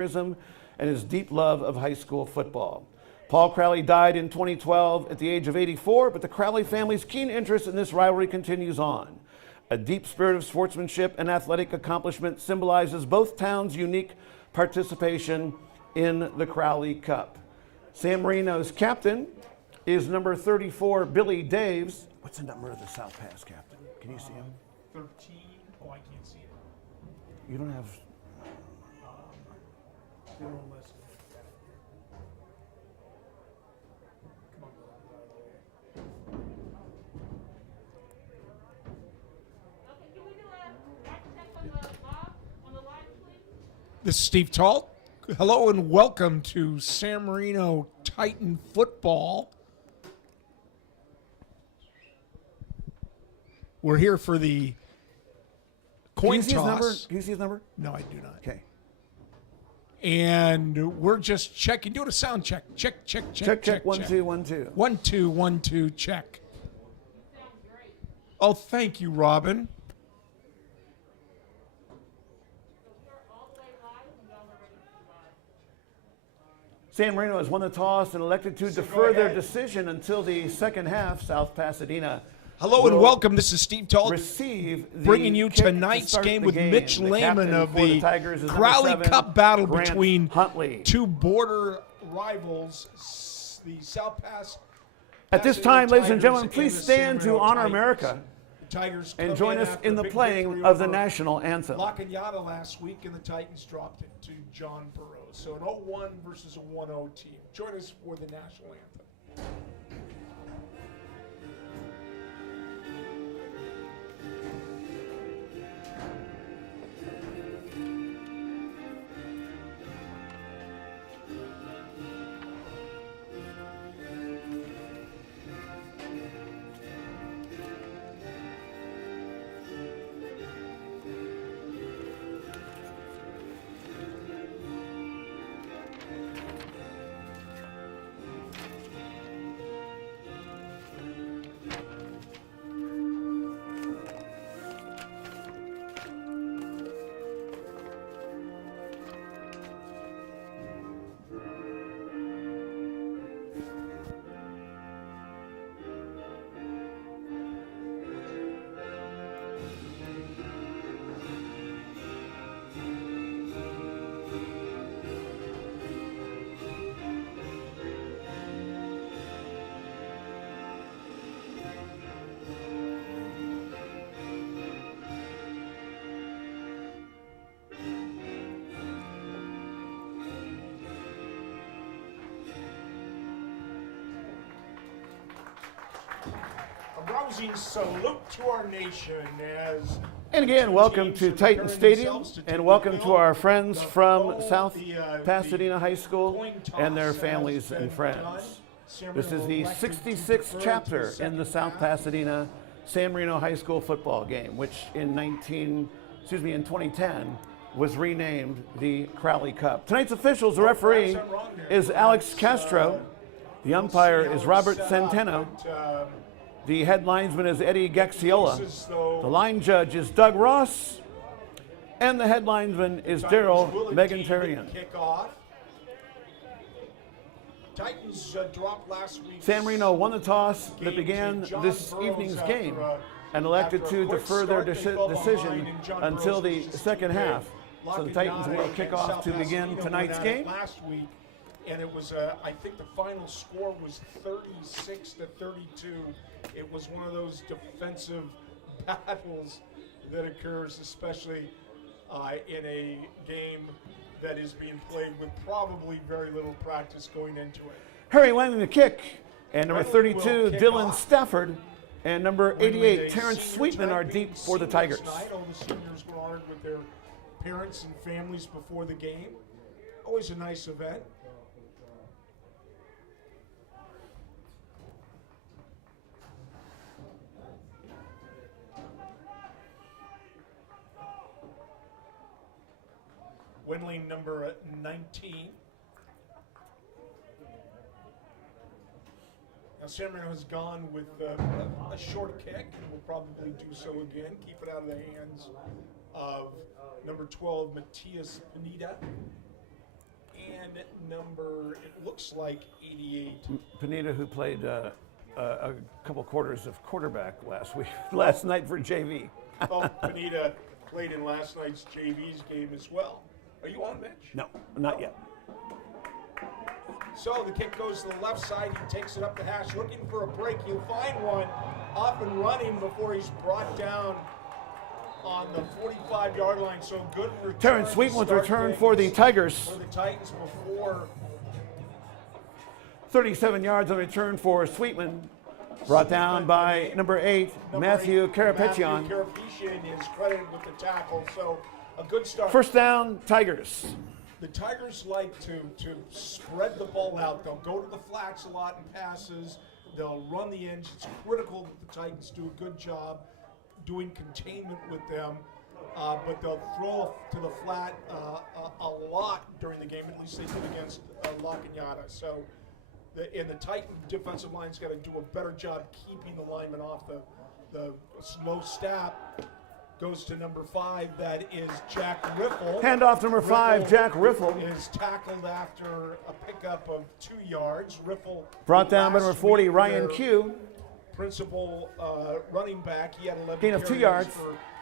and his deep love of high school football. Paul Crowley died in 2012 at the age of 84, but the Crowley family's keen interest in this rivalry continues on. A deep spirit of sportsmanship and athletic accomplishment symbolizes both towns' unique participation in the Crowley Cup. San Marino's captain is number 34, Billy Daves. What's the number of the South Pass captain? Can you see him? 13. Oh, I can't see it. You don't have... They don't listen. Come on, This is Steve Talt. Hello and welcome to San Marino Titan football. We're here for the coin toss. Can you see his number? No, I do not. Okay. And we're just checking, doing a sound check. Check. 1 2 1 2. 1 2 1 2 check. Oh, thank you, Robin. San Marino has won the toss and elected to defer their decision until the second half. South Pasadena. Hello and welcome. This is Steve Talt, bringing you tonight's game with Mitch Lehman of the Crowley Cup battle between two border rivals, the South Pass. At this time, ladies and gentlemen, please stand to honor America and join us in the playing of the national anthem. La Cañada last week, and the Titans dropped it to John Burroughs. So an 0-1 versus a 1-0 team. Join us for the national anthem. Rousing salute to our nation and again, welcome to Titan Stadium and welcome to our friends from South Pasadena High School and their families and friends. This is the 66th chapter in the South Pasadena San Marino High School football game, which in 2010 was renamed the Crowley Cup. Tonight's officials, the referee is Alex Castro. The umpire is Robert Centeno. The head linesman is Eddie Gaxiola. The line judge is Doug Ross. And the head linesman is Daryl Megantarian. San Marino won the toss that began this evening's game and elected to defer their decision until the second half. So the Titans will kick off to begin tonight's game. And it was, I think the final score was 36-32. It was one of those defensive battles that occurs, especially in a game that is being played with probably very little practice going into it. Harry landing the kick, and number 32, Dylan Stafford, and number 88, Terrence Sweetman are deep for the Tigers. All the seniors were honored with their parents and families before the game. Always a nice event. Wendling number 19. Now San Marino has gone with a short kick and will probably do so again. Keep it out of the hands of number 12, Matias Pineda. number, it looks like 88. Pineda, who played a couple quarters of quarterback last night for JV. Oh, Pineda played in last night's JV's game as well. Are you on, Mitch? No, not yet. So the kick goes to the left side. He takes it up the hash, looking for a break. He'll find one off and running before he's brought down on the 45-yard line. So good return. Terrence Sweetman with return for the Tigers. For the Titans before. 37 yards on return for Sweetman. Brought down by number 8, Matthew Karapetian. Matthew Karapetian is credited with the tackle. So a good start. First down, Tigers. The Tigers like to spread the ball out. They'll go to the flats a lot in passes. They'll run the ends. It's critical that the Titans do a good job doing containment with them. But they'll throw to the flat a lot during the game. At least they did against La Cañada. So the Titan defensive line's got to do a better job keeping the linemen off the slow snap. Goes to number 5, that is Jack Riffle. Handoff number 5, Jack Riffle. Is tackled after a pickup of 2 yards. Riffle brought down by number 40, Ryan Q. Principal running back. He had 11 gain of 2 yards.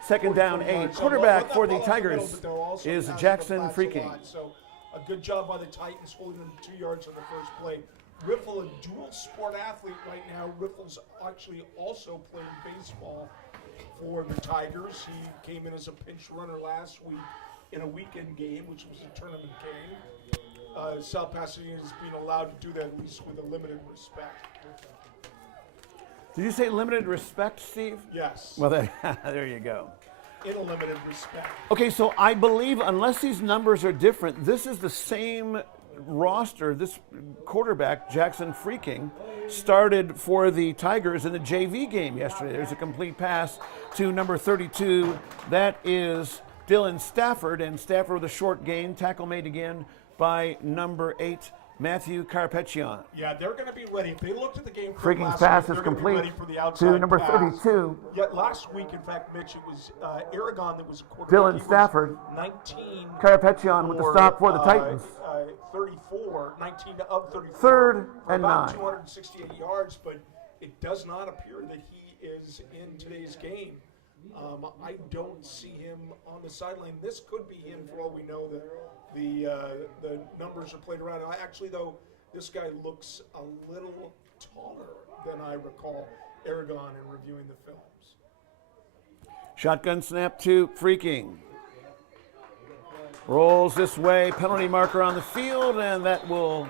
Second down, 8. Quarterback for the Tigers is Jackson Freaking. So a good job by the Titans holding them 2 yards on the first play. Riffle, a dual sport athlete right now. Riffle's actually also playing baseball for the Tigers. He came in as a pinch runner last week in a weekend game, which was a tournament game. South Pasadena is being allowed to do that, at least with a limited respect. Did you say limited respect, Steve? Yes. Well, there you go. In a limited respect. Okay, so I believe, unless these numbers are different, this is the same roster. This quarterback, Jackson Freaking, started for the Tigers in the JV game yesterday. There's a complete pass to number 32. That is Dylan Stafford, and Stafford with a short gain. Tackle made again by number 8, Matthew Karapetian. Yeah, they're going to be ready. If they looked at the game from Freaking's last pass week, is they're gonna be ready complete for the outside to number pass. 32. Yet last week, in fact, Mitch, it was Aragon that was a quarterback. Dylan He was Stafford. 19. Karapetian with the stop for the Titans. 34, 19 of 34. Third for and about 9. 268 yards, but it does not appear that he is in today's game. I don't see him on the sideline. This could be him for all we know. The numbers are played around. Actually, though, this guy looks a little taller than I recall Aragon in reviewing the films. Shotgun snap to Freaking. Rolls this way, penalty marker on the field, and that will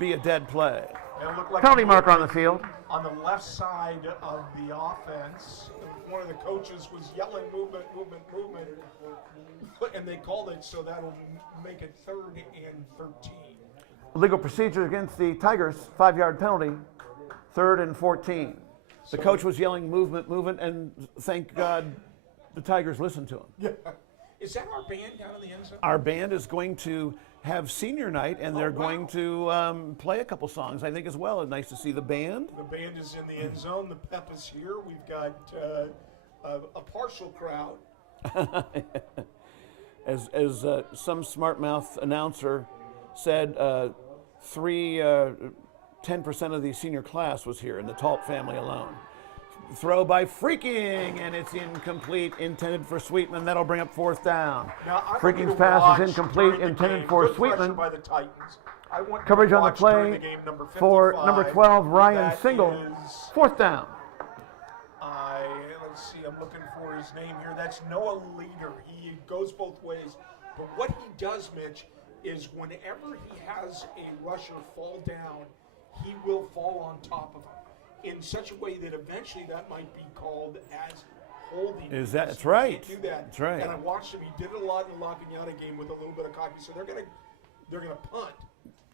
be a dead play. And it looked like Penalty marker on the field. on the left side of the offense, one of the coaches was yelling movement, movement, movement, and they called it, so that'll make it 3rd and 13. Legal procedure against the Tigers, 5-yard penalty, 3rd and 14. The coach was yelling movement, movement, and thank God the Tigers listened to him. Yeah. Is that our band down in the end zone? Our band is going to have senior night, and they're going to play a couple songs, I think, as well. It's nice to see the band. The band is in the end zone. The pep is here. We've got a partial crowd. As some smart mouth announcer said, 10% of the senior class was here in the Talp family alone. Throw by Freaking, and it's incomplete, intended for Sweetman. That'll bring up 4th down. Freaking's pass is incomplete, intended for Sweetman. By the Titans. I want Coverage on the play the game, number for number 12, Ryan That Single. is, 4th down. let's see, I'm looking for his name here. That's Noah Leader. He goes both ways. But what he does, Mitch, is whenever he has a rusher fall down, he will fall on top of him in such a way that eventually that might be called as holding. That's right. Do that. That's right. And I watched him. He did it a lot in the La Cañada game with a little bit of cocky. So they're gonna punt.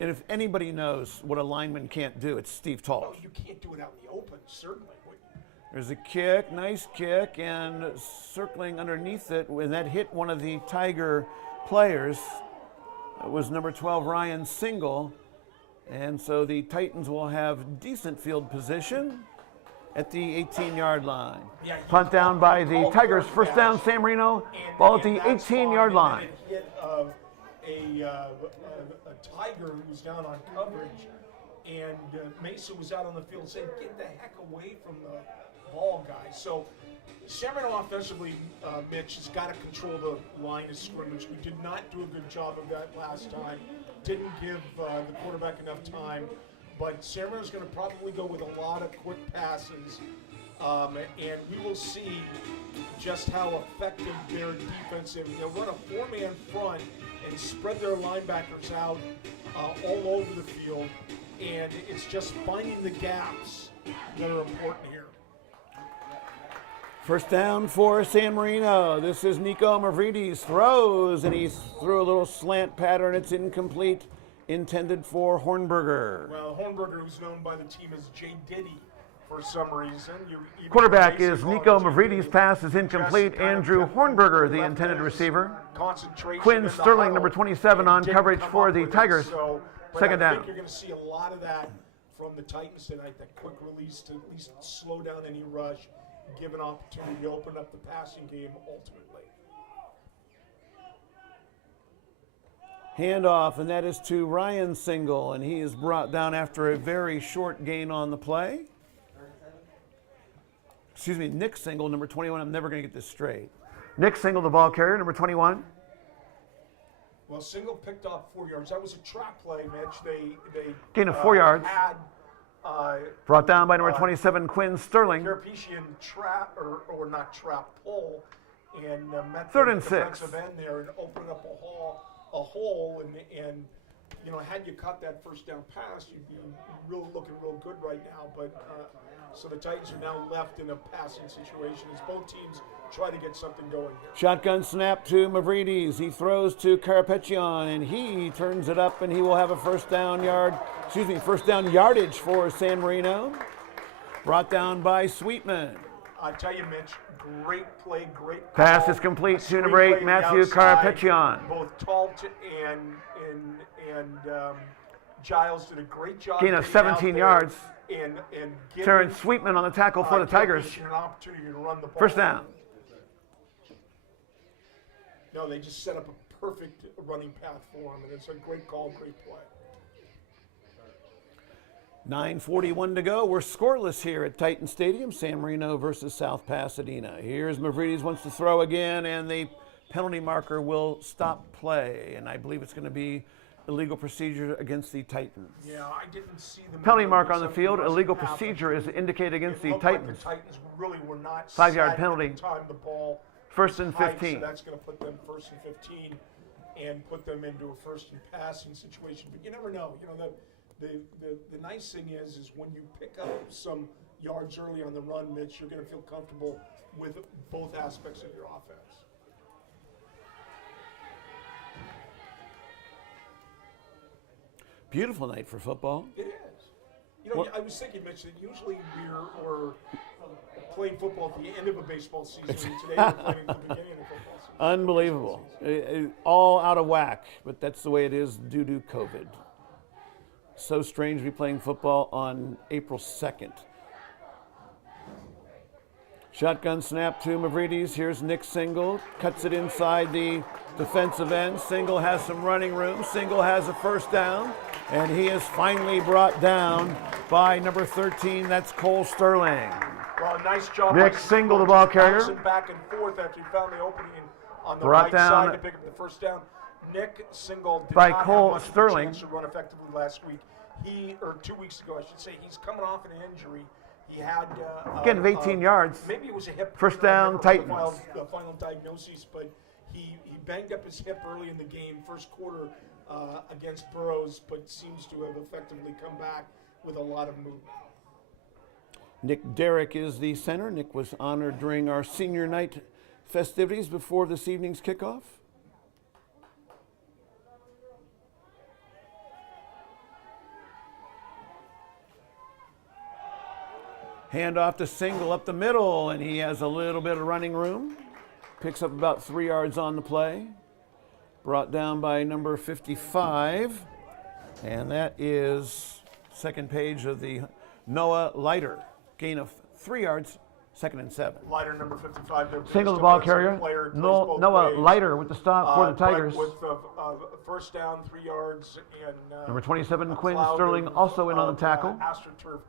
And if anybody knows what a lineman can't do, it's Steve Oh, Talp. you can't do it out in the open, certainly. There's a kick, nice kick, and circling underneath it, when that hit one of the Tiger players, it was number 12, Ryan Single. And so the Titans will have decent field position at the 18-yard line. Yeah, Punt down by the Tigers. First down, San Marino. Ball at the 18-yard line. Hit of a a Tiger who was down on coverage, and Mesa was out on the field saying, "Get the heck away from the ball, guys." So San Marino offensively, Mitch, has got to control the line of scrimmage. We did not do a good job of that last time. Didn't give the quarterback enough time. But San Marino's going to probably go with a lot of quick passes. And we will see just how effective their defensive. They'll run a four-man front and spread their linebackers out all over the field. And it's just finding the gaps that are important here. First down for San Marino. This is Nico Mavridis, throws, and he threw a little slant pattern. It's incomplete, intended for Hornberger. Well, Hornberger, who's known by the team as J. Diddy for some reason. Quarterback is Nico Mavridis. Pass is incomplete. Andrew Hornberger, the intended receiver. Quinn Sterling, number 27, on coverage for the Tigers. Second down. I think you're going to see a lot of that from the Titans tonight, that quick release to at least slow down any rush, give an opportunity to open up the passing game ultimately. Handoff, and that is to Ryan Single, and he is brought down after a very short gain on the play. Excuse me, Nick Single, number 21. I'm never going to get this straight. Nick Single, the ball carrier, number 21. Well, Single picked up 4 yards. That was a trap play, Mitch. They gain of 4 yards. Had, brought down by number 27, Quinn Sterling. Carapetian trap, or not trap, pull, and met Third the and 6. defensive end there and opened up a hole, and you know, had you caught that first down pass, you'd be looking real good right now. But so the Titans are now left in a passing situation as both teams try to get something going here. Shotgun snap to Mavridis. He throws to Carapetian, and he turns it up, and he will have a first down yardage for San Marino. Brought down by Sweetman. I tell you, Mitch, great play, great call. Pass is complete to number 8, Matthew Carapetian. Both Talt and Giles did a great job. Gain of 17 yards. And Terrence Sweetman on the tackle for the Tigers. An opportunity to run the ball. First down. No, they just set up a perfect running path for him, and it's a great call, great play. 9:41 to go. We're scoreless here at Titan Stadium. San Marino versus South Pasadena. Here's Mavridis, wants to throw again, and the penalty marker will stop play. And I believe it's going to be illegal procedure against the Titans. Yeah, I didn't see the penalty mark on the field. Illegal procedure is indicated against the Titans. Like the Titans really were not 5-yard penalty. Time the ball. First and 15. So that's going to put them first and 15 and put them into a first and passing situation. But you never know. You know, the nice thing is when you pick up some yards early on the run, Mitch, you're going to feel comfortable with both aspects of your offense. Beautiful night for football. It is. You know, I was thinking, Mitch, that usually we're playing football at the end of a baseball season. And today we're playing at the beginning of the football season. Unbelievable. All out of whack, but that's the way it is due to COVID. So strange to be playing football on April 2nd. Shotgun snap to Mavridis. Here's Nick Single. Cuts it inside the defensive end. Single has some running room. Single has a first down. And he is finally brought down by number 13. That's Cole Sterling. Well, nice job. Nick Single, the ball carrier. Back and forth after he found the opening on the brought right down side to pick up the first down. Nick Single did by not Cole have much Sterling. Of a chance to run effectively last week. Or 2 weeks ago, I should say. He's coming off an injury. He had again of 18 yards. Maybe it was a hip. First down, Titans. The final diagnosis, but he banged up his hip early in the game, first quarter against Burrows, but seems to have effectively come back with a lot of movement. Nick Derrick is the center. Nick was honored during our senior night festivities before this evening's kickoff. Handoff to Single up the middle, and he has a little bit of running room. Picks up about 3 yards on the play. Brought down by number 55. And that is second page of the Noah Leiter. Gain of 3 yards, 2nd and 7. Leiter, number 55. Single the ball carrier. Noah Leiter with the stop for the Tigers. With first down, 3 yards, and Number 27, Quinn cloud Sterling, of- also in on the of, tackle. AstroTurf.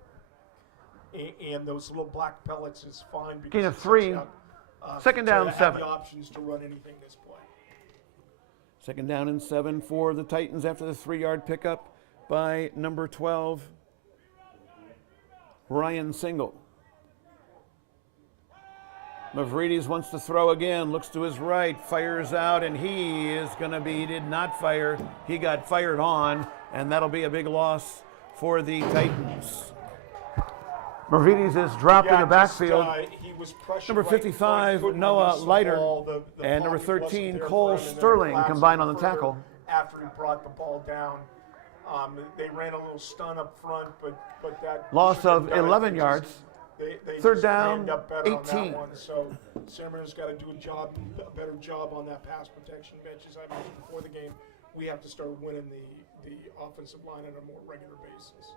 And those little black pellets is fine because Gain of it sets 3. you up, 2nd to down, have 7. the options to run anything this play. 2nd down and 7 for the Titans after the 3-yard pickup by number 12, Ryan Single. Mavridis wants to throw again, looks to his right, fires out, and he did not fire. He got fired on, and that'll be a big loss for the Titans. Mavridis is dropped in the backfield. He was pressured Number right in front, 55, couldn't Noah release the Leiter, ball. The and number pocket wasn't 13, there Cole for him, and then Sterling collapsed combined on the further tackle. After he brought the ball down. They ran a little stun up front, but that Loss shouldn't of have done it 11 because yards. They 3rd just down, manned up better on 18. that one. So Sammer's got to do a better job on that pass protection, Mitch. As I mentioned before the game, we have to start winning the offensive line on a more regular basis.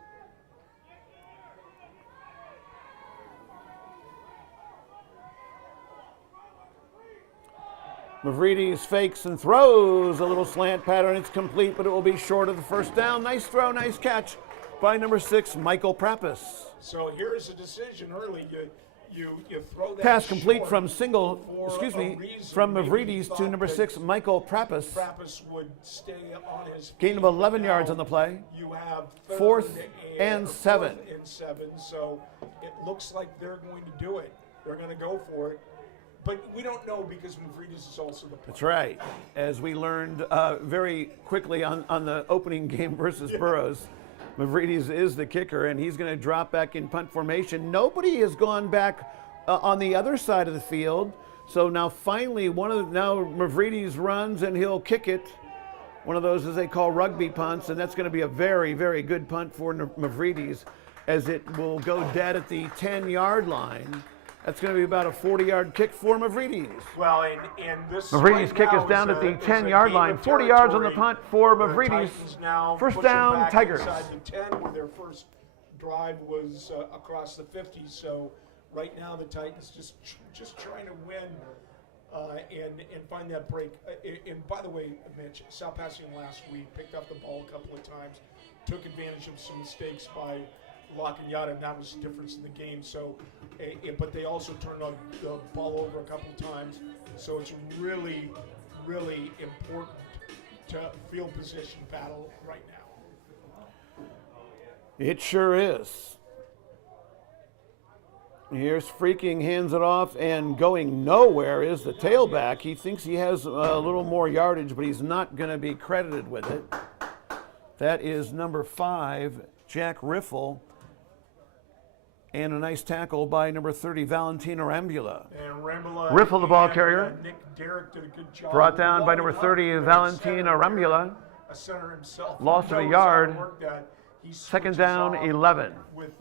Mavridis fakes and throws a little slant pattern. It's complete, but it will be short of the first down. Nice throw, nice catch by number 6, Michael Prappis. So here's a decision early. You throw that Pass complete short from for a reason. from Maybe Mavridis he to number thought 6, that Michael Prappis. Prappis would stay on his feet. Gain of 11 Now yards on the play. You have 4th third and 7. 4th and 7. So it looks like they're going to do it. They're going to go for it. But we don't know because Mavridis is also the player. That's right. As we learned very quickly on the opening game versus Burrows, Mavridis is the kicker, and he's going to drop back in punt formation. Nobody has gone back on the other side of the field. So now finally, now Mavridis runs and he'll kick it. One of those, as they call rugby punts, and that's going to be a very, very good punt for Mavridis, as it will go dead at the 10-yard line. That's going to be about a 40-yard kick for Mavridis. Well, and this Mavridis' right kick now is down at the a 10-yard game line. of 40 yards on the territory. punt for The Mavridis. Titans now First push them down, back Tigers. inside the 10, where their first drive was across the 50. So right now the Titans just trying to win and find that break. And by the way, Mitch, South Pasadena last week picked up the ball a couple of times, took advantage of some mistakes by Lock and Yada, and that was the difference in the game. So, but they also turned on the ball over a couple of times. So it's really, really important to field position battle right now. It sure is. Here's Freaking, hands it off, and going nowhere is the tailback. He thinks he has a little more yardage, but he's not going to be credited with it. That is number 5, Jack Riffle. And a nice tackle by number 30, Valentina Rambula. And Rambula Riffle the ball and, carrier. Nick Derrick did a good job. Brought down by number Long 30, up, Valentina center, Rambula. A center himself. Loss of a Knows how yard. to work that. He 2nd switches down, off 11. With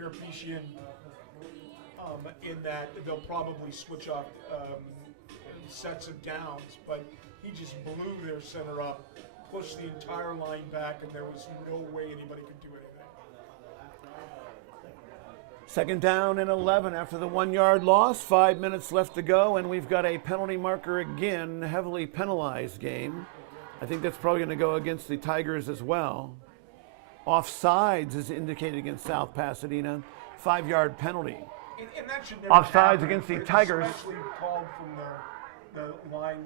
Kirpesian in that they'll probably switch off sets of downs, but he just blew their center up, pushed the entire line back, and there was no way anybody could do anything. 2nd down and 11 after the 1-yard loss. 5 minutes left to go, and we've got a penalty marker again, heavily penalized game. I think that's probably going to go against the Tigers as well. Offsides is indicated against South Pasadena. 5-yard penalty. And that should never Offsides happen, against the Tigers. Especially called from the line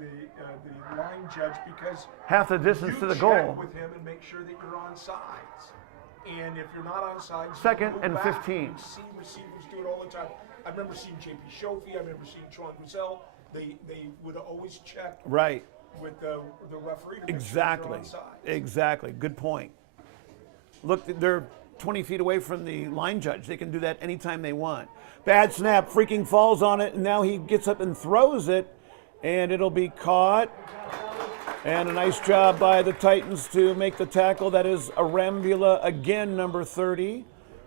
judge, because Half the distance you to the check goal. with him and make sure that you're on sides. And if you're not on sides, 2nd you and move back. 15. You see receivers do it all the time. I remember seeing J.P. Shofi. I remember seeing Tron Griselle. They would always check Right. with the referee to make Exactly. sure they're on sides. Exactly. Good point. Look, they're 20 feet away from the line judge. They can do that anytime they want. Bad snap. Freaking falls on it, and now he gets up and throws it, and it'll be caught. And a nice job by the Titans to make the tackle. That is Arambula again, number 30.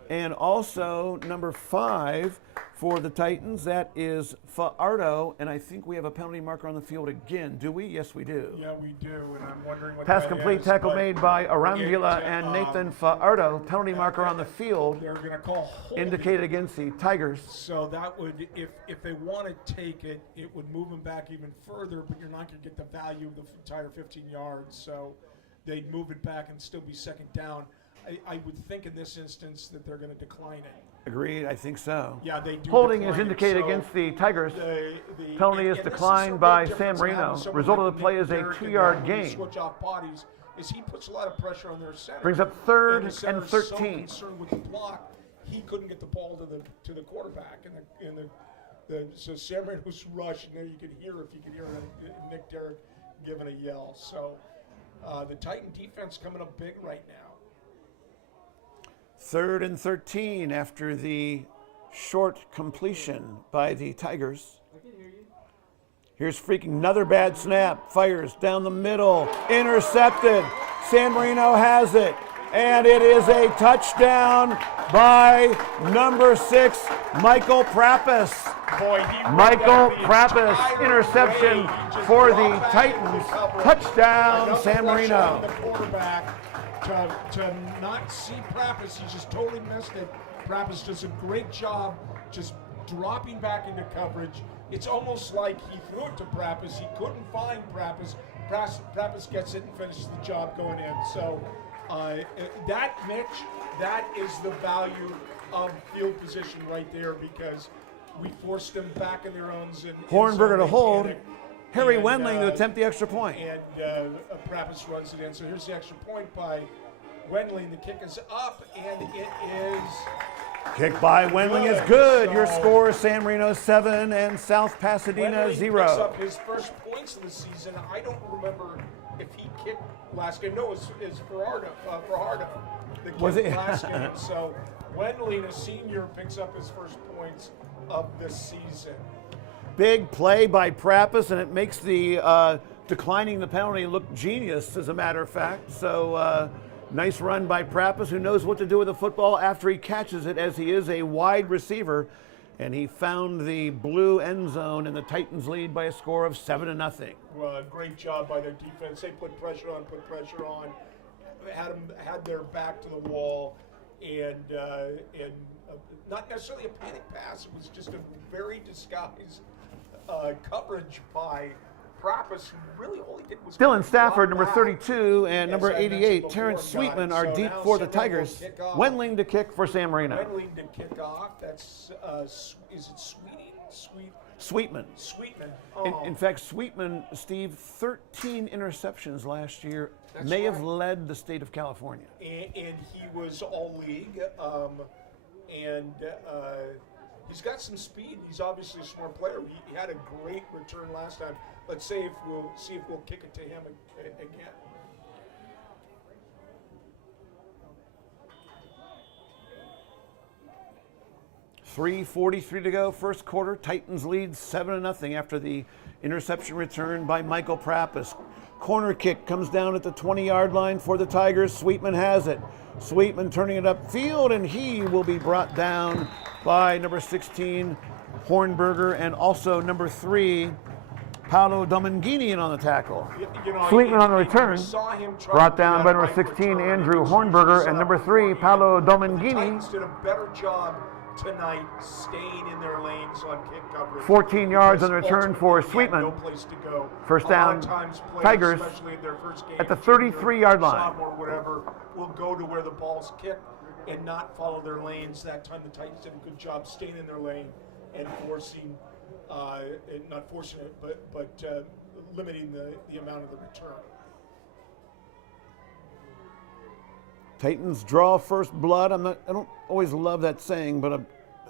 And also number 5 for the Titans, that is Faardo, and I think we have a penalty marker on the field again. Do we? Yes, we do. Yeah, we do, and I'm wondering what Pass that complete, is, tackle but made by Arangula it, and Nathan Faardo. Penalty marker on the field they're going to call holding. indicated against the Tigers. So that would, if they want to take it, it would move them back even further, but you're not going to get the value of the entire 15 yards. So they'd move it back and still be second down. I would think in this instance that they're going to decline it. Agreed, I think so. Yeah, they do. Holding is decline it. indicated So against the Tigers. Penalty is and this declined a by big San difference Marino. having someone Result of like the play Nick is a Derrick in 2-yard there who gain. Switch off bodies is he puts a lot of pressure on their center. Brings up third And the center and is so 13. concerned with the block, he couldn't get the ball to the quarterback, so San Marino's rush, and there you could hear Nick Derrick giving a yell. So the Titan defense coming up big right now. 3rd and 13 after the short completion by the Tigers. Here's freaking another bad snap. Fires down the middle. Intercepted. San Marino has it. And it is a touchdown by number 6, Michael Prappis. Michael Prappis, interception for the Titans. Touchdown, San Marino. The quarterback to not see Prappis, he just totally missed it. Prappis does a great job just dropping back into coverage. It's almost like he threw it to Prappis. He couldn't find Prappis. Prappis gets it and finishes the job going in. So that, Mitch, that is the value of field position right there, because we forced them back in their own zone. Hornberger to hold. Harry Wendling to attempt the extra point. And Prappis runs it in. So here's the extra point by Wendling. The kick is up, and it is... Kick by Wendling is good. Your score is San Marino 7 and South Pasadena Wendling 0. picks up his first points of the season. I don't remember if he kicked last game. No, it's Fajardo. The kick Was it? last game. So Wendling, a senior, picks up his first points of the season. Big play by Prappis, and it makes the declining the penalty look genius, as a matter of fact. So nice run by Prappis, who knows what to do with the football after he catches it, as he is a wide receiver. And he found the blue end zone, and the Titans lead by a score of 7-0. Well, great job by their defense. They put pressure on, had their back to the wall, and not necessarily a panic pass. It was just a very disguised coverage by Prappis, who really all he did was... Dylan Stafford, number back. 32, and number As I mentioned 88, before, Terrence Sweetman John. are So deep now for the San Marino will Tigers. kick off. Wendling to kick for San Marino. Wendling to kick off. That's, is it Sweetman. Sweetman. In fact, Sweetman, Steve, 13 interceptions last year, That's may have right. led the state of California. And he was all league, and he's got some speed. He's obviously a smart player. He had a great return last time. Let's see if we'll kick it to him again. .343 to go, first quarter. Titans lead 7-0 after the interception return by Michael Prappis. Corner kick comes down at the 20-yard line for the Tigers. Sweetman has it. Sweetman turning it upfield, and he will be brought down by number 16, Hornberger, and also number 3, Paolo Domingini on the tackle. Sweetman on the return, brought down by number 16, Andrew Hornberger, and number 3, Paolo Domingini. Titans did a better job tonight staying in their lanes on kick coverage. 14 yards on the return for Sweetman. No place to go. First down, players, Tigers especially in their first game, at the 33-yard line. Sophomore, whatever, will go to where the ball's kicked and not follow their lanes. That time the Titans did a good job staying in their lane and forcing, not forcing it, but limiting the amount of the return. Titans draw first blood. I don't always love that saying, but it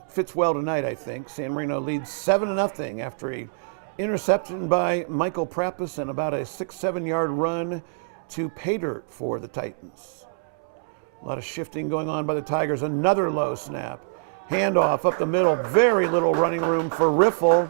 fits well tonight, I think. San Marino leads 7-0 after a interception by Michael Prappis and about a 6-7 yard run to pay dirt for the Titans. A lot of shifting going on by the Tigers. Another low snap. Handoff up the middle. Very little running room for Riffle.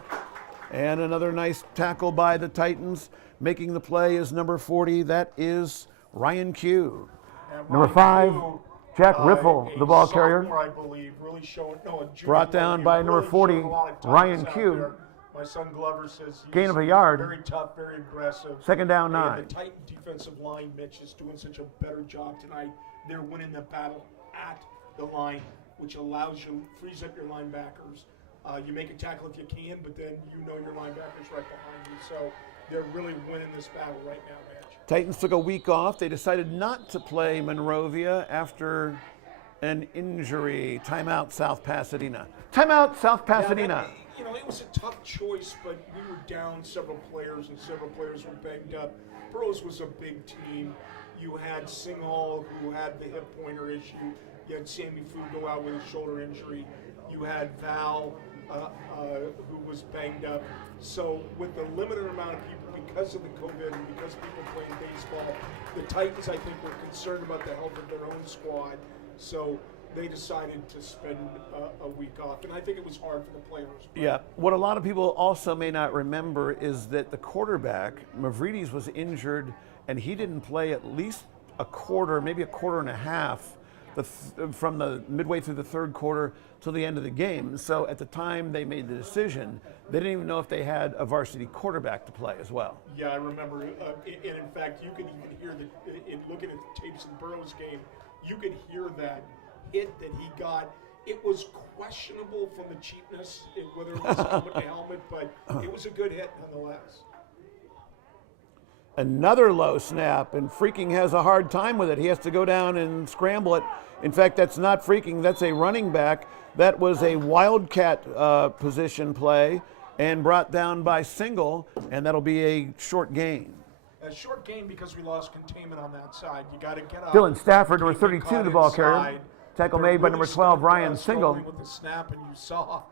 And another nice tackle by the Titans. Making the play is number 40. That is Ryan Q. And Number Ryan 5. Q Jack Riffle, a the ball sophomore, carrier. I believe, really showing, no, a junior. Brought down he by really number 40, showed a lot of toughness Ryan out Q. there. My son Glover says he's Gain of a yard. very tough, very aggressive. Second down, And 9. the Titan defensive line, Mitch, is doing such a better job tonight. They're winning the battle at the line, which allows you, frees up your linebackers. You make a tackle if you can, but then you know your linebackers right behind you. So they're really winning this battle right now, Mitch. Titans took a week off. They decided not to play Monrovia after an injury. Timeout, South Pasadena. Timeout, South Pasadena. Yeah, it was a tough choice, but we were down several players, and several players were banged up. Burroughs was a big team. You had Singhal, who had the hip pointer issue. You had Sammy Fu go out with a shoulder injury. You had Val, who was banged up. So with the limited amount of people, because of the COVID and because people playing baseball, the Titans, I think, were concerned about the health of their own squad. So they decided to spend a week off. And I think it was hard for the players. Yeah. What a lot of people also may not remember is that the quarterback, Mavridis, was injured, and he didn't play at least a quarter, maybe a quarter and a half, from the midway through the third quarter till the end of the game. So at the time they made the decision, they didn't even know if they had a varsity quarterback to play as well. Yeah, I remember. And in fact, you could even hear looking at the tapes of the Burroughs game, you could hear that hit that he got. It was questionable from the cheapness, whether it was helmet to helmet, but it was a good hit nonetheless. Another low snap, and Freaking has a hard time with it. He has to go down and scramble it. In fact, that's not Freaking, that's a running back. That was a wildcat position play and brought down by Single, and that'll be a short gain. A short gain because we lost containment on that side. You got to get up. Dylan Stafford, number keep it 32, caught the ball inside. carrier. Tackle They're made by really number 12, Ryan struggling Single. with the snap, and you saw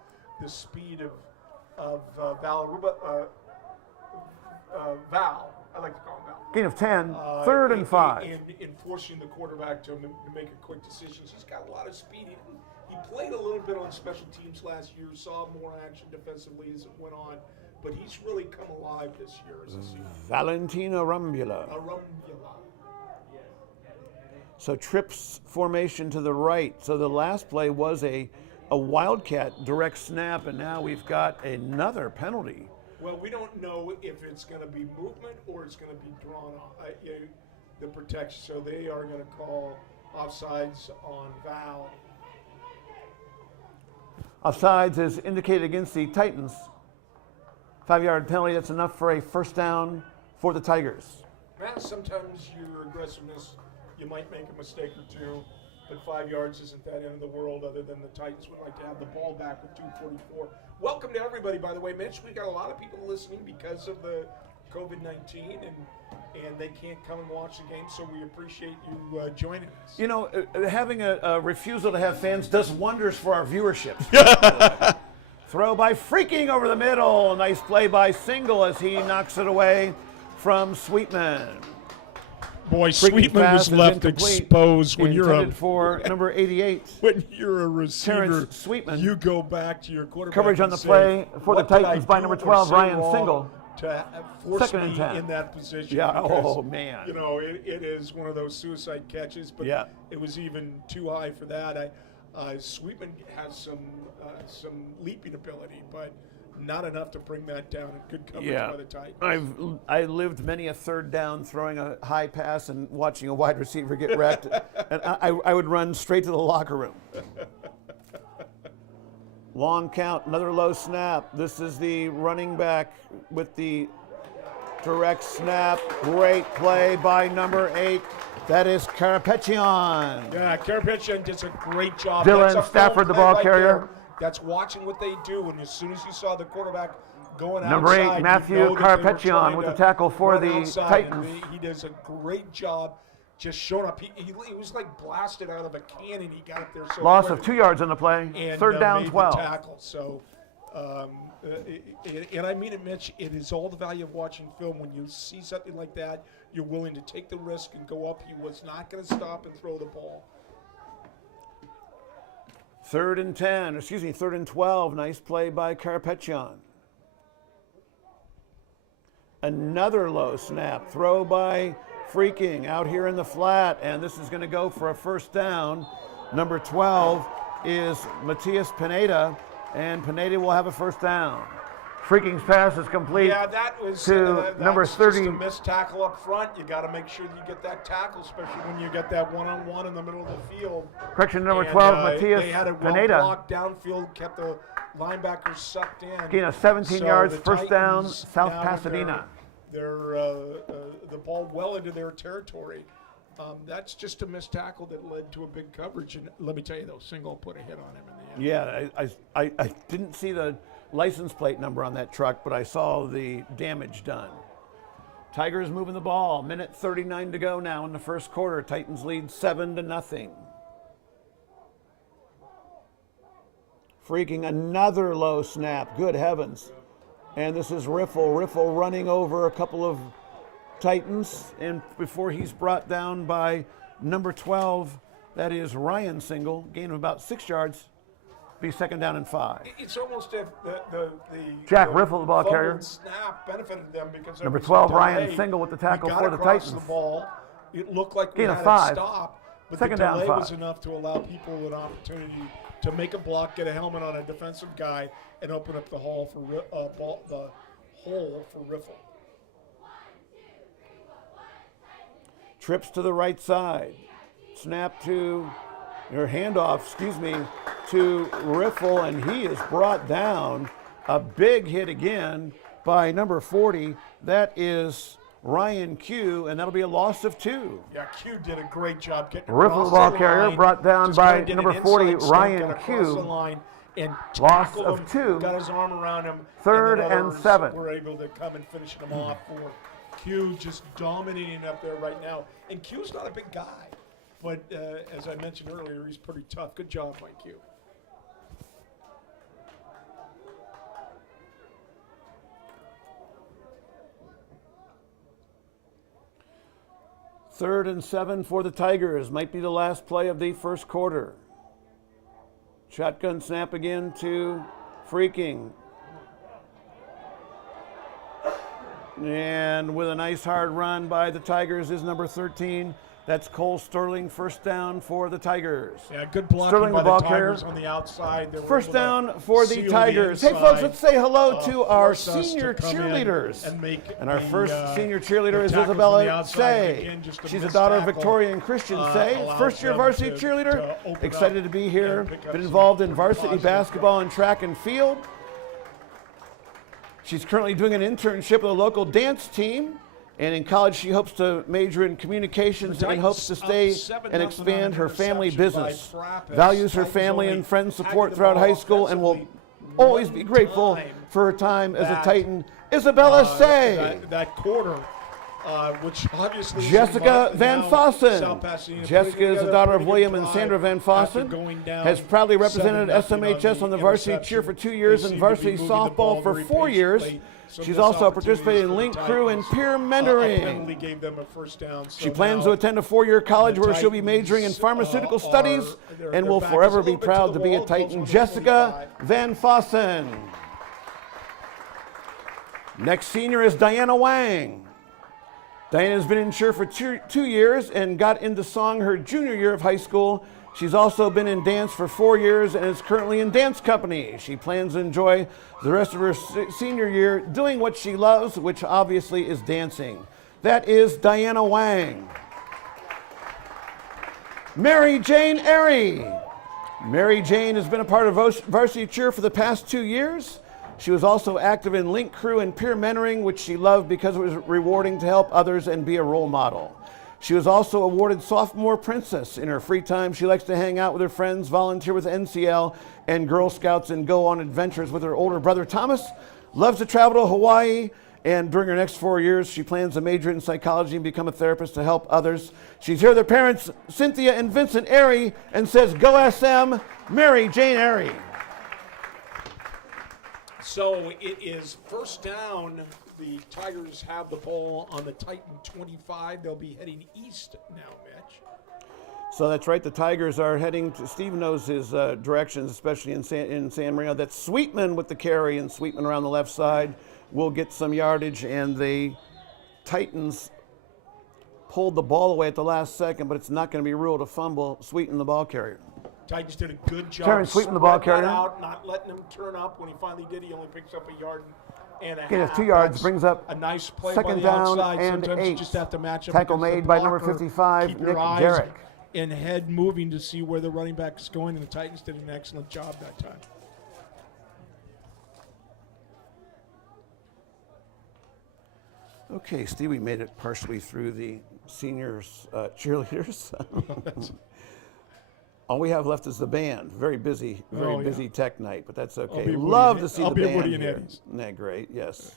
the speed of Val. Val, I like to call him Val. Gain of 10, third and 5. In forcing the quarterback to make a quick decision. He's got a lot of speed. He played a little bit on special teams last year, saw more action defensively as it went on, but he's really come alive this year as a senior. Valentina Rumbula. So trips formation to the right. So the last play was a wildcat direct snap, and now we've got another penalty. Well, we don't know if it's going to be movement or it's going to be drawn on the protection. So they are going to call offsides on Val. Offsides is indicated against the Titans. 5-yard penalty, that's enough for a first down for the Tigers. Well, sometimes your aggressiveness, you might make a mistake or two, but 5 yards isn't that end of the world, other than the Titans would like to have the ball back with 2:44. Welcome to everybody, by the way, Mitch. We got a lot of people listening because of the COVID-19, and they can't come and watch the game, so we appreciate you joining us. You know, having a refusal to have fans does wonders for our viewership. Throw by Freaking over the middle. Nice play by Single as he knocks it away from Sweetman. Boy, Freaking Sweetman was pass is left incomplete. exposed when you're Intended for number 88. when you're a receiver. Terrence Sweetman. You go back to your quarterback. Coverage on and the say, play for the "What did Titans I by do number or 12, say Ryan wrong Single. to force Second and me 10. in that position?" Yeah, because, oh, man. You know, it is one of those suicide catches, but Yeah. it was even too high for that. Sweetman has some leaping ability, but not enough to bring that down. And good coverage by the Titans. I lived many a third down throwing a high pass and watching a wide receiver get wrecked, and I would run straight to the locker room. Long count, another low snap. This is the running back with the direct snap. Great play by number 8. That is Karapetian. Yeah, Karapetian does a great job. Dylan That's a Stafford, the full ball play carrier. there. That's watching what they do, and as soon as you saw the quarterback going Number outside, 8, Matthew you know that they were Karapetian trying with to the tackle for run the outside, and Titans. He does a great job just showing up. He was like blasted out of a cannon. He got up there so Loss quick of 2 yards on the play. and, Third down, made the 12. tackle. So, and I mean it, Mitch. It is all the value of watching film. When you see something like that, you're willing to take the risk and go up. He was not going to stop and throw the ball. Third and 12. Nice play by Karapetian. Another low snap. Throw by Freaking out here in the flat, and this is going to go for a first down. Number 12 is Matias Pineda, and Pineda will have a first down. Freaking's pass is complete. Yeah, that was to number 30. Just a missed tackle up front. You got to make sure that you get that tackle, especially when you get that one-on-one in the middle of the field. Correction, number And, 12, They had Matias it well Pineda. blocked downfield, kept the linebackers sucked in. Gain of 17 So yards, the first down, Titans South now Pasadena. They're the ball well into their territory. That's just a missed tackle that led to a big coverage. And let me tell you, though, Single put a hit on him in the end. Yeah, I didn't see the license plate number on that truck, but I saw the damage done. Tigers moving the ball. Minute 39 to go now in the first quarter. Titans lead 7-0. Freaking another low snap. Good heavens. And this is Riffle. Riffle running over a couple of Titans, and before he's brought down by number 12, that is Ryan Single, gain of about 6 yards, be second down and 5. It's almost if the Jack the Riffle, the ball fumbled carrier. snap benefited them because there Number was a 12, delay. Ryan Single with the tackle We got for the across Titans. The ball. It looked like we Gain of had 5. it stop, but Second the down, delay 5. was enough to allow people an opportunity to make a block, get a helmet on a defensive guy, and open up the hole for Riffle. Trips to the right side. Snap to, or handoff, to Riffle, and he is brought down. A big hit again by number 40. That is Ryan Q, and that'll be a loss of 2. Yeah, Q did a great job getting Riffle, across ball the carrier, line. brought down Just by kinda did number an 40, inside Ryan got across Q. the line and Loss tackled of him, 2. got his arm around him. Third and then and others 7. were able to come and finish him off for Q, just dominating up there right now. And Q's not a big guy, but as I mentioned earlier, he's pretty tough. Good job by Q. Third and 7 for the Tigers. Might be the last play of the first quarter. Shotgun snap again to Freaking. And with a nice hard run by the Tigers is number 13. That's Cole Sterling, first down for the Tigers. Yeah, good blocking Sterling, by the ball the Tigers carrier. on the outside. They were First able to down for the seal Tigers. Hey, inside, folks, let's say hello to our force us to senior come in cheerleaders. and our the, first senior cheerleader the is tackles on the Isabella outside. Say. Again, just a She's a missed daughter of tackle, Victoria and Christian Say. allows First year them varsity to cheerleader. open Excited up to be here. and pick up Been some involved in varsity positive basketball and track and field. She's currently doing an internship with a local dance team. And in college, she hopes to major in communications and hopes to stay and expand her family business. Values her family and friends' support throughout high school and will always be grateful for her time as a Titan. Isabella Say. That quarter, which obviously Jessica Van Fossen. Jessica Jessica is the daughter of William and Sandra Van Fossen. Has proudly represented SMHS on the varsity cheer for 2 years and varsity softball for 4 years. She's also participated in link crew and peer mentoring. Gave them a first down, so She plans to attend a 4-year college where she'll be majoring in pharmaceutical studies and will forever be proud to be a Titan. Jessica Van Fossen. Next senior is Diana Wang. Diana has been in cheer for 2 years and got into song her junior year of high school. She's also been in dance for 4 years and is currently in dance company. She plans to enjoy the rest of her senior year doing what she loves, which obviously is dancing. That is Diana Wang. Mary Jane Airy. Mary Jane has been a part of varsity cheer for the past 2 years. She was also active in link crew and peer mentoring, which she loved because it was rewarding to help others and be a role model. She was also awarded Sophomore Princess. In her free time, she likes to hang out with her friends, volunteer with NCL and Girl Scouts, and go on adventures with her older brother Thomas. Loves to travel to Hawaii, and during her next 4 years, she plans to major in psychology and become a therapist to help others. She's here with her parents, Cynthia and Vincent Airy, and says, "Go SM, Mary Jane Airy." So it is first down. The Tigers have the ball on the Titan 25. They'll be heading east now, Mitch. So that's right. The Tigers are heading to, Steve knows his directions, especially in San Marino. That's Sweetman with the carry, and Sweetman around the left side will get some yardage, and the Titans pulled the ball away at the last second, but it's not going to be ruled a fumble. Sweeten, the ball carrier. Titans did a good job. Terrence Sweeten, the ball spread that carrier. out, not letting him turn up. When he finally did, he only picks up a yard and a He has half. 2 yards, That's brings up a nice play second by the down outside. and Sometimes 8. you just have to match up. Tackle against the made by number blocker. 55, Keep Nick your eyes Derrick. and head moving to see where the running back is going, and the Titans did an excellent job that time. Okay, Steve, we made it partially through the seniors cheerleaders. All we have left is the band. Very busy, very busy tech night, but that's okay. Love to see the band Woody and here. Eddie's. Isn't that great? Yes.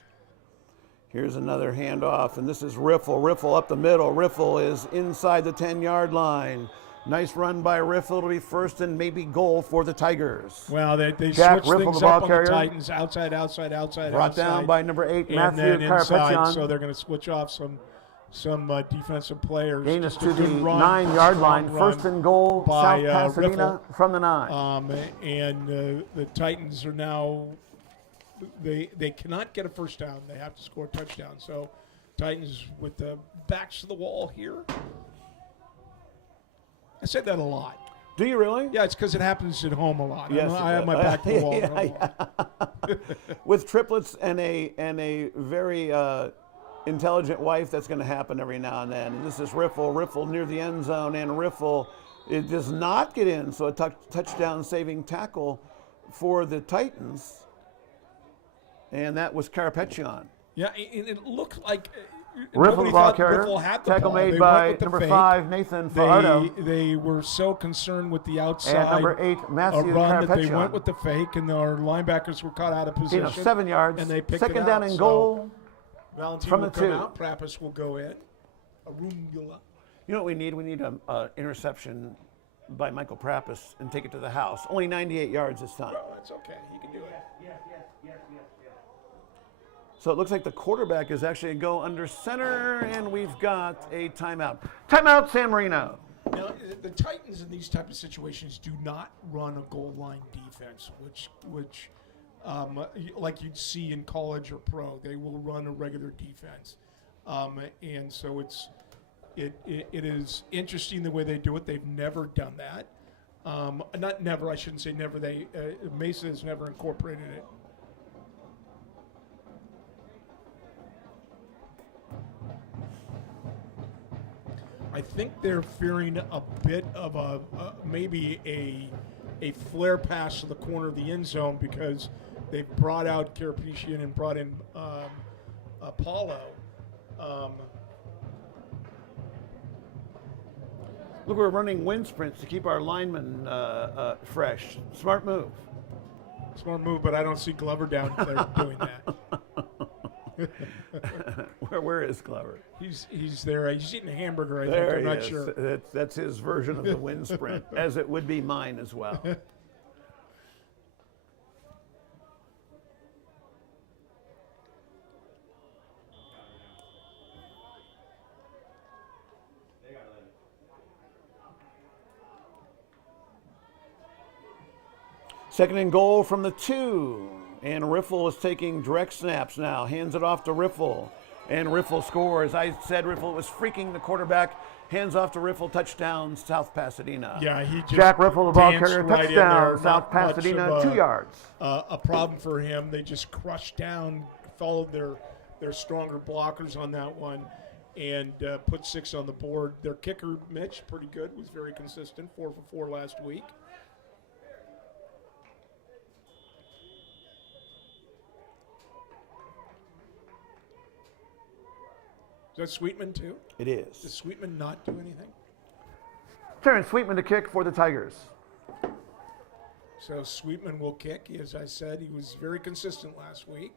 Here's another handoff, and this is Riffle. Riffle up the middle. Riffle is inside the 10-yard line. Nice run by Riffle. It'll be first and maybe goal for the Tigers. Well, they Jack switched Riffle, things the ball up on carrier. the Titans. Outside. Brought down by number 8, and Matthew then inside, Carapeccion. so they're going to switch off some defensive players. Gain us Just to a the good run, 9-yard line. strong First and goal, by, South Pasadena Riffle. from the 9. The Titans are now they cannot get a first down. They have to score a touchdown. So Titans with the backs to the wall here. I said that a lot. Do you really? Yeah, it's because it happens at home a lot. Yes, I have my back to the wall. yeah. With triplets and a very intelligent wife, that's going to happen every now and then. And this is Riffle. Riffle near the end zone, and Riffle, it does not get in. So a touchdown saving tackle for the Titans. And that was Carapeccion. Yeah, and it looked like Riffle, nobody the ball thought carrier. Riffle had the Tackle ball. made They by went with the number fake. 5, Nathan Fajardo. They were so concerned with the outside. And number 8, A Matthew run that they Carapeccion. went with the fake, and our linebackers were caught out of Gain position. of 7 yards. and they picked Second it down out, and so goal. Valentine from will the come 2. out. Prappis will go in. Arugula. You know what we need? We need an interception by Michael Prappis and take it to the house. Only 98 yards this time. Oh, that's okay. He can do it. So it looks like the quarterback is actually going to go under center, and we've got a timeout. Timeout, San Marino. Now, the Titans in these type of situations do not run a goal line defense, which like you'd see in college or pro. They will run a regular defense, and so it is interesting the way they do it. They've never done that. Not never. I shouldn't say never. Mesa has never incorporated it. I think they're fearing a bit of maybe a flare pass to the corner of the end zone because they've brought out Carapeccion and brought in Paulo. Look, we're running wind sprints to keep our linemen fresh. Smart move. Smart move, but I don't see Glover down there doing that. Where is Glover? He's there. He's eating a hamburger, I think. There I'm he not is. sure. That's his version of the wind sprint, as it would be mine as well. Second and goal from the 2. And Riffle is taking direct snaps now. Hands it off to Riffle. And Riffle scores. I said Riffle was freaking the quarterback. Hands off to Riffle. Touchdown, South Pasadena. Yeah, he just Jack Riffle, the ball danced carrier. right in Touchdown, there. South Not much Pasadena, of 2 yards. A problem for him. They just crushed down, followed their stronger blockers on that one, and put 6 on the board. Their kicker, Mitch, pretty good, was very consistent, 4 for 4 last week. Is that Sweetman too? It is. Does Sweetman not do anything? Terrence Sweetman to kick for the Tigers. So Sweetman will kick. As I said, he was very consistent last week.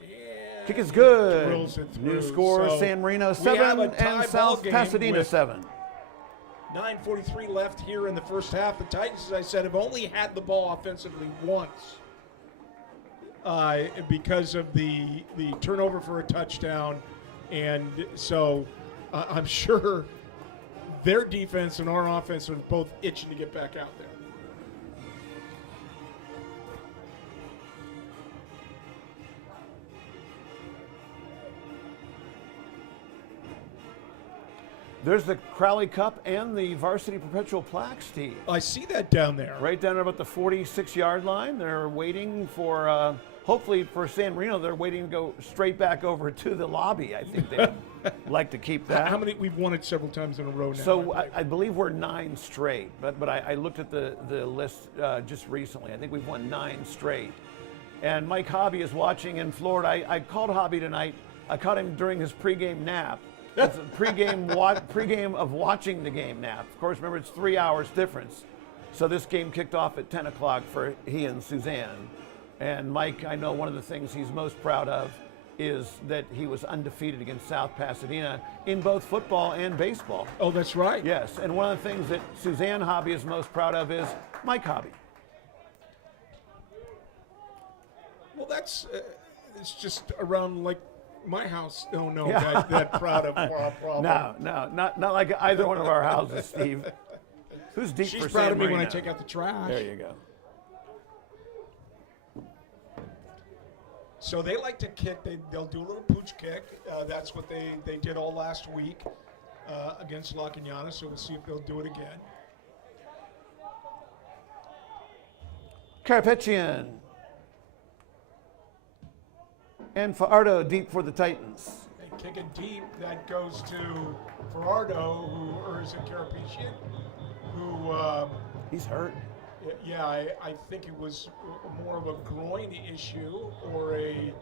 And Kick is good. drills it through. New score, So San Marino we have 7 a tie and ball South game Pasadena with 7. 9:43 left here in the first half. The Titans, as I said, have only had the ball offensively once because of the turnover for a touchdown. And so I'm sure their defense and our offense are both itching to get back out there. There's the Crowley Cup and the Varsity Perpetual Plaque, Steve. I see that down there. Right down there about the 46-yard line. They're waiting for, hopefully for San Marino, they're waiting to go straight back over to the lobby. I think they'd like to keep that. How many? We've won it several times in a row now. So I believe we're 9 straight, but I looked at the list just recently. I think we've won 9 straight. And Mike Hobby is watching in Florida. I called Hobby tonight. I caught him during his pregame nap. It's a pregame of watching the game nap. Of course, remember, it's 3 hours difference. So this game kicked off at 10 o'clock for he and Suzanne. And Mike, I know one of the things he's most proud of is that he was undefeated against South Pasadena in both football and baseball. Oh, that's right. Yes, and one of the things that Suzanne Hobby is most proud of is Mike Hobby. Well, that's it's just around like my house. Don't know Yeah. that proud of our problem. No, not like either one of our houses, Steve. Who's deep She's for proud San of me when I Marino? take out the trash. There you go. So they like to kick. They'll do a little pooch kick. That's what they did all last week against La Cañana. So we'll see if they'll do it again. Carapetian. And Faardo deep for the Titans. And kicking deep, that goes to Ferrardo, or is it Carapetian? Who, He's hurt. yeah, I think it was more of a groin issue or a.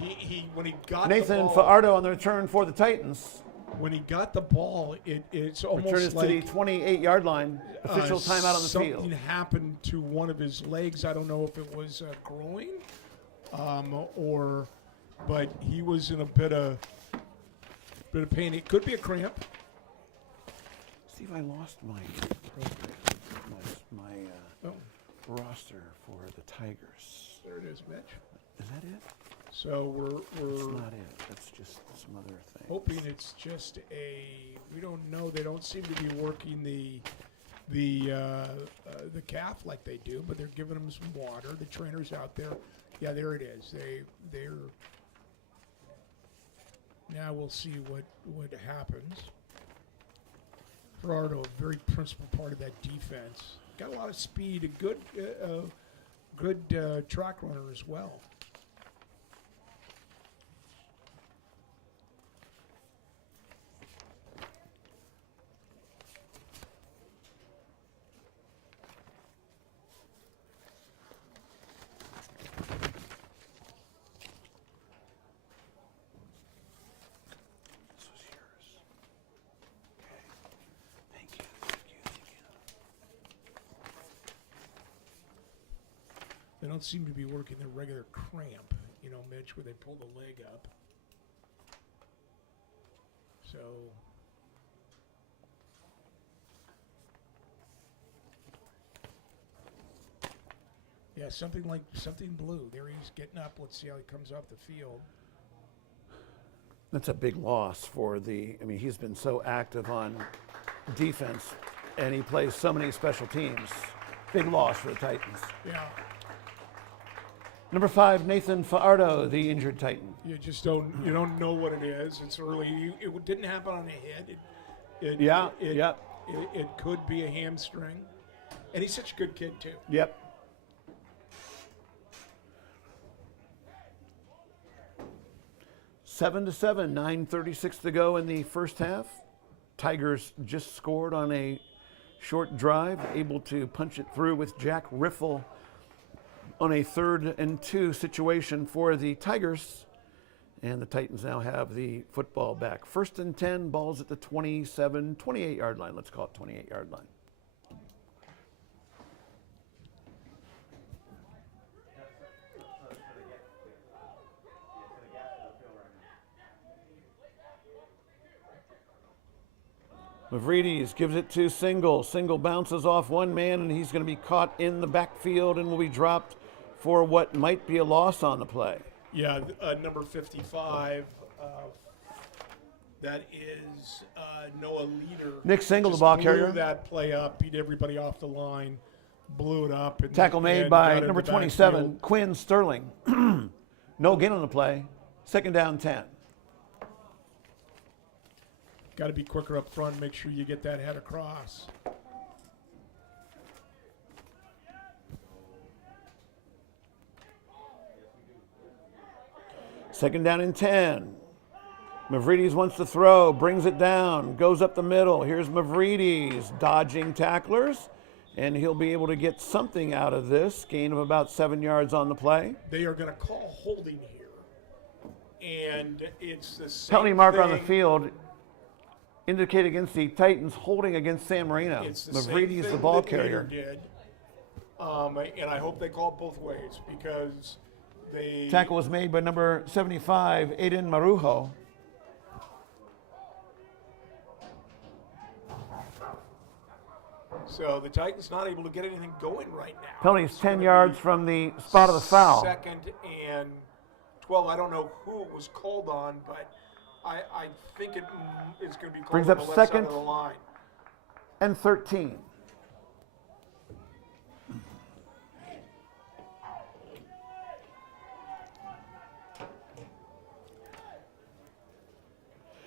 He when he got Nathan the ball, Faardo on the return for the Titans. when he got the ball, it's almost Return is like to the 28-yard line. Official timeout on the field. Something happened to one of his legs. I don't know if it was a groin, but he was in a bit of pain. It could be a cramp. Steve, I lost my roster for the Tigers. There it is, Mitch. Is that it? So we're That's not it. That's just some other thing. hoping it's just we don't know. They don't seem to be working the calf like they do, but they're giving him some water. The trainer's out there. Yeah, there it is. They're now we'll see what happens. Gerardo, a very principal part of that defense. Got a lot of speed, a good track runner as well. This was yours. Okay. Thank you. They don't seem to be working their regular cramp, Mitch, where they pull the leg up. So yeah, something blue. There he's getting up. Let's see how he comes off the field. That's a big loss for he's been so active on defense, and he plays so many special teams. Big loss for the Titans. Yeah. Number 5, Nathan Faardo, the injured Titan. You just don't know what it is. It's early. It didn't happen on the head. It could be a hamstring. And he's such a good kid too. Yep. Seven to 7, 9:36 to go in the first half. Tigers just scored on a short drive, able to punch it through with Jack Riffle on a 3rd and 2 situation for the Tigers. And the Titans now have the football back. 1st and 10, balls at the 28-yard line. Let's call it 28-yard line. Mavridis gives it to Single. Single bounces off one man, and he's going to be caught in the backfield and will be dropped for what might be a loss on the play. Yeah, number 55. That is Noah Leader. Nick Single, the Just ball blew carrier. that play up, beat everybody off the line, blew it up. And, Tackle made and by got in number the 27, backfield. Quinn Sterling. No gain on the play. 2nd down, 10. Got to be quicker up front. Make sure you get that head across. Second down and 10. Mavridis wants to throw, brings it down, goes up the middle. Here's Mavridis dodging tacklers, and he'll be able to get something out of this. Gain of about 7 yards on the play. They are going to call holding here, and it's the same Penalty marker on the thing. field indicate against the Titans, holding against San Marino. It's the same Mavridis, thing the ball that carrier. Leader did, and I hope they call it both ways because they Tackle was made by number 75, Aiden Marujo. So the Titans not able to get anything going right now. Penalty is It's 10 gonna yards be from the spot of the foul. Second and 12. I don't know who it was called on, but I think it's going to be called Brings on up the left side second. of the line. And 13.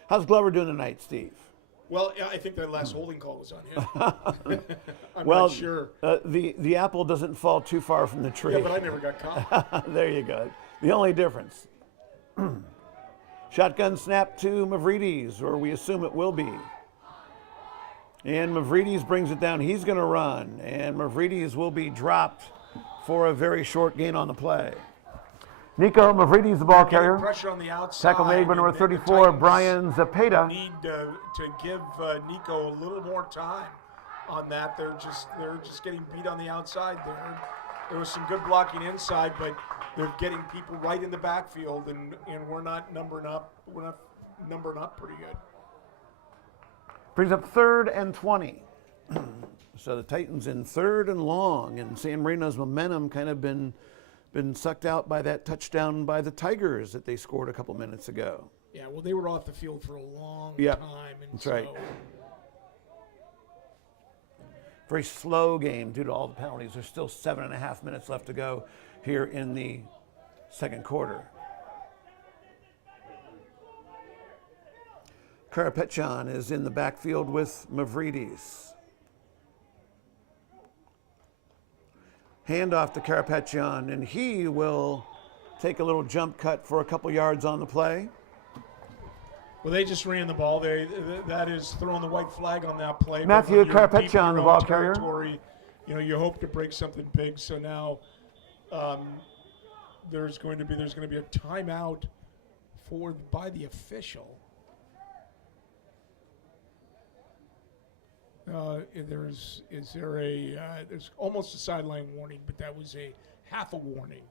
How's Glover doing tonight, Steve? Well, yeah, I think that last holding call was on him. I'm Well, not sure. The apple doesn't fall too far from the tree. Yeah, but I never got caught. There you go. The only difference. Shotgun snap to Mavridis, or we assume it will be. And Mavridis brings it down. He's going to run, and Mavridis will be dropped for a very short gain on the play. Nico Mavridis, the ball Getting carrier. pressure on the outside. Tackle made by number and the 34, Titans Brian Zapata. Need to give Nico a little more time on that. They're just getting beat on the outside there. There was some good blocking inside, but they're getting people right in the backfield, and we're not numbering up. We're not numbering up pretty good. Brings up 3rd and 20. So the Titans in 3rd and long, and San Marino's momentum kind of been sucked out by that touchdown by the Tigers that they scored a couple minutes ago. Yeah, well, they were off the field for a long Yep, time, and that's so right. Very slow game due to all the penalties. There's still 7.5 minutes left to go here in the second quarter. Karapetyan is in the backfield with Mavridis. Handoff to Karapetyan, and he will take a little jump cut for a couple yards on the play. Well, they just ran the ball. That is throwing the white flag on that play. But Matthew when you're deep in Karapetyan, the your ball own carrier. territory, you hope to break something big. So now there's going to be a timeout by the official. There's almost a sideline warning, but that was a half a warning.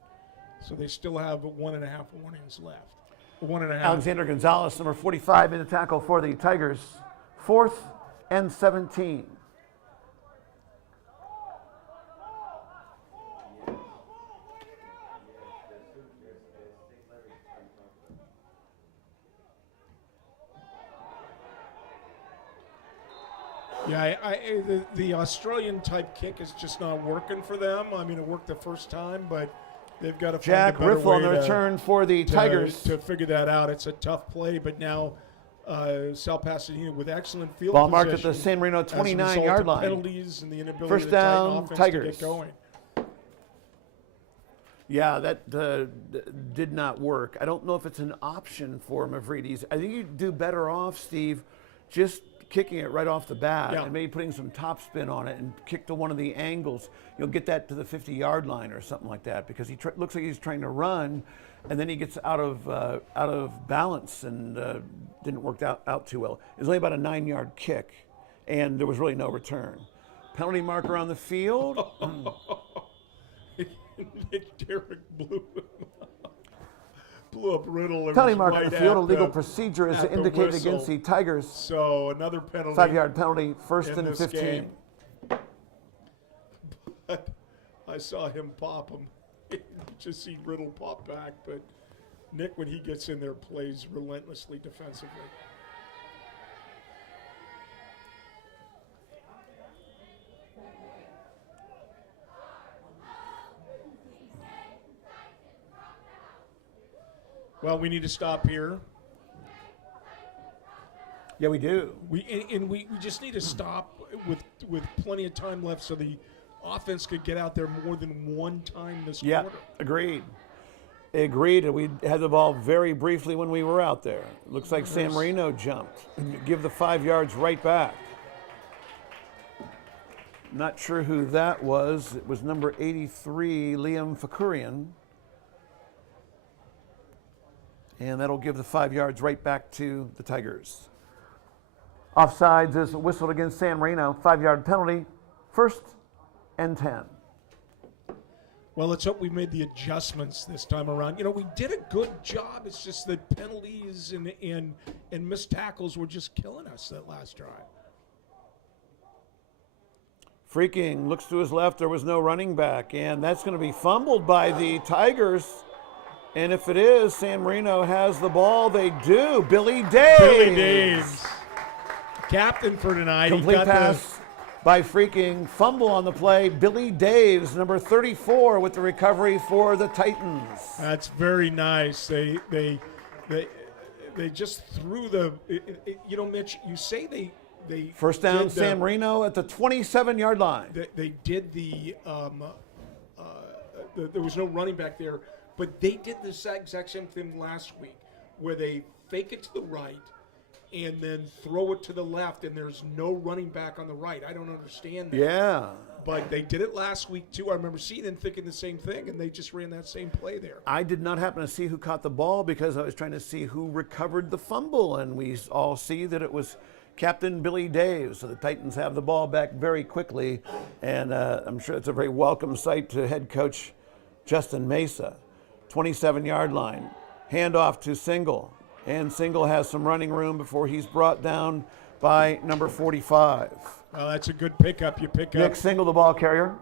So they still have 1.5 warnings left. 1.5. Alexander Gonzalez, number 45, in the tackle for the Tigers. 4th and 17. Yeah, the Australian type kick is just not working for them. I mean, it worked the first time, but they've got to Jack find a better Riffle on way the return for the Tigers. to figure that out. It's a tough play, but now South Pasadena with excellent field Ball position. marked at the San Marino as a result 29-yard of line. Penalties and the inability First of the Titan down, offense Tigers. to get going. Yeah, that did not work. I don't know if it's an option for Mavridis. I think you'd do better off, Steve, just kicking it right off the bat and maybe putting some top spin on it and kick to one of the angles. You'll get that to the 50-yard line or something like that, because he looks like he's trying to run, and then he gets out of balance and didn't work out too well. It was only about a 9-yard kick, and there was really no return. Penalty marker on the field. Derek blew up Riddle. Penalty marker on the field. A legal procedure is at the indicated whistle. against the Tigers. So another penalty. 5-yard penalty, 1st in and this 15. game. But I saw him pop him. Just see Riddle pop back. But Nick, when he gets in there, plays relentlessly defensively. Well, we need to stop here. Yeah, we do. We just need to stop with plenty of time left so the offense could get out there more than one time this Yeah, quarter. agreed. Agreed. And we had the ball very briefly when we were out there. Looks like San Marino jumped. Give the 5 yards right back. Not sure who that was. It was number 83, Liam Fakurian. And that'll give the 5 yards right back to the Tigers. Offsides is whistled against San Marino. 5-yard penalty. 1st and 10. Well, let's hope we made the adjustments this time around. We did a good job. It's just that penalties and missed tackles were just killing us that last drive. Freaking looks to his left. There was no running back, and that's going to be fumbled by the Tigers. And if it is, San Marino has the ball. They do. Billy Daves. Billy Daves, captain for tonight. Complete pass by freaking fumble on the play. Billy Daves, number 34, with the recovery for the Titans. That's very nice. They just threw the. Mitch, you say they. First down, San Marino at the 27-yard line. They did there was no running back there, but they did the exact same thing last week, where they fake it to the right and then throw it to the left, and there's no running back on the right. I don't understand that. Yeah. But they did it last week, too. I remember seeing them thinking the same thing, and they just ran that same play there. I did not happen to see who caught the ball because I was trying to see who recovered the fumble, and we all see that it was Captain Billy Daves. So the Titans have the ball back very quickly, and I'm sure it's a very welcome sight to head coach Justin Mesa. 27-yard line. Handoff to Single. And Single has some running room before he's brought down by number 45. Well, that's a good pickup. You pick Nick up Single, the ball carrier.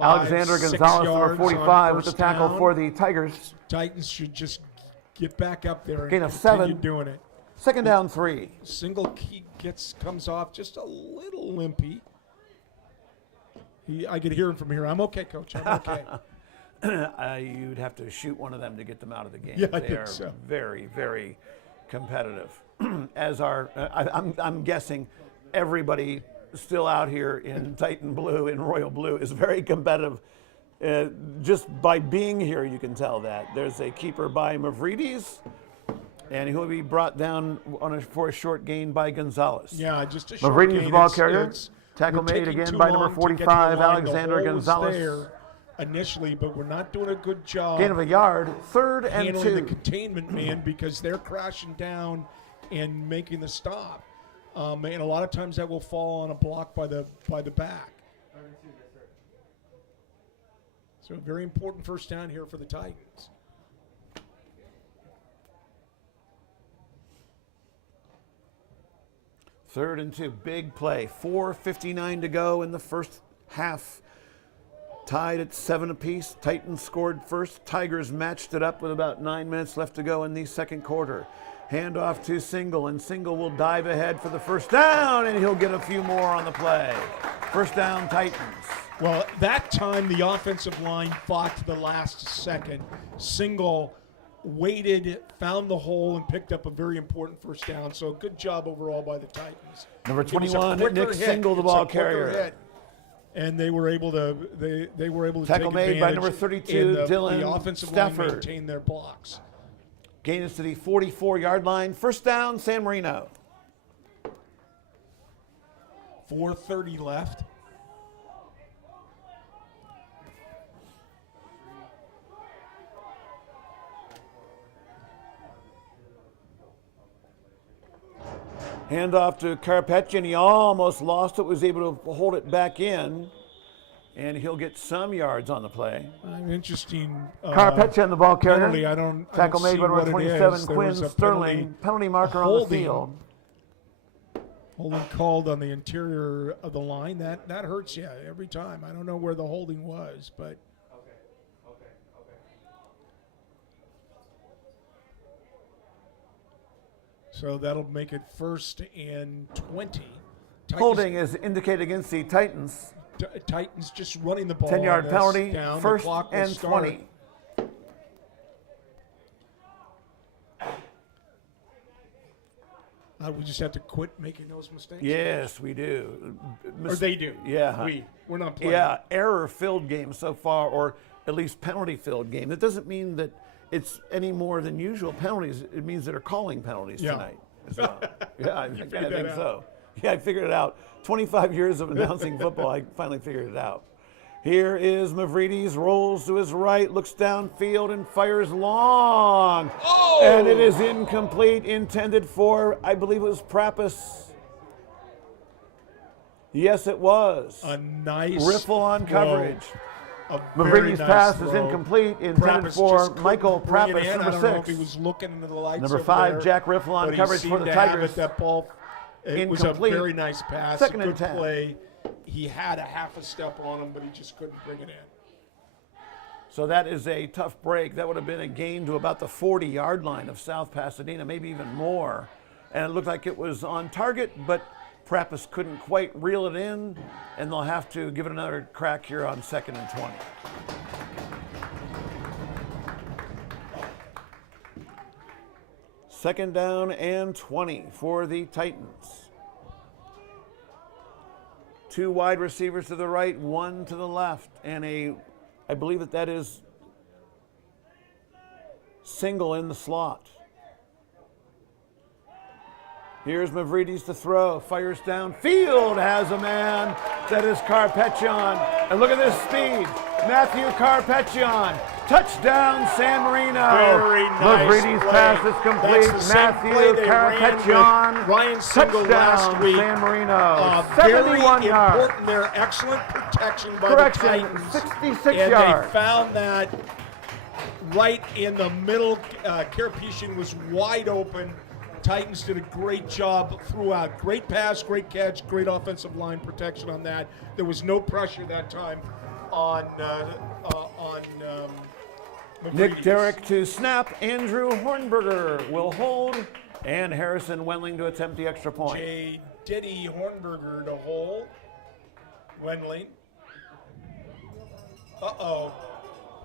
Alexander Gonzalez, number 45, with the tackle down. for the Tigers. Titans should just get back up there Gain and of continue 7. doing it. Second down, 3. Single key comes off just a little limpy. I could hear him from here. I'm okay, Coach. I'm okay. You'd have to shoot one of them to get them out of the game. Yeah, I they think are so. very, very competitive. As are, I'm guessing everybody still out here in Titan Blue, in Royal Blue, is very competitive. Just by being here, you can tell that. There's a keeper by Mavridis, and he'll be brought down for a short gain by Gonzalez. Yeah, just a short Mavridis, gain. ball carrier. Tackle we're made taking again too by long number to get to the 45, line. Alexander The hole was Gonzalez. there initially, but we're not doing a good job Gain of a yard, 3rd and handling 2. the containment man because they're crashing down and making the stop. And a lot of times that will fall on a block by the back. So a very important first down here for the Titans. Third and 2, big play. 4:59 to go in the first half. Tied at 7 apiece. Titans scored first. Tigers matched it up with about 9 minutes left to go in the second quarter. Handoff to Single, and Single will dive ahead for the first down, and he'll get a few more on the play. First down, Titans. Well, that time the offensive line fought to the last second. Single waited, found the hole, and picked up a very important first down. So good job overall by the Titans. Number It was a 21, quicker Nick hit. Single, the It's a ball quicker carrier. hit. And they were able to Tackle take made by advantage. number 32, and Dylan the offensive Stafford. line maintained their blocks. Gain is to the 44-yard line. First down, San Marino. 4:30 left. Handoff to Carpetchen. He almost lost it, was able to hold it back in, and he'll get some yards on the play. Interesting. Carpetchen, the ball carrier. Penalty. I don't Tackle made see by what number it 27, is. There Quinn was a Sterling. Penalty marker on the holding. field. Holding called on the interior of the line. That hurts you every time. I don't know where the holding was, but. So that'll make it 1st and 20. Holding is indicated against the Titans. Titans just running the ball. 10-yard on this penalty, down. The 1st clock will and start. 20. We just have to quit making those mistakes. Yes, we do. Or they do. Yeah. We're not playing. Yeah, error-filled games so far, or at least penalty-filled game. That doesn't mean that it's any more than usual penalties. It means that they're calling penalties tonight. So, yeah, I think so. Yeah, I figured it out. 25 years of announcing football, I finally figured it out. Here is Mavridis, rolls to his right, looks downfield and fires long. Oh! And it is incomplete, intended for, I believe it was Prappus. Yes, it was. A nice riffle on throw. coverage. Mavridis' Mavridis' pass is incomplete, intended for Michael Prappus, number I don't know if 6. he was looking into the lights Number over 5, there, Jack Riffle on but coverage he for the seemed to have Tigers. it, that ball. It was a Incomplete. very nice pass. Second a good and 10. play. He had a half a step on him, but he just couldn't bring it in. So that is a tough break. That would have been a gain to about the 40-yard line of South Pasadena, maybe even more. And it looked like it was on target, but Prappus couldn't quite reel it in, and they'll have to give it another crack here on 2nd and 20. Second down and 20 for the Titans. 2 wide receivers to the right, 1 to the left, and I believe that is single in the slot. Here's Mavridis to throw, fires downfield, has a man. That is Carpeccion. And look at this speed. Matthew Carpeccion. Touchdown, San Marino. Very nice Mavridis' play. pass is complete. That's the same Matthew play they ran Carpeccion. with Ryan Single Touchdown, last week. San Marino. Very 71 yards. important there. Excellent protection by Correction, the Titans. 66 and yards. they found that right in the middle. Carpeccion was wide open. Titans did a great job throughout. Great pass, great catch, great offensive line protection on that. There was no pressure that time on Nick Mavridis. Derrick to snap. Andrew Hornberger will hold. And Harrison Wendling to attempt the extra point. J. Diddy Hornberger to hold. Wendling. Uh-oh.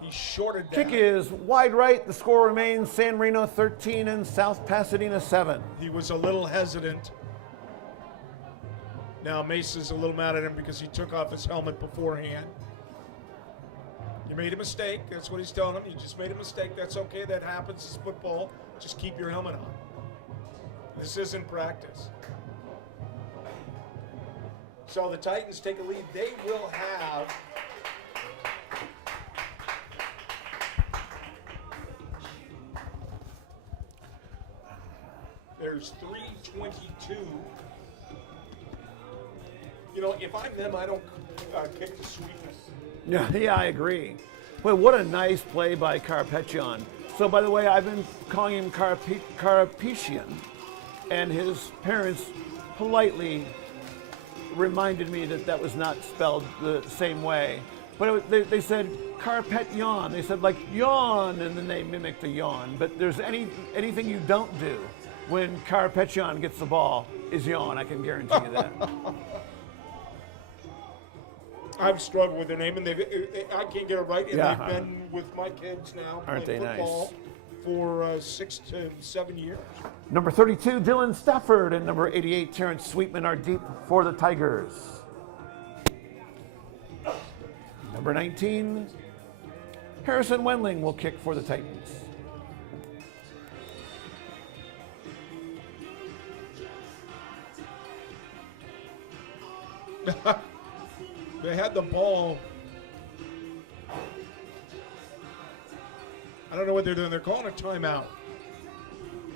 He shorted that. Kick is wide right. The score remains San Marino 13 and South Pasadena 7. He was a little hesitant. Now Mesa's a little mad at him because he took off his helmet beforehand. You made a mistake. That's what he's telling him. You just made a mistake. That's okay. That happens. It's football. Just keep your helmet on. This isn't practice. So the Titans take a lead. They will have there's 3:22. You know, if I'm them, I don't kick the sweetness. Yeah, I agree. Boy, what a nice play by Carpeccion. So, by the way, I've been calling him Carpetian, and his parents politely reminded me that was not spelled the same way. But they said Carpet-yawn. They said like yawn, and then they mimicked a yawn. But there's anything you don't do when Carpeccion gets the ball is yawn. I can guarantee you that. I've struggled with their name, and I can't get it right. And Yeah. they've been with my kids now Aren't playing they nice? football for 6 to 7 years. Number 32, Dylan Stafford, and number 88, Terrence Sweetman are deep for the Tigers. Number 19, Harrison Wendling will kick for the Titans. They had the ball. I don't know what they're doing. They're calling a timeout.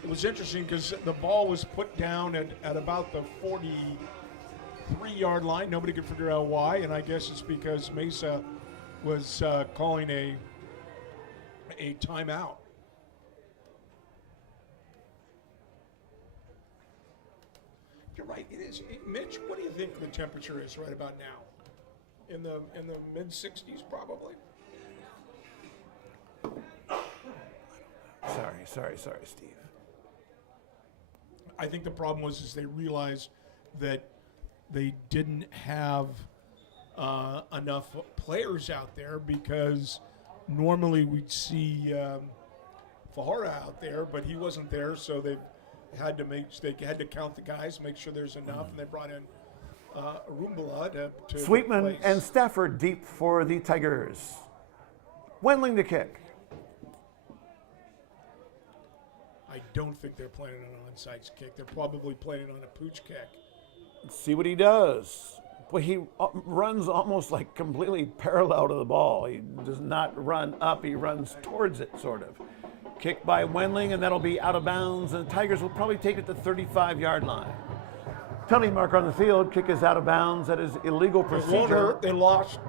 It was interesting because the ball was put down at about the 43-yard line. Nobody could figure out why, and I guess it's because Mesa was calling a timeout. You're right. It is. Mitch, what do you think the temperature is right about now? In the mid-60s, probably. Sorry, Steve. I think the problem was they realized that they didn't have enough players out there, because normally we'd see Fajara out there, but he wasn't there, so they had to count the guys, make sure there's enough, and they brought in Arumbala to Sweetman replace. and Stafford deep for the Tigers. Wendling to kick. I don't think they're planning on an onside kick. They're probably planning on a pooch kick. See what he does. Well, he runs almost like completely parallel to the ball. He does not run up, he runs towards it, sort of. Kick by Wendling, and that'll be out of bounds, and the Tigers will probably take it to the 35-yard line. Penalty marker on the field, kick is out of bounds. That is illegal It won't procedure. hurt. They lost,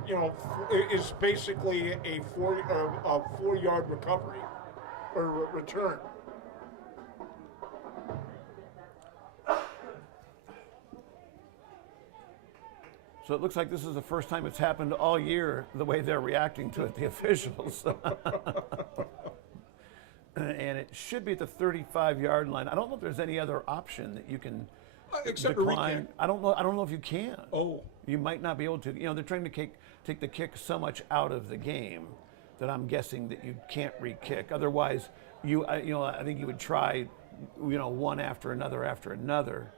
it's basically a 4-yard recovery or return. So it looks like this is the first time it's happened all year, the way they're reacting to it, the officials. And it should be at the 35-yard line. I don't know if there's any other option that you can Except decline. a re-kick. I don't know if you can. Oh. You might not be able to. They're trying to take the kick so much out of the game that I'm guessing that you can't re-kick. Otherwise, I think you would try, one after another after another.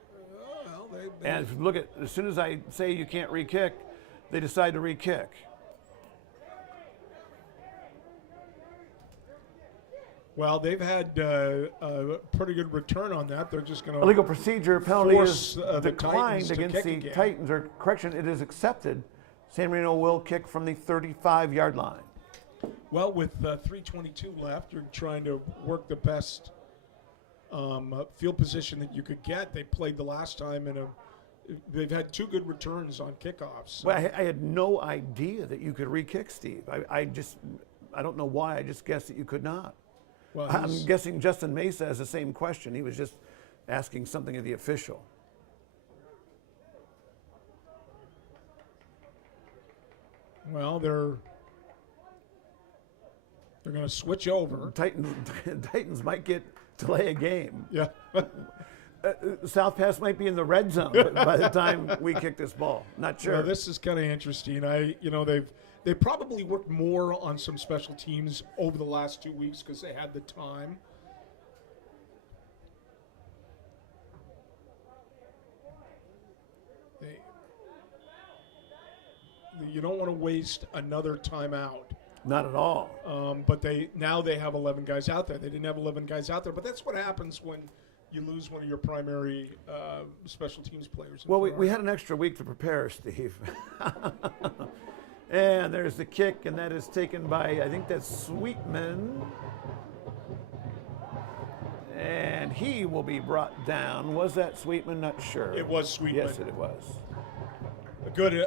Well, And if you look at, as soon as I say you can't re-kick, they decide to re-kick. Well, they've had a pretty good return on that. They're just going to Illegal procedure penalty force is the declined Titans to against kick the again. Titans, or correction, it is accepted. San Marino will kick from the 35-yard line. Well, with 3:22 left, you're trying to work the best field position that you could get. They played the last time they've had 2 good returns on kickoffs. So. Well, I had no idea that you could re-kick, Steve. I don't know why. I just guessed that you could not. Well, I'm guessing Justin Mesa has the same question. He was just asking something of the official. Well, they're going to switch over. Titans might get delay a game. Yeah. South Pass might be in the red zone by the time we kick this ball. Not sure. Well, this is kind of interesting. They probably worked more on some special teams over the last 2 weeks because they had the time. You don't want to waste another timeout. Not at all. But now they have 11 guys out there. They didn't have 11 guys out there, but that's what happens when you lose one of your primary special teams players. Well, we had an extra week to prepare, Steve. And there's the kick, and that is taken by, I think that's Sweetman. And he will be brought down. Was that Sweetman? Not sure. It was Sweetman. Yes, it was.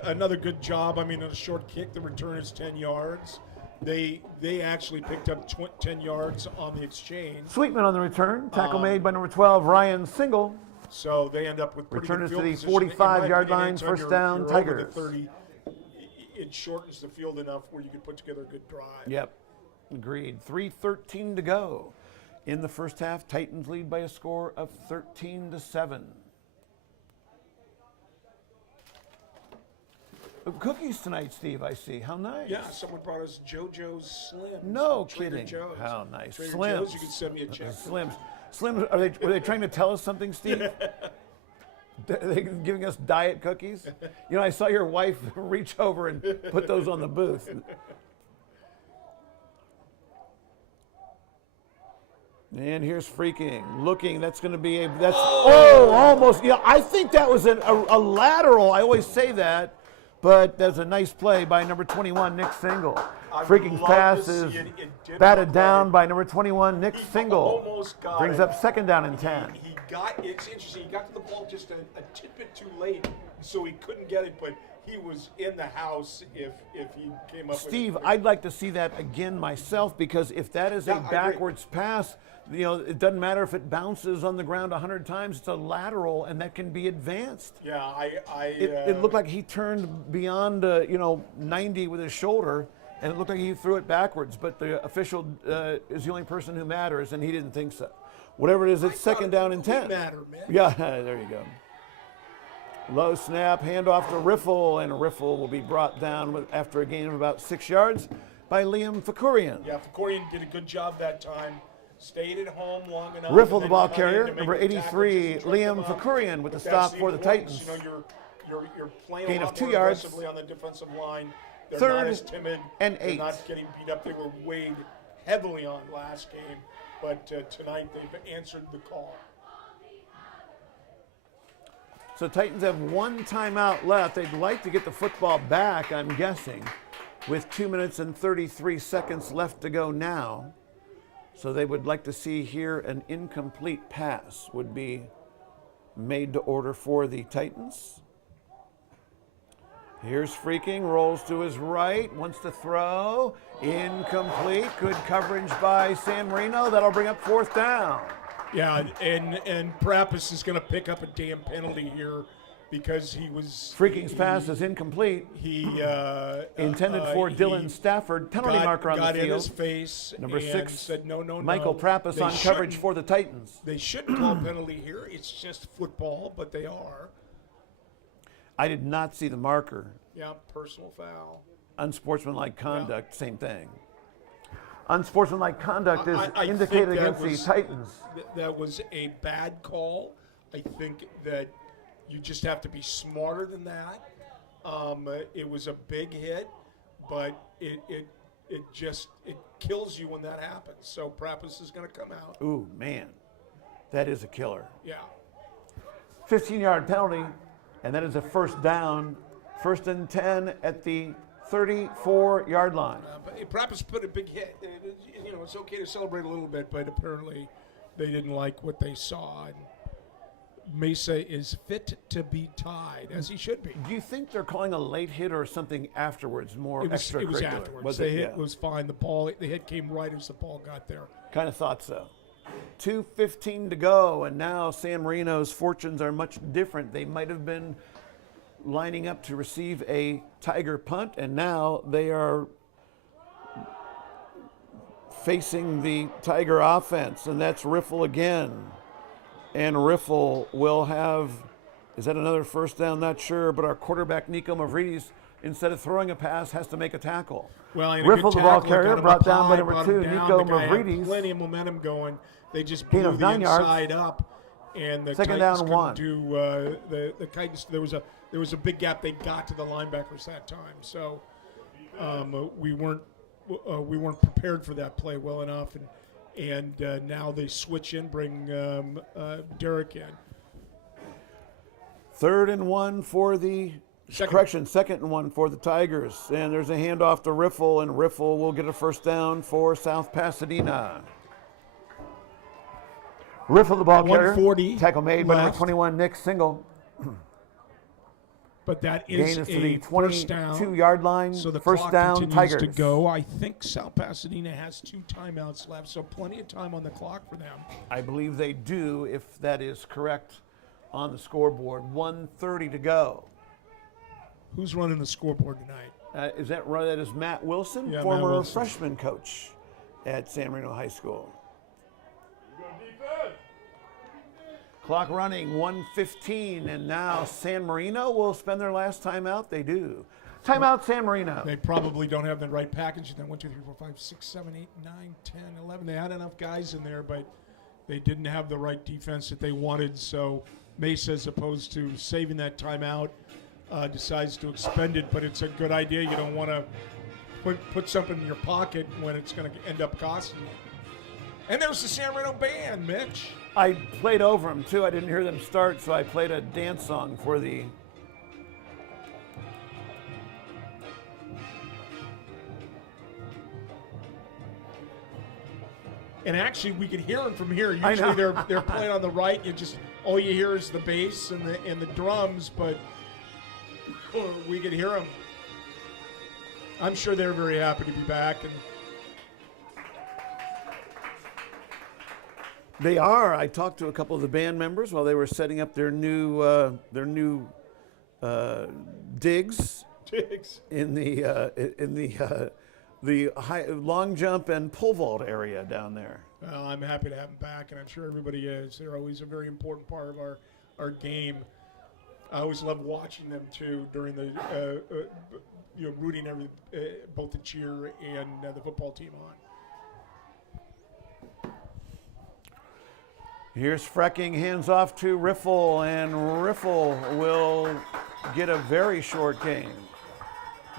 Another good job. I mean, on a short kick, the return is 10 yards. They actually picked up 10 yards on the exchange. Sweetman on the return. Tackle made by number 12, Ryan Single. So they end up with pretty Return good is to field the position. 45-yard In my line, opinion, anytime first you're down, over Tigers. the 30, it shortens the field enough where you can put together a good drive. Yep, agreed. 3:13 to go in the first half. Titans lead by a score of 13-7. Cookies tonight, Steve, I see. How nice. Yeah, someone brought us JoJo's Slims. No from Trader kidding. Joe's. How nice. Trader Slims. Joe's, you can send me a check. Slims. Slims, were they trying to tell us something, Steve? Are they giving us diet cookies? I saw your wife reach over and put those on the booth. And here's Freaking, looking, that's going to be almost, I think that was a lateral, I always say that, but that's a nice play by number 21, Nick Single. Freaking's pass is batted down by number 21, Nick Single. Almost got Brings it. up second down and 10. It's interesting, he got to the ball just a tidbit too late, so he couldn't get it, but he was in the house if he came up Steve, with it. I'd like to see that again myself, because if that is Yeah, I a agree. backwards pass, it doesn't matter if it bounces on the ground 100 times, it's a lateral, and that can be advanced. Yeah, It looked like he turned beyond 90 with his shoulder, and it looked like he threw it backwards, but the official is the only person who matters, and he didn't think so. Whatever it is, it's second down and 10. Matter, man. Yeah, there you go. Low snap, handoff to Riffle, and Riffle will be brought down after a gain of about 6 yards by Liam Fakurian. Yeah, Fakorian did a good job that time. stayed at home long enough. Riffle and the then ball cut carrier, in to number make the tackles 83, and trip Liam them up. Fakurian with the But that's stop for the importance. Titans. You're playing Gain a of lot 2 more yards. aggressively on the defensive line. They're Third not as timid. and They're 8. not getting beat up. They were weighed heavily on last game, but tonight they've answered the call. So Titans have 1 timeout left. They'd like to get the football back, I'm guessing, with 2 minutes and 33 seconds left to go now. So they would like to see here an incomplete pass would be made to order for the Titans. Here's Freaking, rolls to his right, wants to throw, incomplete. Good coverage by San Marino. That'll bring up 4th down. Yeah, and Prappis is going to pick up a damn penalty here because he was Freaking's pass is incomplete. He Intended for Dylan Stafford. Penalty marker on the got field. in his face. Number and 6, said no. Michael Prappis They on coverage shouldn't- for the Titans. They shouldn't call a penalty here. It's just football, but they are. I did not see the marker. Yeah, personal foul. Unsportsmanlike conduct, same thing. Unsportsmanlike conduct is I indicated think that against was- the Titans. That was a bad call. I think that you just have to be smarter than that. It was a big hit, but it kills you when that happens. So Prappis is going to come out. Ooh, man. That is a killer. Yeah. 15-yard penalty, and that is a 1st down. 1st and 10 at the 34-yard line. But Prappis put a big hit. It's okay to celebrate a little bit, but apparently they didn't like what they saw. And Mesa is fit to be tied, as he should be. Do you think they're calling a late hit or something afterwards, more It was extracurricular? afterwards. The hit was fine. The hit came right as the ball got there. Kind of thought so. 2:15 to go, and now San Marino's fortunes are much different. They might have been lining up to receive a Tiger punt, and now they are facing the Tiger offense, and that's Riffle again. And Riffle will have, is that another 1st down? Not sure, but our quarterback, Nico Mavridis, instead of throwing a pass, has to make a tackle. Well, Riffle, the ball carrier, brought down by number 2, Nico Mavridis. Plenty of momentum going. They just Gain blew of the 9 yards. inside up, and the 2nd Titans down, couldn't 1. do the Titans. There was a big gap. They got to the linebackers that time, so we weren't prepared for that play well enough, and now they switch in, bring Derek in. 3rd and 1 for the correction, 2nd and 1 for the Tigers, and there's a handoff to Riffle, and Riffle will get a 1st down for South Pasadena. Riffle the ball carrier. 140 Tackle made by number left. 21, Nick Single. But that Gain is is to a the first down. 22-yard line. So the 1st clock down, continues Tigers. to go. I think South Pasadena has 2 timeouts left, so plenty of time on the clock for them. I believe they do, if that is correct on the scoreboard. 1:30 to go. Who's running the scoreboard tonight? Is that right? That is Matt Wilson, Yeah, Matt former Wilson. freshman coach at San Marino High School. Clock running, 1:15, and now San Marino will spend their last timeout. They do. Timeout, San Marino. They probably don't have the right package. Then 1, 2, 3, 4, 5, 6, 7, 8, 9, 10, 11. They had enough guys in there, but they didn't have the right defense that they wanted. So Mesa, as opposed to saving that timeout, decides to expend it. But it's a good idea. You don't want to put something in your pocket when it's going to end up costing you. And there's the San Marino band, Mitch. I played over them, too. I didn't hear them start, so I played a dance song for the... And actually, we could hear them from here. I Usually, know. they're playing on the right. You just all you hear is the bass and the drums, but we could hear them. I'm sure they're very happy to be back. And They are. I talked to a couple of the band members while they were setting up their new digs in the high, long jump and pole vault area down there. well, I'm happy to have them back, and I'm sure everybody is. They're always a very important part of our game. I always love watching them too during the rooting both the cheer and the football team on. Here's Frecking, hands off to Riffle, and Riffle will get a very short gain.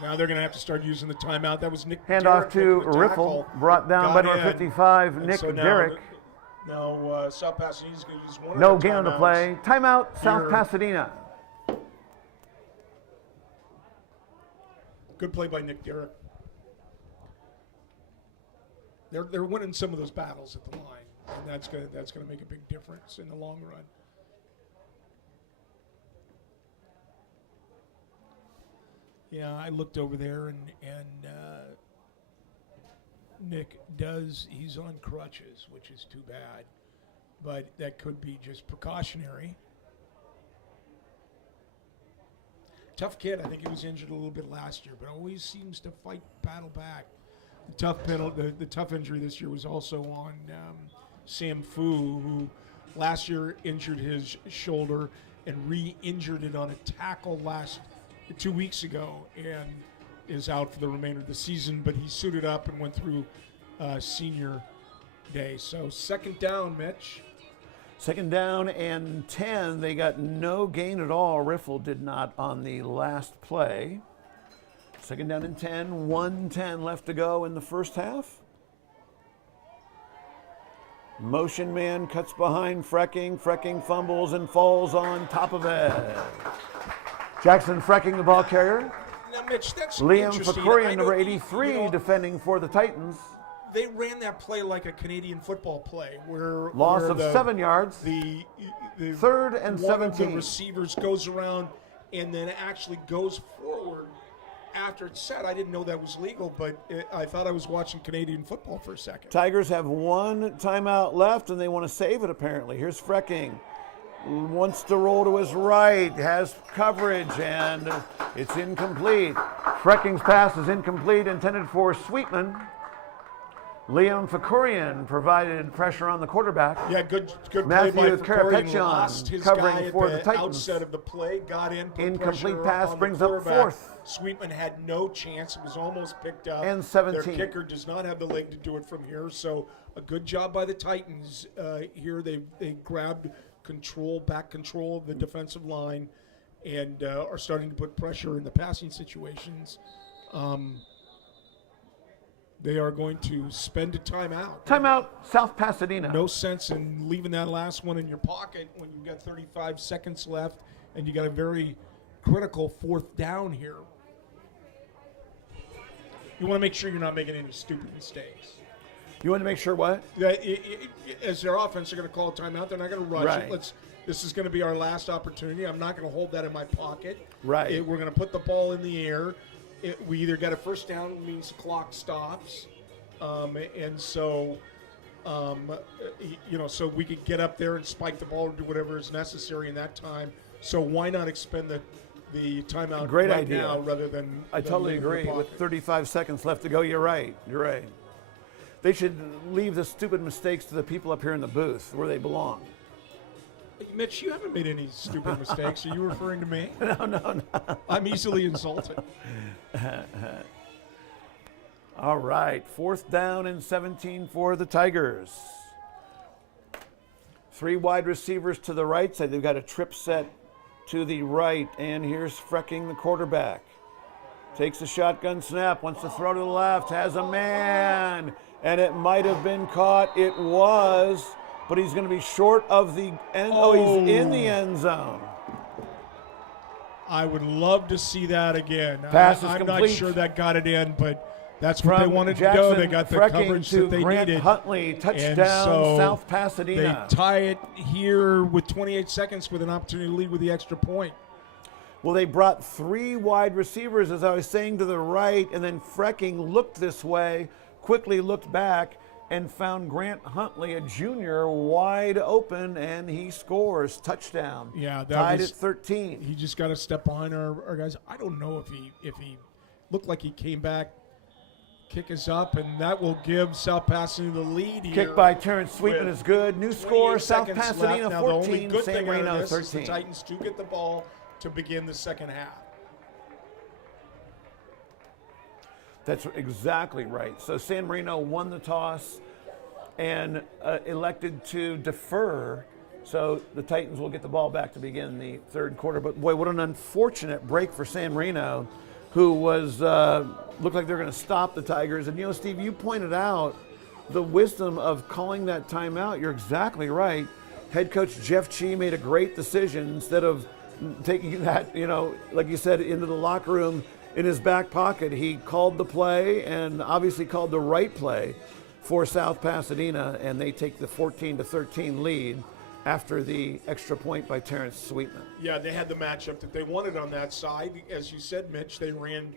Now they're going to have to start using the timeout. That was Nick Hand Derrick off to making the Riffle, tackle. brought down by Got number in. 55, And Nick so now Derrick. Now South Pasadena's going to use one No of their gain on the timeouts. play. Timeout, South Here. Pasadena. Good play by Nick Derrick. They're winning some of those battles at the line, and that's gonna make a big difference in the long run. Yeah, I looked over there, and Nick he's on crutches, which is too bad, but that could be just precautionary. Tough kid. I think he was injured a little bit last year, but always seems to battle back. The tough injury this year was also on Sam Fu, who last year injured his shoulder and re-injured it on a tackle 2 weeks ago, and is out for the remainder of the season. But he suited up and went through senior day. So second down, Mitch. Second down and 10. They got no gain at all. Riffle did not on the last play. Second down and 10. 1:10 left to go in the first half. Motion man cuts behind Frecking. Frecking fumbles and falls on top of it. Jackson Frecking, the ball carrier. Now, Mitch, that's Liam interesting. I Fakurian, know number you 83, know, defending for the Titans. They ran that play like a Canadian football play, where Loss where of 7 yards. The Third and one of 17. the receivers goes around and then actually goes forward after it's set. I didn't know that was legal, but I thought I was watching Canadian football for a second. Tigers have one timeout left, and they want to save it, apparently. Here's Frecking. Wants to roll to his right, has coverage, and it's incomplete. Frecking's pass is incomplete, intended for Sweetman. Liam Fakurian provided pressure on the quarterback. Yeah, good Matthew play by Fakurian. Karapetyan Lost his covering guy at for the the Titans. outset of the play, got in, put Incomplete pressure pass on the brings up quarterback. fourth. Sweetman had no chance. It was almost picked up. And 17. Their kicker does not have the leg to do it from here. So a good job by the Titans here. They grabbed back control of the defensive line, and are starting to put pressure in the passing situations. They are going to spend a timeout. Timeout, South Pasadena. No sense in leaving that last one in your pocket when you've got 35 seconds left and you got a very critical fourth down here. You want to make sure you're not making any stupid mistakes. You want to make sure what? As their offense, they're going to call a timeout. They're not going to rush Right. it. This is going to be our last opportunity. I'm not going to hold that in my pocket. Right. We're going to put the ball in the air. We either get a first down, which means the clock stops, and so, so we could get up there and spike the ball or do whatever is necessary in that time. So why not expend the timeout Great right idea. now rather than? I totally leave it in agree. your With pocket? 35 seconds left to go, you're right. You're right. They should leave the stupid mistakes to the people up here in the booth where they belong. Mitch, you haven't made any stupid mistakes. Are you referring to me? No. I'm easily insulted. All right, fourth down and 17 for the Tigers. 3 wide receivers to the right side. They've got a trip set to the right, and here's Frecking, the quarterback. Takes a shotgun snap, wants to throw to the left, has a man, and it might have been caught. It was, but he's going to be short of the end. Oh, he's in the end zone. I would love to see that again. Pass is I'm complete. not sure that got it in, but that's what they From wanted Jackson to do. They got the Frecking coverage to that they Grant needed. Huntley, And touchdown, so South Pasadena. They tie it here with 28 seconds with an opportunity to lead with the extra point. Well, they brought 3 wide receivers, as I was saying, to the right, and then Frecking looked this way, quickly looked back, and found Grant Huntley, a junior, wide open, and he scores. Touchdown. Yeah, that tied was, at 13. He just got to step behind our guys. I don't know if he looked like he came back. Kick is up, and that will give South Pasadena the lead here. Kick by Terrence Sweetman is good. New score, 28 South seconds Pasadena left. Now, the only 14, good San thing out of Marino this is 13. the Titans do get the ball to begin the second half. That's exactly right. So San Marino won the toss, and elected to defer, so the Titans will get the ball back to begin the third quarter. But boy, what an unfortunate break for San Marino, who was looked like they're going to stop the Tigers. And you know, Steve, you pointed out the wisdom of calling that timeout. You're exactly right. Head coach Jeff Chee made a great decision. Instead of taking that, you know, like you said, into the locker room in his back pocket, he called the play, and obviously called the right play for South Pasadena, and they take the 14-13 lead after the extra point by Terrence Sweetman. Yeah, they had the matchup that they wanted on that side. As you said, Mitch, they ran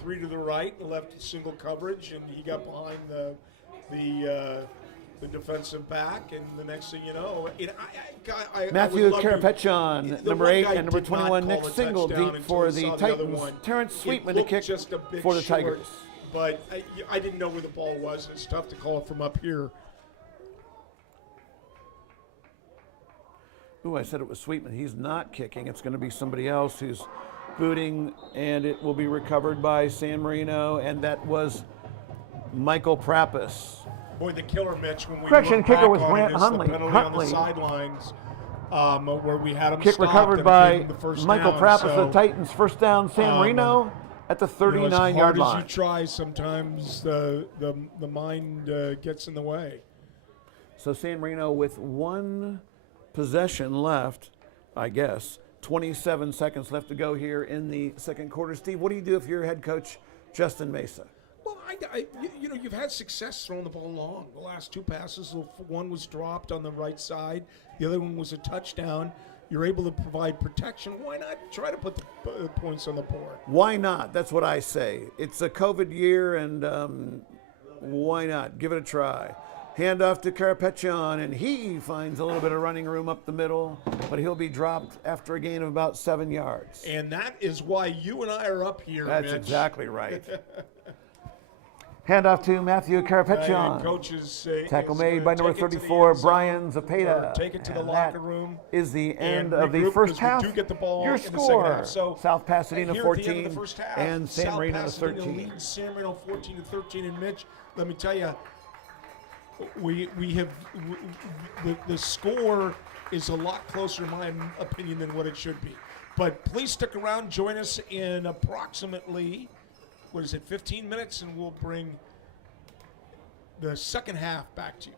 3 to the right and left single coverage, and he got behind the defensive back, and the next thing you know, Matthew I would love Carapetchon, the number one 8, guy and number did not 21, call Nick a Single, touchdown deep until for he the saw the other Titans. one. Terrence It Sweetman to looked kick just a bit for the short, Tigers. But I didn't know where the ball was. It's tough to call it from up here. Ooh, I said it was Sweetman. He's not kicking. It's going to be somebody else who's booting, and it will be recovered by San Marino, and that was Michael Prappis. Boy, the killer, Mitch, when we Correction, look kicker back was on Grant it, is the Huntley. penalty on the sidelines, where we had him Kick stopped recovered and it by gave him the first Michael down. Prappis, So, the Titans. First down, San Marino at the 39-yard as line. hard as you try, sometimes the mind gets in the way. So San Marino with one possession left, I guess. 27 seconds left to go here in the second quarter. Steve, what do you do if you're head coach Justin Mesa? Well, you know, you've had success throwing the ball long. The last 2 passes, one was dropped on the right side. The other one was a touchdown. You're able to provide protection. Why not try to put the points on the board? Why not? That's what I say. It's a COVID year, and why not? Give it a try. Hand off to Carapetchon, and he finds a little bit of running room up the middle, but he'll be dropped after a gain of about 7 yards. And that is why you and I are up here, That's Mitch. exactly right. Hand off to Matthew Carapetchon. Coaches Tackle made by number 34, Brian Zapata. Take it to the And locker that room. is the end and of the regroup, first 'cause we half. do get the ball Your in the second score, half. So, South Pasadena here 14 at the end of the first half, and San South Marino Pasadena 13. leads San Marino 14-13. And Mitch, let me tell you, we have the score is a lot closer, in my opinion, than what it should be. But please stick around. Join us in approximately, 15 minutes, and we'll bring the second half back to you.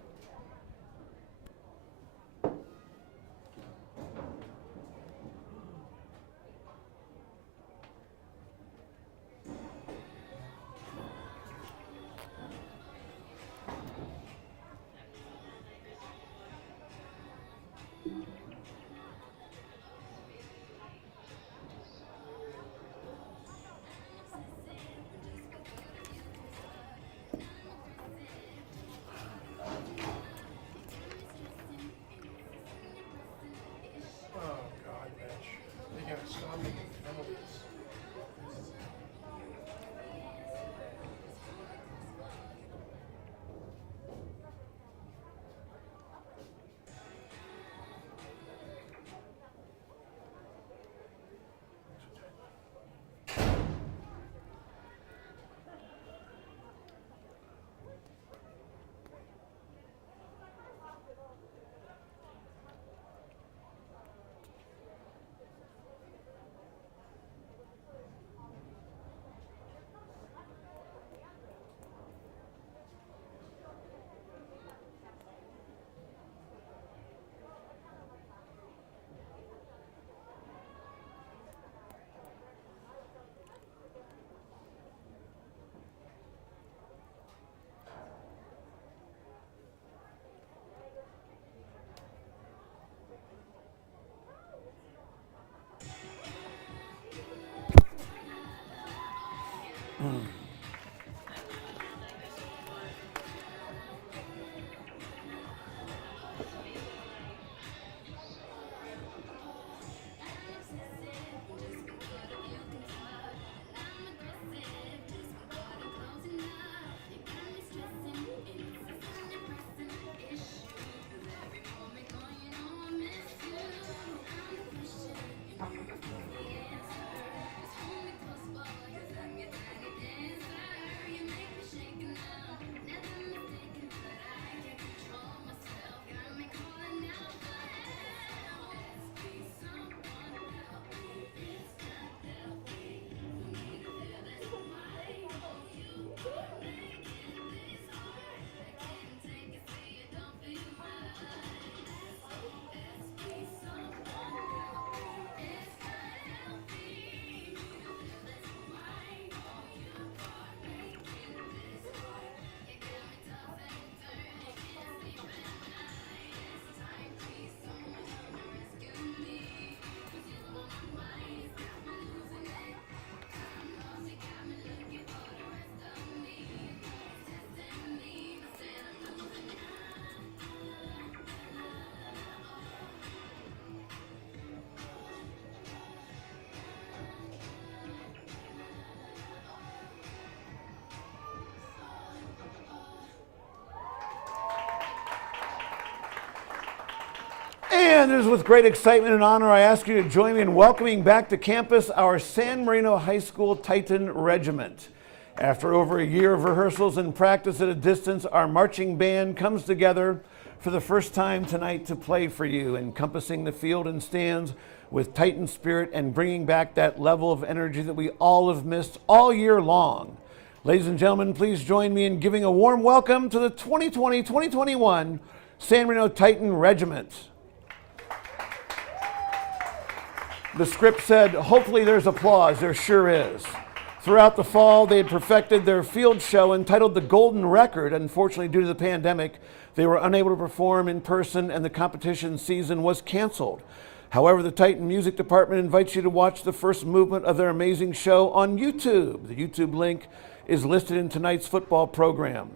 And it is with great excitement and honor I ask you to join me in welcoming back to campus our San Marino High School Titan Regiment. After over a year of rehearsals and practice at a distance, our marching band comes together for the first time tonight to play for you, encompassing the field and stands with Titan spirit and bringing back that level of energy that we all have missed all year long. Ladies and gentlemen, please join me in giving a warm welcome to the 2020-2021 San Marino Titan Regiment. The script said, hopefully there's applause. There sure is. Throughout the fall, they had perfected their field show entitled The Golden Record. Unfortunately, due to the pandemic, they were unable to perform in person and the competition season was canceled. However, the Titan Music Department invites you to watch the first movement of their amazing show on YouTube. The YouTube link is listed in tonight's football program,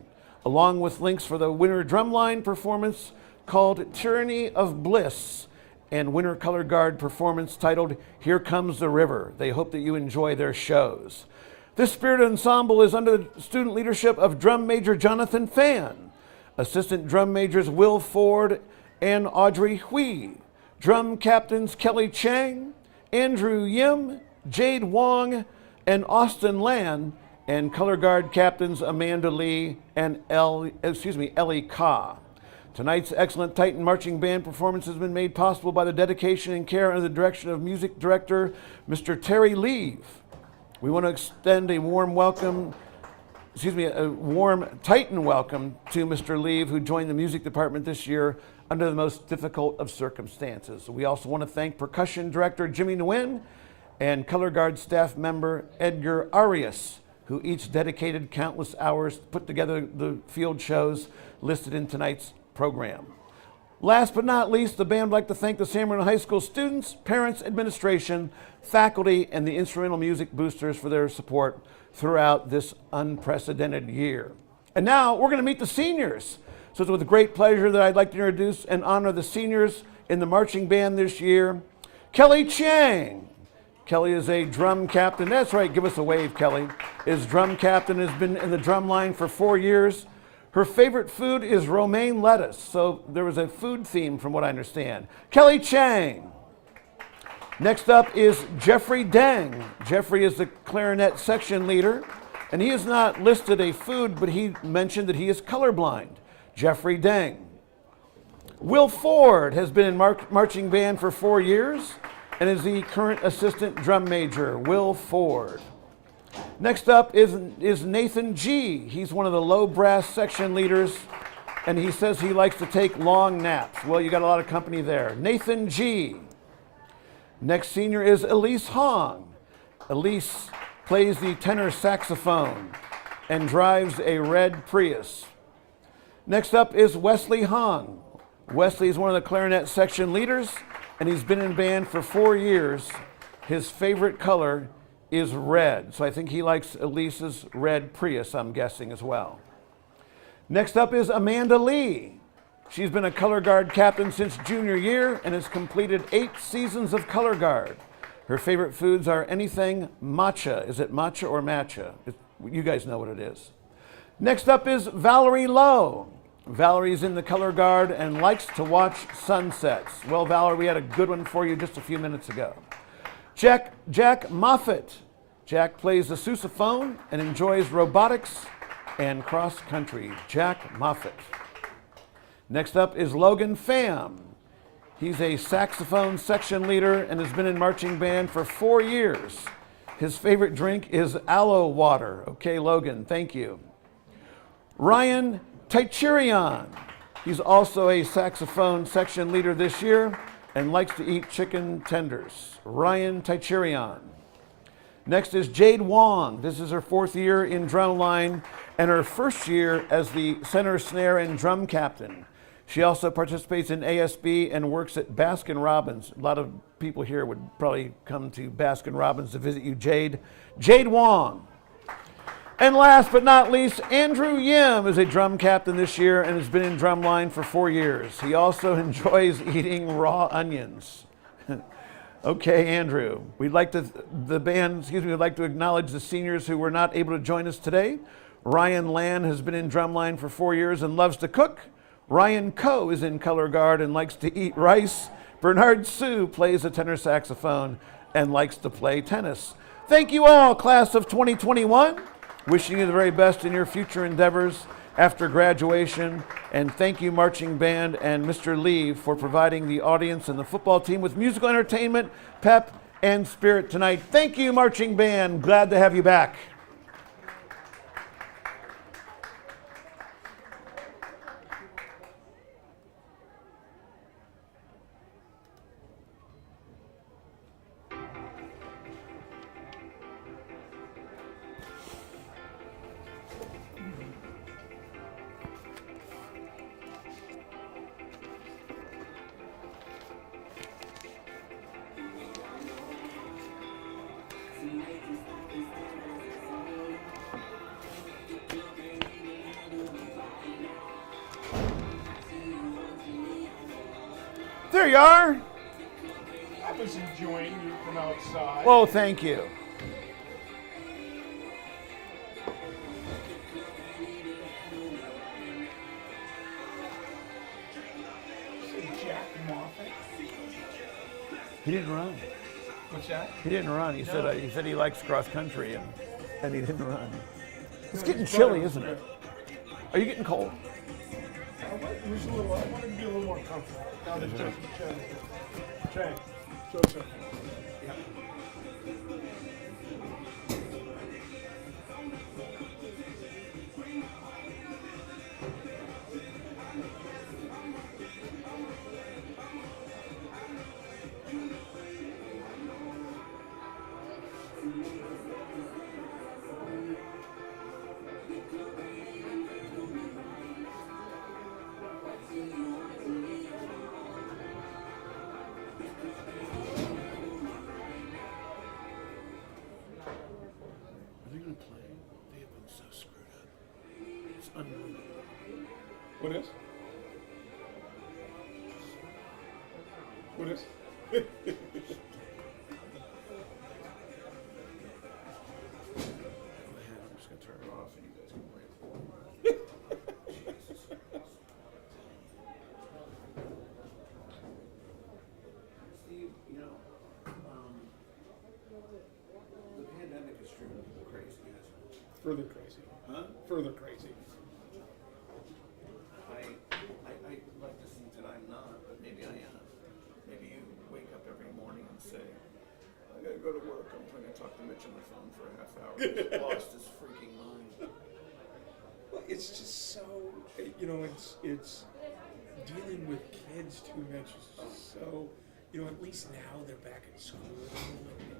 along with links for the winter drumline performance called Tyranny of Bliss and winter color guard performance titled Here Comes the River. They hope that you enjoy their shows. This spirited ensemble is under the student leadership of drum major Jonathan Fan, assistant drum majors Will Ford and Audrey Hui, drum captains Kelly Chang, Andrew Yim, Jade Wong, and Austin Lan, and color guard captains Amanda Lee and Ellie Ka. Tonight's excellent Titan Marching Band performance has been made possible by the dedication and care under the direction of music director Mr. Terry Leave. We want to extend a warm welcome, a warm Titan welcome to Mr. Leave, who joined the music department this year under the most difficult of circumstances. We also want to thank percussion director Jimmy Nguyen and color guard staff member Edgar Arias, who each dedicated countless hours to put together the field shows listed in tonight's program. Last but not least, the band would like to thank the San Marino High School students, parents, administration, faculty, and the instrumental music boosters for their support throughout this unprecedented year. And now we're going to meet the seniors. So it's with great pleasure that I'd like to introduce and honor the seniors in the marching band this year. Kelly Chang. Kelly is a drum captain. That's right, give us a wave, Kelly. Is drum captain, has been in the drum line for 4 years. Her favorite food is romaine lettuce, so there was a food theme from what I understand. Kelly Chang. Next up is Jeffrey Deng. Jeffrey is the clarinet section leader, and he has not listed a food, but he mentioned that he is colorblind. Jeffrey Deng. Will Ford has been in marching band for 4 years and is the current assistant drum major. Will Ford. Next up is Nathan G. He's one of the low brass section leaders, and he says he likes to take long naps. Well, you got a lot of company there. Nathan G. Next senior is Elise Hong. Elise plays the tenor saxophone and drives a red Prius. Next up is Wesley Hong. Wesley is one of the clarinet section leaders, and he's been in band for 4 years. His favorite color is red, so I think he likes Elise's red Prius, I'm guessing, as well. Next up is Amanda Lee. She's been a color guard captain since junior year and has completed 8 seasons of color guard. Her favorite foods are anything matcha. Is it matcha or matcha? You guys know what it is. Next up is Valerie Lowe. Valerie's in the color guard and likes to watch sunsets. Well, Valerie, we had a good one for you just a few minutes ago. Jack Moffitt. Jack plays the sousaphone and enjoys robotics and cross country. Jack Moffitt. Next up is Logan Pham. He's a saxophone section leader and has been in marching band for 4 years. His favorite drink is aloe water. Okay, Logan, thank you. Ryan Taichirian. He's also a saxophone section leader this year and likes to eat chicken tenders. Ryan Taichirian. Next is Jade Wong. This is her 4th year in drumline and her 1st year as the center, snare, and drum captain. She also participates in ASB and works at Baskin Robbins. A lot of people here would probably come to Baskin Robbins to visit you, Jade. Jade Wong. And last but not least, Andrew Yim is a drum captain this year and has been in drumline for 4 years. He also enjoys eating raw onions. Okay, Andrew, we'd like to acknowledge the seniors who were not able to join us today. Ryan Land has been in drumline for 4 years and loves to cook. Ryan Coe is in color guard and likes to eat rice, Bernard Sue plays the tenor saxophone and likes to play tennis. Thank you all, class of 2021. Wishing you the very best in your future endeavors after graduation. And thank you, marching band and Mr. Lee, for providing the audience and the football team with musical entertainment, pep, and spirit tonight. Thank you, marching band. Glad to have you back. There you are. I was enjoying you from outside. Oh, thank you. Jack Moffat. He didn't run. What's that? He didn't run. He No. said he likes cross country and he didn't run. It's No, getting his chilly, brother was isn't it? good. Are you getting cold? I wanted to be a little more comfortable. Now that Jay, Joseph. Yeah. Are they going to play? They have been so screwed up. It's unbelievable. What is? What is? I'm just going to turn it off and you guys can play it. Steve, the pandemic is driving people crazy, isn't it? Further crazy. Huh? Further crazy. I'd like to think that I'm not, but maybe I am. Maybe you wake up every morning and say, I gotta go to work, I'm going to talk to Mitch on the phone for a half hour. He's lost his freaking mind. Well, it's just so, it's dealing with kids too much. It's just so, at least now they're back at school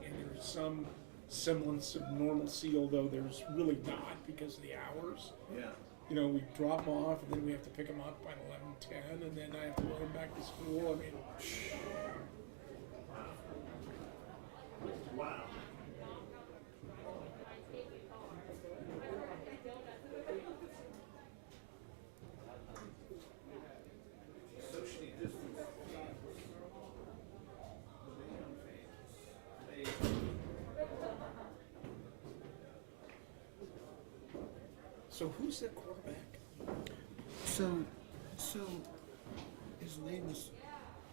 and there's some semblance of normalcy, although there's really not because of the hours. Yeah. We drop them off and then we have to pick them up by 11:10 and then I have to run them back to school. I mean, Wow. Socially distanced. so who's their quarterback? So his name is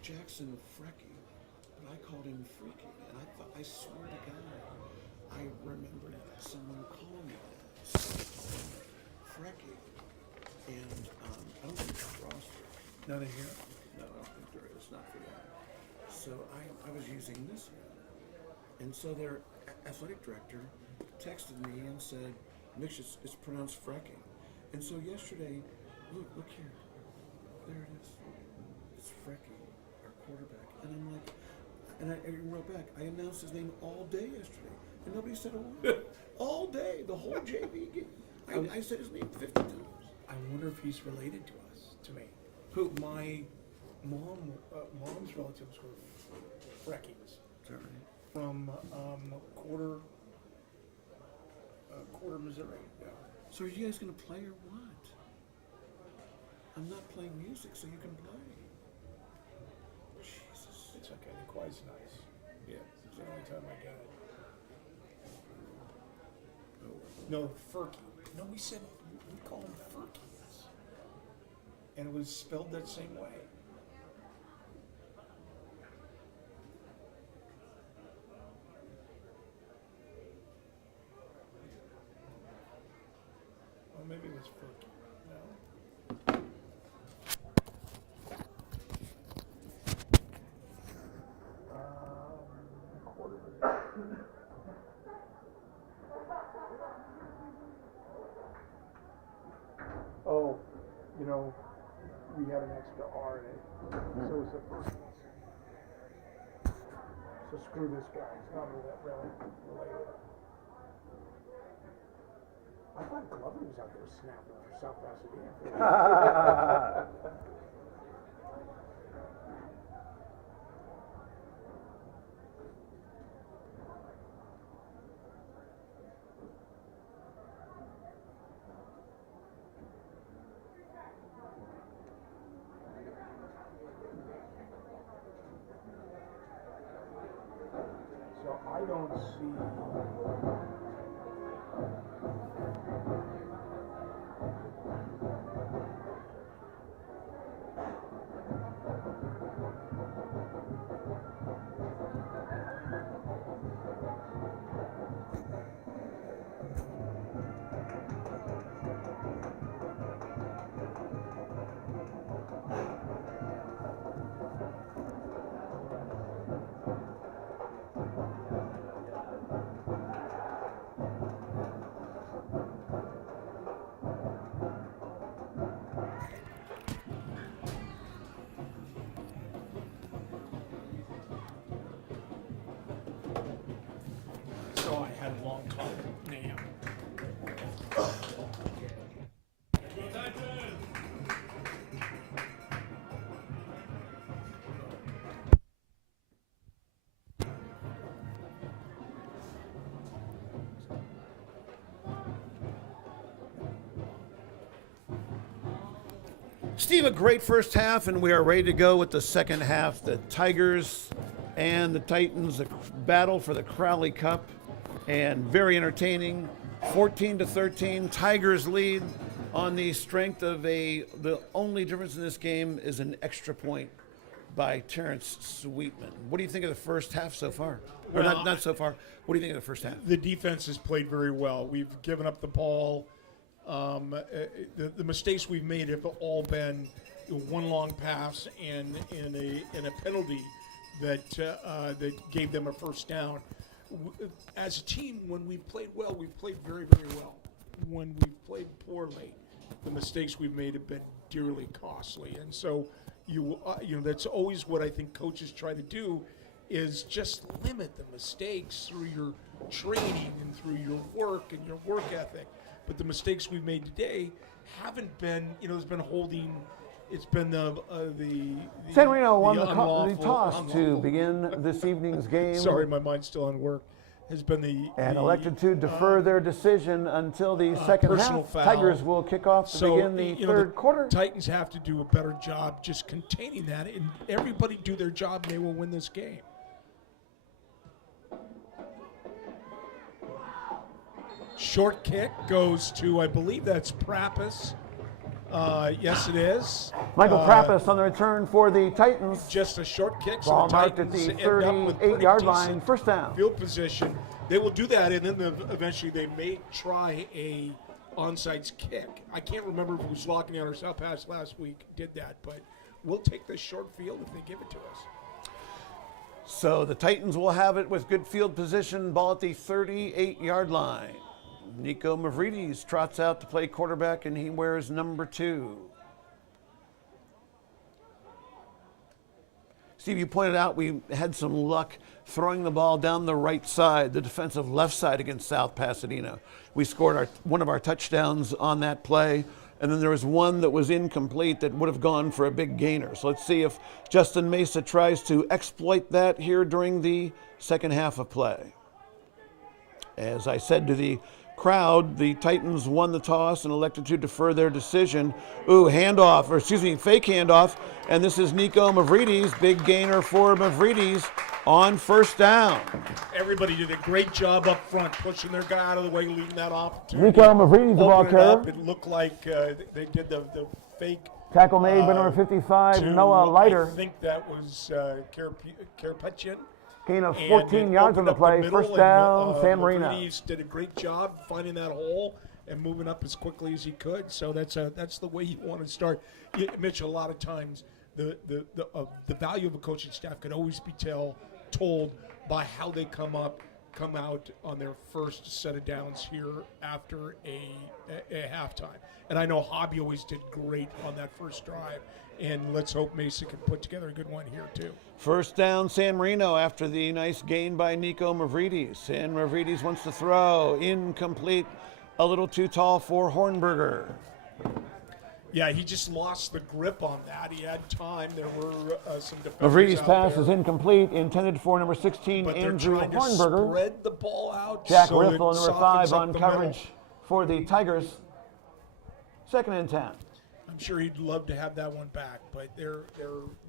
Jackson Frecky, but I called him Freaky, and I swear to God, I remembered someone calling me that. Frecky, and I don't think it's roster. Not in here. No, I don't think there is, not for that. So I was using this one, and so their athletic director texted me and said, Mitch, it's pronounced Frecky. And so yesterday, look here. There it is. It's Frecky, our quarterback. And I'm like, and I wrote back, I announced his name all day yesterday. And nobody said a word. All day, the whole JV game. I said his name 50 times. I wonder if he's related to us, to me. Who? My mom's relatives were Freckies Is that right? from Quarter, Missouri. Yeah. So are you guys going to play or what? I'm not playing music, so you can play. Jesus. It's okay. The quiet's nice. Yeah. It's the only time I get it. Oh, No, Furky. No, we call him Furkies. And it was spelled that same way. Oh, we have an extra R in it. So it's the first one. So screw this guy. It's not really related. I thought Glover was out there snapping for South Pasadena. So I don't see. So I had a long talk with Nam. Steve, a great first half, and we are ready to go with the second half. The Tigers and the Titans, a battle for the Crowley Cup, and very entertaining. 14-13, Tigers lead on the strength of the only difference in this game is an extra point by Terrence Sweetman. What do you think of the first half so far? Or Well, not so far. What do you think of the first half? The defense has played very well. We've given up the ball. The mistakes we've made have all been one long pass and a penalty that gave them a first down. As a team, when we've played well, we've played very, very well. When we've played poorly, the mistakes we've made have been dearly costly. And so, that's always what I think coaches try to do, is just limit the mistakes through your training and through your work and your work ethic. But the mistakes we've made today haven't been, there's been holding. It's been the San Marino won the unlawful- toss to unlawful- begin this evening's game. Sorry, my mind's still on work. Has been And elected to defer their decision until the second personal half. foul. Tigers will kick off to begin the third quarter. Titans have to do a better job just containing that, and everybody do their job, and they will win this game. Short kick goes to, I believe that's Prappis. Yes, it is. Michael Prappis on the return for the Titans. Just a short kick. So Ball the marked at Titans the end up with pretty 38-yard line, decent first down. Field position. They will do that, and then eventually they may try a onside kick. I can't remember if it was Locking out or South Pass last week did that, but we'll take this short field if they give it to us. So the Titans will have it with good field position, ball at the 38-yard line. Nico Mavridis trots out to play quarterback, and he wears number 2. Steve, you pointed out we had some luck throwing the ball down the right side, the defensive left side against South Pasadena. We scored one of our touchdowns on that play, and then there was one that was incomplete that would have gone for a big gainer. So let's see if Justin Mesa tries to exploit that here during the second half of play. As I said to the crowd, the Titans won the toss and elected to defer their decision. Fake handoff, and this is Nico Mavridis, big gainer for Mavridis on first down. Everybody did a great job up front, pushing their guy out of the way, leaving that opportunity. Nico Mavridis, the ball carrier. It looked like they did the fake. Tackle made by number 55, Noah Leiter. I think that was Karapetian. Gain of And 14 it yards on opened the up play. middle, First down, and, San Marino. Mavridis did a great job finding that hole and moving up as quickly as he could. So that's the way you want to start. Mitch, a lot of times the value of a coaching staff could always be told by how they come out on their first set of downs here after a halftime. And I know Hobby always did great on that first drive, and let's hope Mesa can put together a good one here too. First down, San Marino after the nice gain by Nico Mavridis. And Mavridis wants to throw. Incomplete. A little too tall for Hornberger. Yeah, he just lost the grip on that. He had time. There were some defenders Mavridis' out pass there, is incomplete, intended for number 16, but Andrew they're trying Hornberger. to spread the ball out. Jack so that Riffle, number softens 5, up on the coverage middle. for the Tigers. 2nd and 10. I'm sure he'd love to have that one back, but they're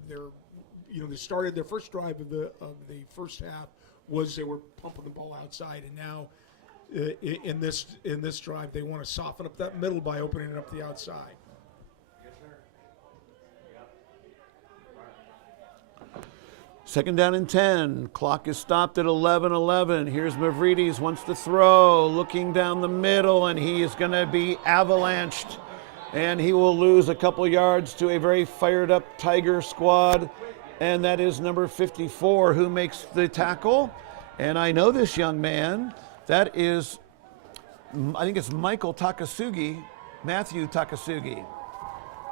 they started their first drive of the first half was they were pumping the ball outside, and now in this drive they want to soften up that middle by opening it up the outside. Second down and 10. Clock is stopped at 11:11. Here's Mavridis, wants to throw, looking down the middle, and he is going to be avalanched. And he will lose a couple yards to a very fired up Tiger squad. And that is number 54 who makes the tackle. And I know this young man. That is, I think it's Matthew Takasugi.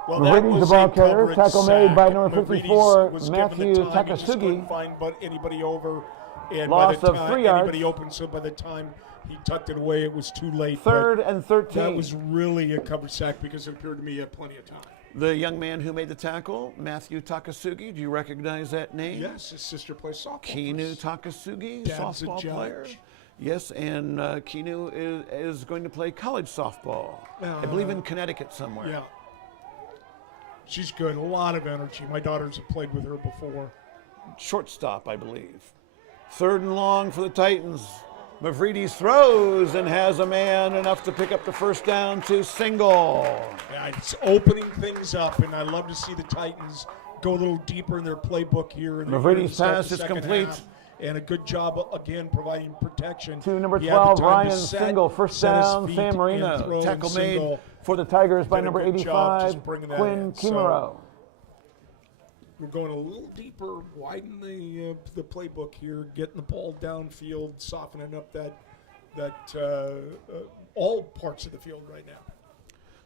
Well, Mavridis, the ball carrier, tackle made by number 54, was Matthew given the time. He just Takasugi. couldn't find anybody over, and Loss by the of time 3 yards. anybody opened, so by the time he tucked it away, it was too late. 3rd But and 13. that was really a cover sack because it appeared to me he had plenty of time. The young man who made the tackle, Matthew Takasugi. Do you recognize that name? Yes, his sister plays softball. Kinu Takasugi, Dad's a softball judge. player. Yes, and Kinu is going to play college softball. I believe in Connecticut somewhere. Yeah. She's good. A lot of energy. My daughters have played with her before. Shortstop, I believe. 3rd and long for the Titans. Mavridis throws and has a man enough to pick up the first down to single. Yeah, it's opening things up, and I love to see the Titans go a little deeper in their playbook here. Mavridis' pass is complete. And a good job, again, providing protection. To number He had the 12, time to Ryan set- Single. First set his down, feet San and Marino. throw Tackle and made Single for the Tigers by did a number good job 85, just bringing that Quinn in. So- Kimuro. We're going a little deeper, widen the playbook here, getting the ball downfield, softening up all parts of the field right now.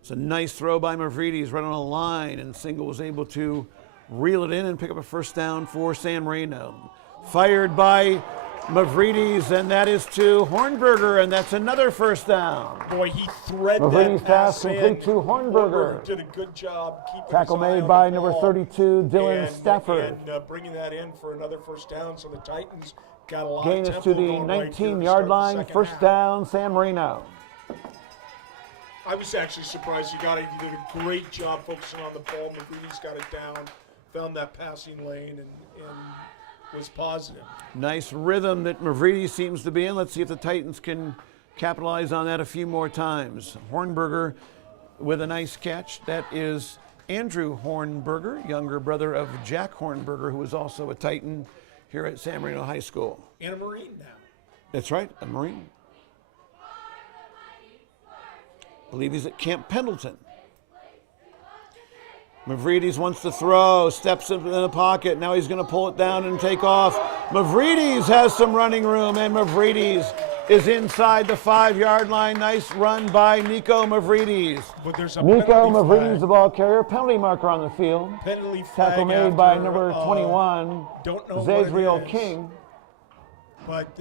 It's a nice throw by Mavridis right on a line, and Single was able to reel it in and pick up a first down for San Marino. Fired by Mavridis, and that is to Hornberger, and that's another first down. Boy, he thread Mavridis' that pass pass in. complete to Hornberger. Did a good job keeping Tackle his eye made on by the number ball 32, Dylan and, Stafford. And bringing that in for another first down, so the Titans got a lot Gain of is tempo to the going right here to 19-yard start the line, second first half. down, San Marino. I was actually surprised you got it. You did a great job focusing on the ball. McGree's got it down, found that passing lane, and was positive. Nice rhythm that Mavridis seems to be in. Let's see if the Titans can capitalize on that a few more times. Hornberger with a nice catch. That is Andrew Hornberger, younger brother of Jack Hornberger, who is also a Titan here at San Marino High School. And a Marine now. That's right, a Marine. I believe he's at Camp Pendleton. Mavridis wants to throw, steps into the pocket. Now he's going to pull it down and take off. Mavridis has some running room, and Mavridis is inside the 5-yard line. Nice run by Nico Mavridis. But there's a Nico penalty Mavridis, flag. the ball carrier. Penalty marker on the field. Penalty flag Tackle made by after, number 21, don't know what Zazriel it is. King. But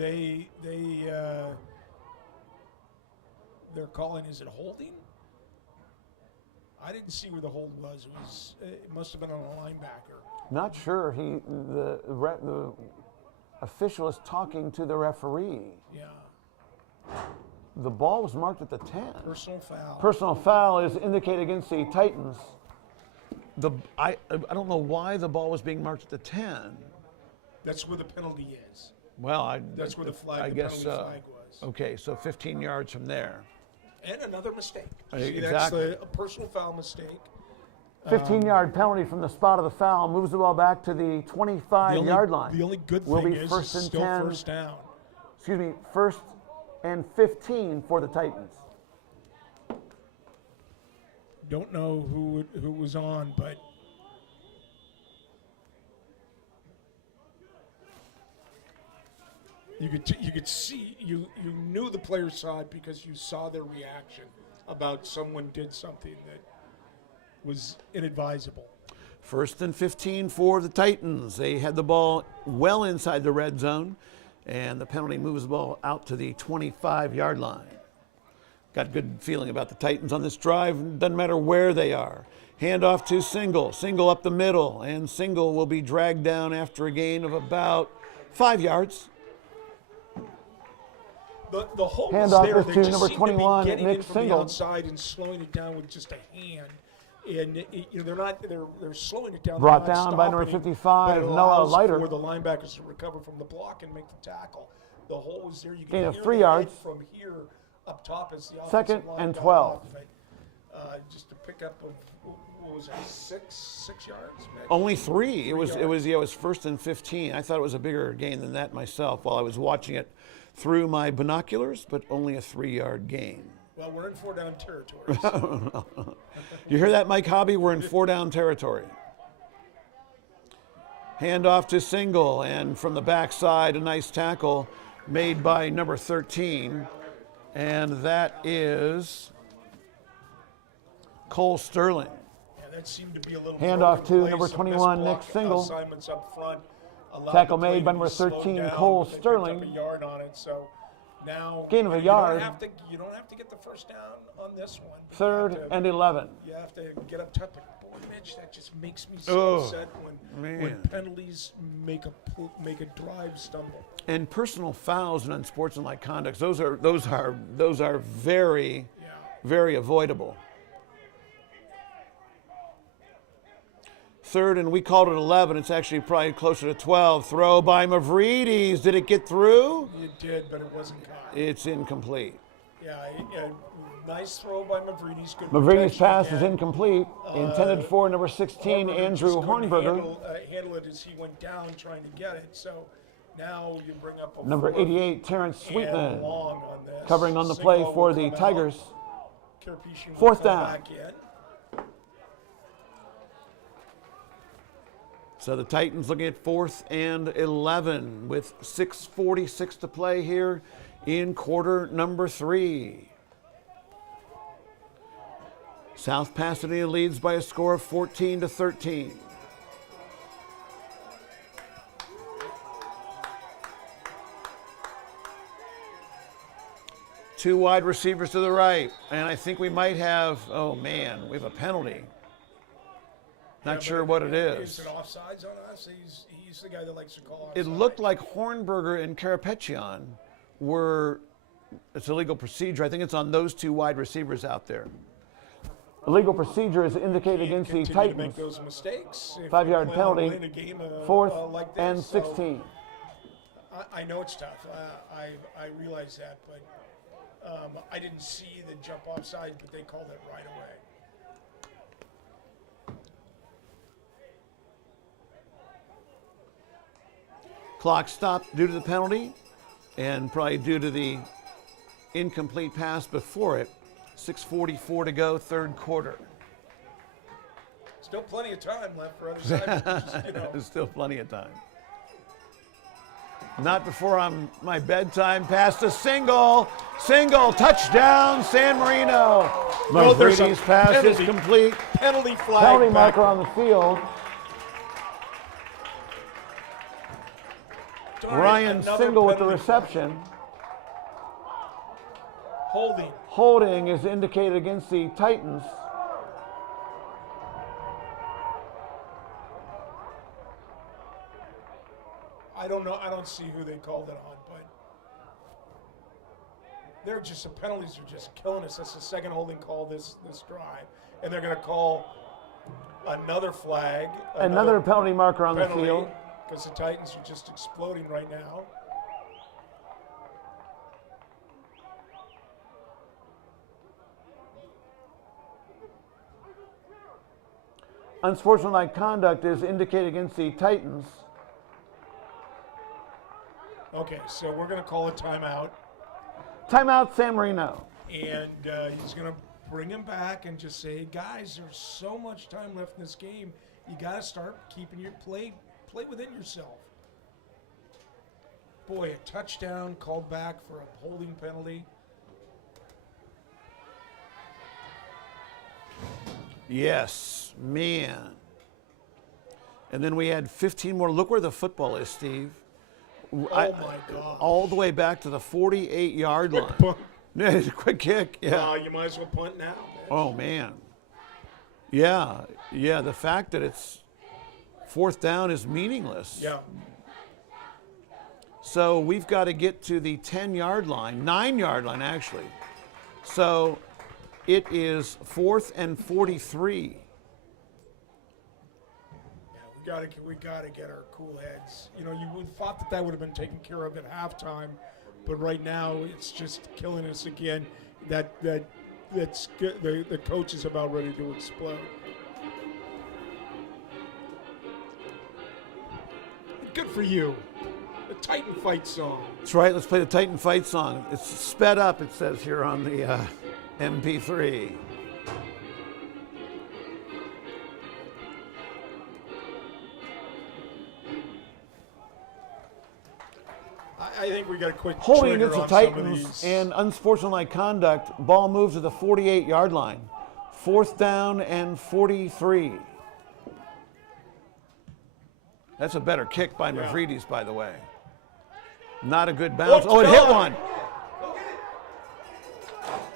they're calling, is it holding? I didn't see where the hold was. It must have been on a linebacker. Not sure. The official is talking to the referee. Yeah. The ball was marked at the 10. Personal foul. Personal foul is indicated against the Titans. I don't know why the ball was being marked at the 10. That's where the penalty is. Well, That's where the I guess penalty flag was. Okay, so 15 yards from there. And another mistake. Exactly. That's a personal foul mistake. 15-yard penalty from the spot of the foul, moves the ball back to the 25-yard line. The only good Will thing be is first it's and still 10. first down. Excuse me, first and 15 for the Titans. Don't know who was on, but you could see you knew the player saw it because you saw their reaction about someone did something that was inadvisable. 1st and 15 for the Titans. They had the ball well inside the red zone, and the penalty moves the ball out to the 25-yard line. Got a good feeling about the Titans on this drive. Doesn't matter where they are. Handoff to Single. Single up the middle, and Single will be dragged down after a gain of about 5 yards. The hole Hand was off there. is They to just number seemed 21, to be getting Nick in from Single. the outside and slowing it down with just a hand. And they're slowing it down. Brought they're not down by number stopping it, 55, but it Noah allows Leiter. for the linebackers to recover from the block and make the tackle. The hole was there. You can Gain of hear 3 the yards. hit from here up top as the Second offensive line and got 12. off. Just a pickup of what was it, six yards? Maybe? Only 3. It was 1st and 15. I thought it was a bigger gain than that myself while I was watching it through my binoculars, but only a 3-yard gain. Well, we're in 4-down territory. So. You hear that, Mike Hobby? We're in 4-down territory. Handoff to Single, and from the backside, a nice tackle made by number 13, and that is Cole Sterling. Yeah, that seemed to be a little Handoff to broken number play, 21, some Nick missed block Single. assignments up front, allowed Tackle the play made by to be number slowed 13, down, Cole but they picked Sterling. up a yard on it, so now Gain of a you yard. You don't have to get the first down on this one. But 3rd and 11. You have to get up top. But boy, Mitch, that just makes me so Oh, upset when man. penalties make a drive stumble. And personal fouls and unsportsmanlike conducts, those are very, very avoidable. 3rd, and we called it 11. It's actually probably closer to 12. Throw by Mavrides. Did it get through? It did, but it wasn't caught. It's incomplete. Yeah, nice throw by Mavrides. Good Mavrides' protection pass is again. incomplete. Intended for number 16, Hornberger Andrew just couldn't Hornberger. handle it as he went down trying to get it. So now you bring up a Number 4th 88, Terrence and Sweetman, long on this. covering on the Single play for will the come out. Tigers. Kirpeshian will 4th come down. back in. So the Titans looking at 4th and 11 with 6:46 to play here in quarter number 3. South Pasadena leads by a score of 14-13. Two wide receivers to the right, and I think we might have, oh man, we have a penalty. Not sure what it is. Is it offsides on us? He's the guy that likes to call offsides. It looked like Hornberger and Karapetyan were, it's a legal procedure. I think it's on those 2 wide receivers out there. Illegal procedure is indicated against the Continue to Titans. make those mistakes. If 5-yard you plan on penalty, winning a game, 4th like this. and So 16. I know it's tough. I realize that, but I didn't see the jump offside, but they called it right away. Clock stopped due to the penalty and probably due to the incomplete pass before it. 6:44 to go, 3rd quarter. Still plenty of time left for other side. There's still plenty of time. Not before my bedtime pass to Single. Single, touchdown, San Marino. Well, there's a Mavrides' pass is penalty. complete. Penalty flag. Penalty back. marker on the field. Darn it, Ryan another Single with the penalty reception. Holding. Holding is indicated against the Titans. I don't know. I don't see who they called it on, but they're just the penalties are just killing us. That's the second holding call this drive, and they're going to call another flag. Another penalty marker on the penalty, field. because the Titans are just exploding right now. Unsportsmanlike conduct is indicated against the Titans. Okay, so we're going to call a timeout, Timeout, San Marino. and he's going to bring him back and just say, guys, there's so much time left in this game. You got to start keeping your play within yourself. Boy, a touchdown called back for a holding penalty. Yes, man. And then we had 15 more. Look where the football is, Steve. Oh my God. All the way back to the 48-yard line. Quick kick, yeah. You might as well punt now. Oh, man. Yeah, the fact that it's fourth down is meaningless. Yeah. So we've got to get to the 10-yard line, 9-yard line, actually. So it is 4th and 43. We gotta get our cool heads. You know, you would thought that would have been taken care of at halftime, but right now it's just killing us again. The coach is about ready to explode. Good for you. The Titan fight song. That's right. Let's play the Titan fight song. It's sped up, it says here on the MP3. I think we got a quick Holding trigger against the on some of Titans these. and unsportsmanlike conduct. Ball moves to the 48-yard line. 4th down and 43. That's a better kick by Mavridis, by the way. Not a good bounce. Oh, it hit one.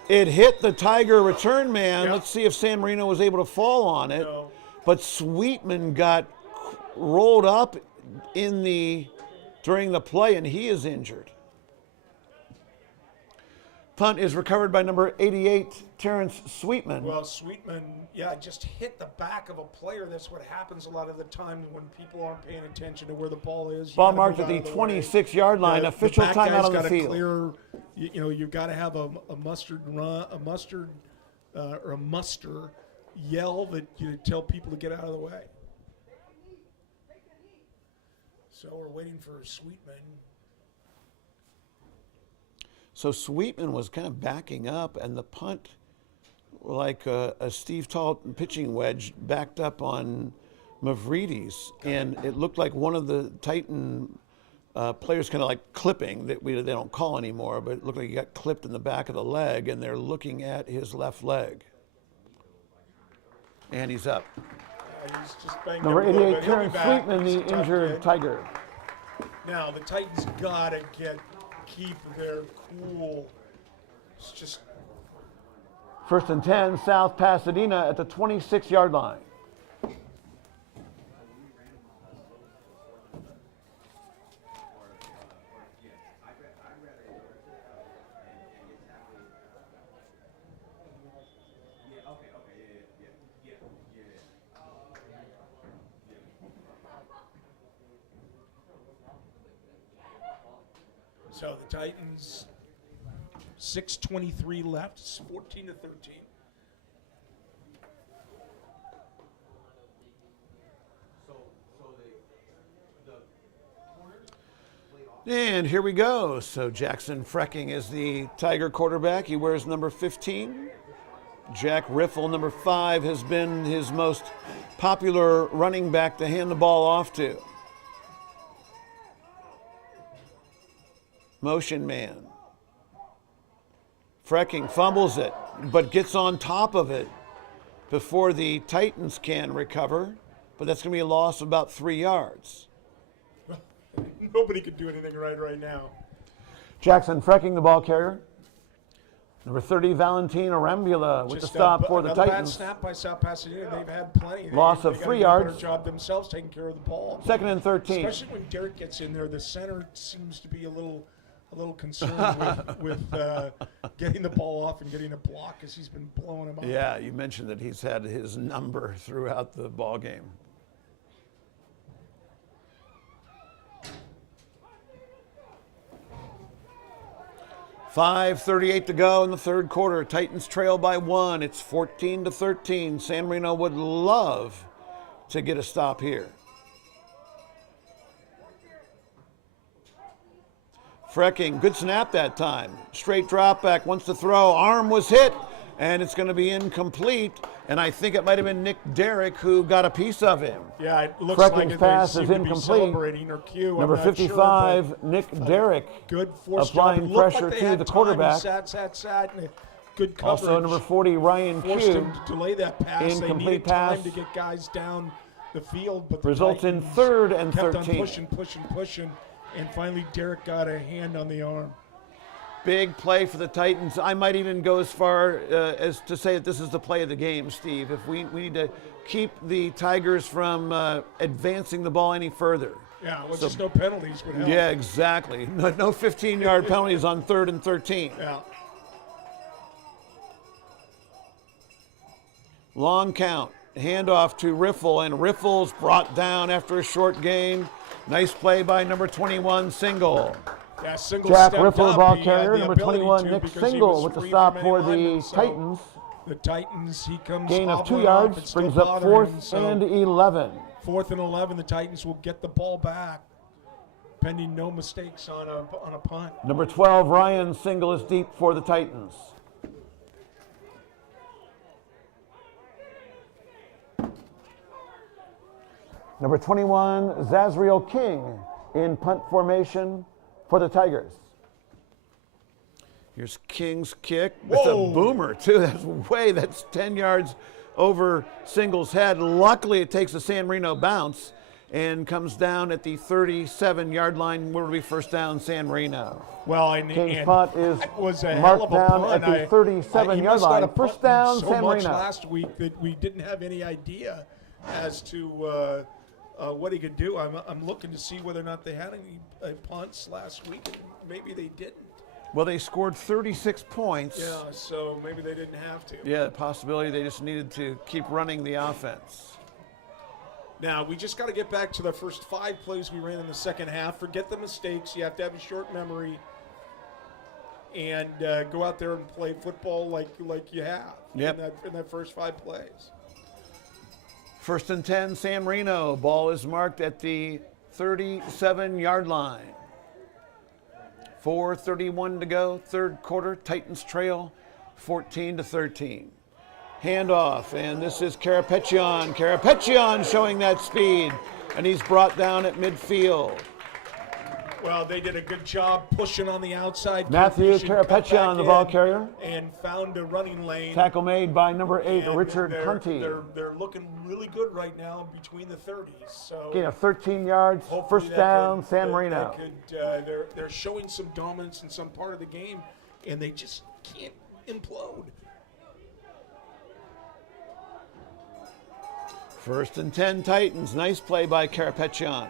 It hit the Tiger return man. Yep. Let's see if San Marino was able to fall on it. No. But Sweetman got rolled up during the play, and he is injured. Punt is recovered by number 88, Terrence Sweetman. Well, Sweetman, just hit the back of a player. That's what happens a lot of the time when people aren't paying attention to where the ball is. Ball marked at the 26-yard line. Official timeout on the field. Clear, you've got to have a muster yell that you tell people to get out of the way. So we're waiting for Sweetman. So Sweetman was kind of backing up, and the punt, like a Steve Tall pitching wedge, backed up on Mavridis, and it looked like one of the Titan players kind of like clipping that they don't call anymore, but it looked like he got clipped in the back of the leg, and they're looking at his left leg. And he's up. He's just banged Number up a little 88, bit. He'll be Terrence back. Sweetman, He's the a tough injured kid. Tiger. Now the Titans gotta keep their cool. It's just 1st and 10, South Pasadena at the 26-yard line. so the Titans. 6:23 left. It's 14-13. And here we go. So Jackson Frecking is the Tiger quarterback. He wears number 15. Jack Riffle, number 5, has been his most popular running back to hand the ball off to. Motion man. Frecking fumbles it, but gets on top of it before the Titans can recover. But that's going to be a loss of about 3 yards. Nobody could do anything right now. Jackson Frecking, the ball carrier. Number 30, Valentin Arambula with the stop for the another Titans. Bad snap by South Pasadena. They've had plenty. Loss of they 3 gotta do a yards. better job themselves taking care of the ball. 2nd and 13. Especially when Derek gets in there, the center seems to be a little concerned with getting the ball off and getting a block because he's been blowing him up. Yeah, you mentioned that he's had his number throughout the ball game. .5:38 to go in the third quarter. Titans trail by 1. It's 14-13. San Marino would love to get a stop here. Frecking, good snap that time. Straight drop back, wants to throw. Arm was hit, and it's going to be incomplete. And I think it might have been Nick Derrick who got a piece of him. Yeah, it looks Krecken's like pass they is seem to be incomplete. celebrating or cue. Number I'm not 55, sure, Nick Derrick, good force applying job. It looked pressure like they to had the time. quarterback. Sat, and good coverage. Also number 40, Ryan Forced him Q. to delay that pass. They Incomplete needed time pass. to get guys down the field, but the Results in Titans 3rd and kept 13. on pushing, and finally Derrick got a hand on the arm. Big play for the Titans. I might even go as far as to say that this is the play of the game, Steve. If we need to keep the Tigers from advancing the ball any further. Yeah, well, just no penalties would help. Yeah, exactly. No 15-yard penalties on 3rd and 13. Yeah. Long count. Handoff to Riffle, and Riffle's brought down after a short gain. Nice play by number 21, Single. Yeah, Single Jack stepped Riffle, up. ball He had carrier. the Number ability 21, to Nick because he Single was with the free stop from for any the lineman, so Titans. The Titans, he comes Gain of 2 hobbling yards, off and still brings up bothering 4th him, so and 11. 4th and 11, the Titans will get the ball back, pending no mistakes on a punt. Number 12, Ryan Single is deep for the Titans. Number 21, Zazriel King in punt formation for the Tigers. Here's King's kick with Whoa. a boomer, too. That's 10 yards over Single's head. Luckily, it takes a San Marino bounce and comes down at the 37-yard line. Where will be first down, San Marino? Well, King's punt is was a hell marked of a down punt. at the 37-yard line. First down, so San much Marino. last week that we didn't have any idea as to what he could do. I'm looking to see whether or not they had any punts last week. Maybe they didn't. Well, they scored 36 points. Yeah, so maybe they didn't have to. Yeah, possibility they just needed to keep running the offense. Now, we just got to get back to the first 5 plays we ran in the second half. Forget the mistakes. You have to have a short memory and go out there and play football like you have in that first 5 plays. First and 10, San Marino. Ball is marked at the 37-yard line. 4:31 to go, 3rd quarter. Titans trail 14-13. Handoff, and this is Karapetyan. Karapetyan showing that speed, and he's brought down at midfield. Well, they did a good job pushing on the outside. Matthew Karapetyan Karapetyan, the ball carrier. And found a running lane. Tackle made by number 8, And Richard they're, Cunty. They're looking really good right now between the 30s. So Gain of 13 yards, hopefully first that down, could- San that- Marino. that could, they're showing some dominance in some part of the game, and they just can't implode. First and 10, Titans. Nice play by Karapetyan.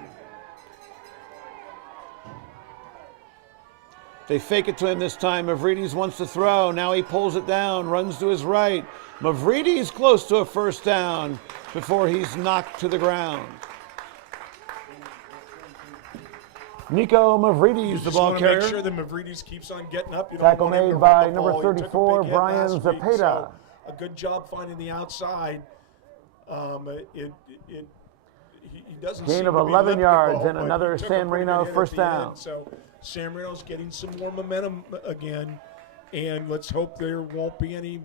They fake it to him this time. Mavridis wants to throw. Now he pulls it down, runs to his right. Mavridis close to a first down before he's knocked to the ground. Nico Mavridis, the ball carrier. Make sure that Mavridis keeps on getting up. You Tackle don't want him made to by run the number ball. He took a 34, big hit Brian last week, Zepeda. so a good job finding the outside. He doesn't Gain seem of to be 11 lifting the yards ball, and but he another took a San pretty Marino good hit first at the down. end. So San Marino's getting some more momentum again, and let's hope there won't be any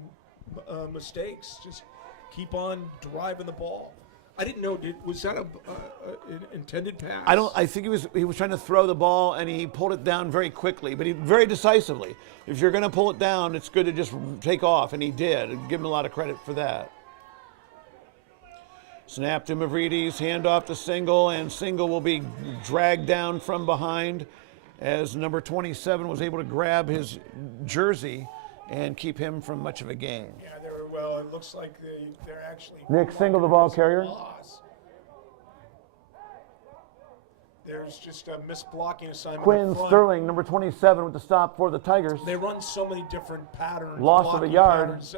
mistakes. Just keep on driving the ball. I didn't know. Was that an intended pass? I think he was trying to throw the ball and he pulled it down very quickly, but very decisively. If you're going to pull it down, it's good to just take off, and he did. Give him a lot of credit for that. Snap to Mavridis, handoff to Single, and Single will be dragged down from behind as number 27 was able to grab his jersey and keep him from much of a gain. Yeah, well, it looks like they're actually. Nick Single, the ball carrier. Loss. There's just a missed blocking assignment. Quinn up front. Sterling, number 27, with the stop for the Tigers. They run so many different patterns. Loss of a blocking yard, patterns,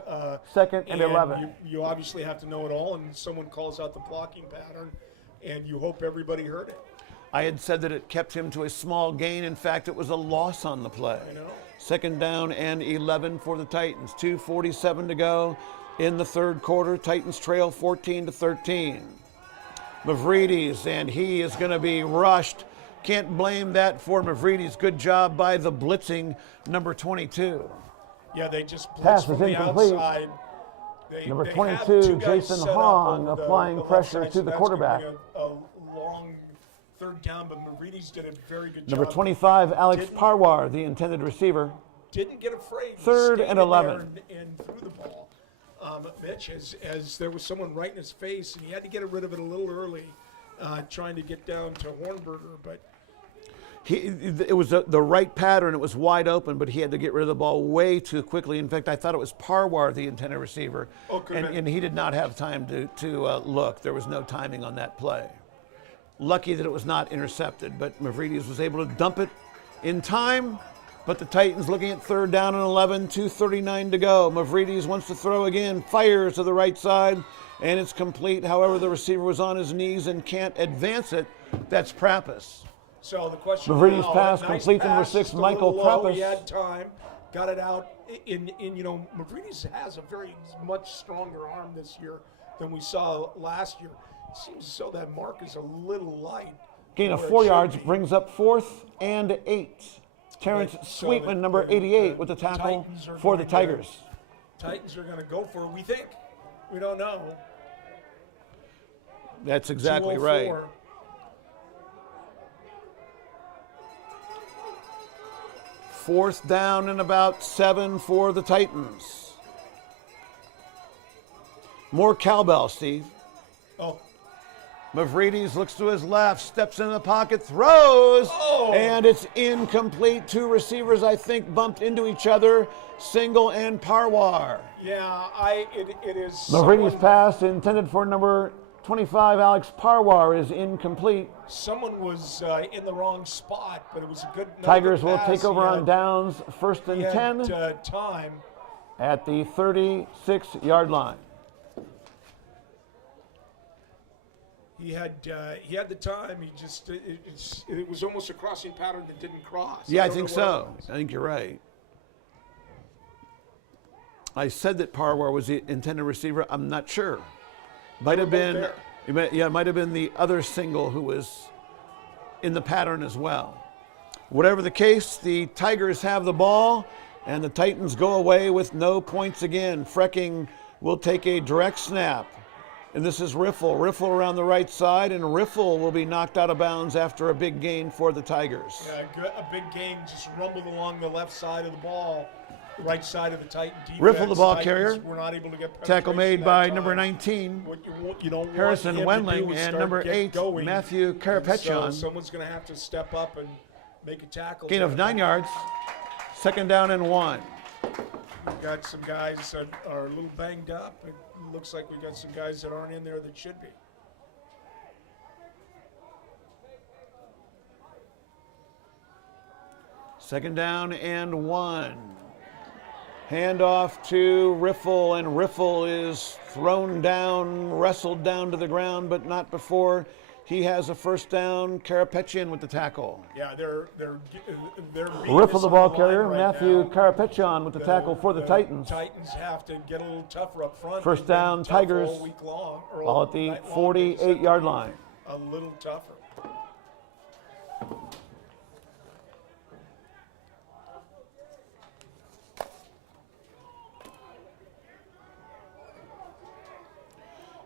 second and 11. You obviously have to know it all, and someone calls out the blocking pattern, and you hope everybody heard it. I had said that it kept him to a small gain. In fact, it was a loss on the play. I know. Second down and 11 for the Titans. 2:47 to go in the 3rd quarter. Titans trail 14-13. Mavridis, and he is going to be rushed. Can't blame that for Mavridis. Good job by the blitzing number 22. Yeah, they just Pass blitz is from the incomplete. outside. Number they have 22, two guys Jason set up Hong, on applying left pressure side, to so the that's quarterback. gonna be a long third down, but Mavridis did a very good Number job. 25, Alex Didn't- Parwar, the intended receiver. Didn't get afraid. He Third stayed and in there 11. and threw the ball. Mitch, as there was someone right in his face, and he had to get rid of it a little early, trying to get down to Hornberger, but It was the right pattern. It was wide open, but he had to get rid of the ball way too quickly. In fact, I thought it was Parwar, the intended receiver, and he did not have time to look. There was no timing on that play. Lucky that it was not intercepted, but Mavridis was able to dump it in time. But the Titans looking at third down and 11, 2:39 to go. Mavridis wants to throw again, fires to the right side, and it's complete. However, the receiver was on his knees and can't advance it. That's Prappus. so the question Mavridis now, pass, nice complete to number pass, 6, just a Michael little low. Prappus. He had time, got it out. Mavridis has a very much stronger arm this year than we saw last year. It seems as though that mark is a little light. Gain of where it 4 should yards be. brings up 4th and 8. Terrence Right, so Sweetman, number 88, with the tackle Titans are for the going Tigers. Titans are going to go for it, we think. We don't know. That's exactly right. 204. Fourth down and about 7 for the Titans. More cowbell, Steve. Oh, Mavridis looks to his left, steps in the pocket, throws, and it's incomplete. Two receivers, I think, bumped into each other, Single and Parwar. yeah, it is. Mavridis' pass intended for number 25, Alex Parwar, is incomplete. Someone was in the wrong spot, but it was a good. another Tigers good will pass. take over He on had- downs, first and he had, 10 time. at the 36-yard line. He had the time. He just it was almost a crossing pattern that didn't cross. Yeah, I don't think know what so. it was. I think you're right. I said that Parwar was the intended receiver. I'm not sure. Might have been, there. it might have been the other Single who was in the pattern as well. Whatever the case, the Tigers have the ball, and the Titans go away with no points again. Frecking will take a direct snap. And this is Riffle. Riffle around the right side, and Riffle will be knocked out of bounds after a big gain for the Tigers. Yeah, a big game just rumbled along the left side of the ball, right side of the Titan defense. Riffle, the ball Titans carrier. were not able to get Tackle penetration made that by time. number 19, What you don't want Harrison him to do Wendling, is and start number get 8, going. Matthew And Karapetyan. So someone's going to have to step up and make a tackle. Gain of 9 yards. Second down and 1. We've got some guys that are a little banged up. It looks like we got some guys that aren't in there that should be. Second down and 1. Handoff to Riffle, and Riffle is thrown down, wrestled down to the ground, but not before he has a first down. Karapetyan with the tackle. Yeah, they're Riffle, the ball carrier. Right Matthew now. Karapetyan with the tackle for the Titans. Titans have to get a little tougher up front. First They've been down, tough Tigers. all week long, or All at the night long, 48-yard line. A little tougher.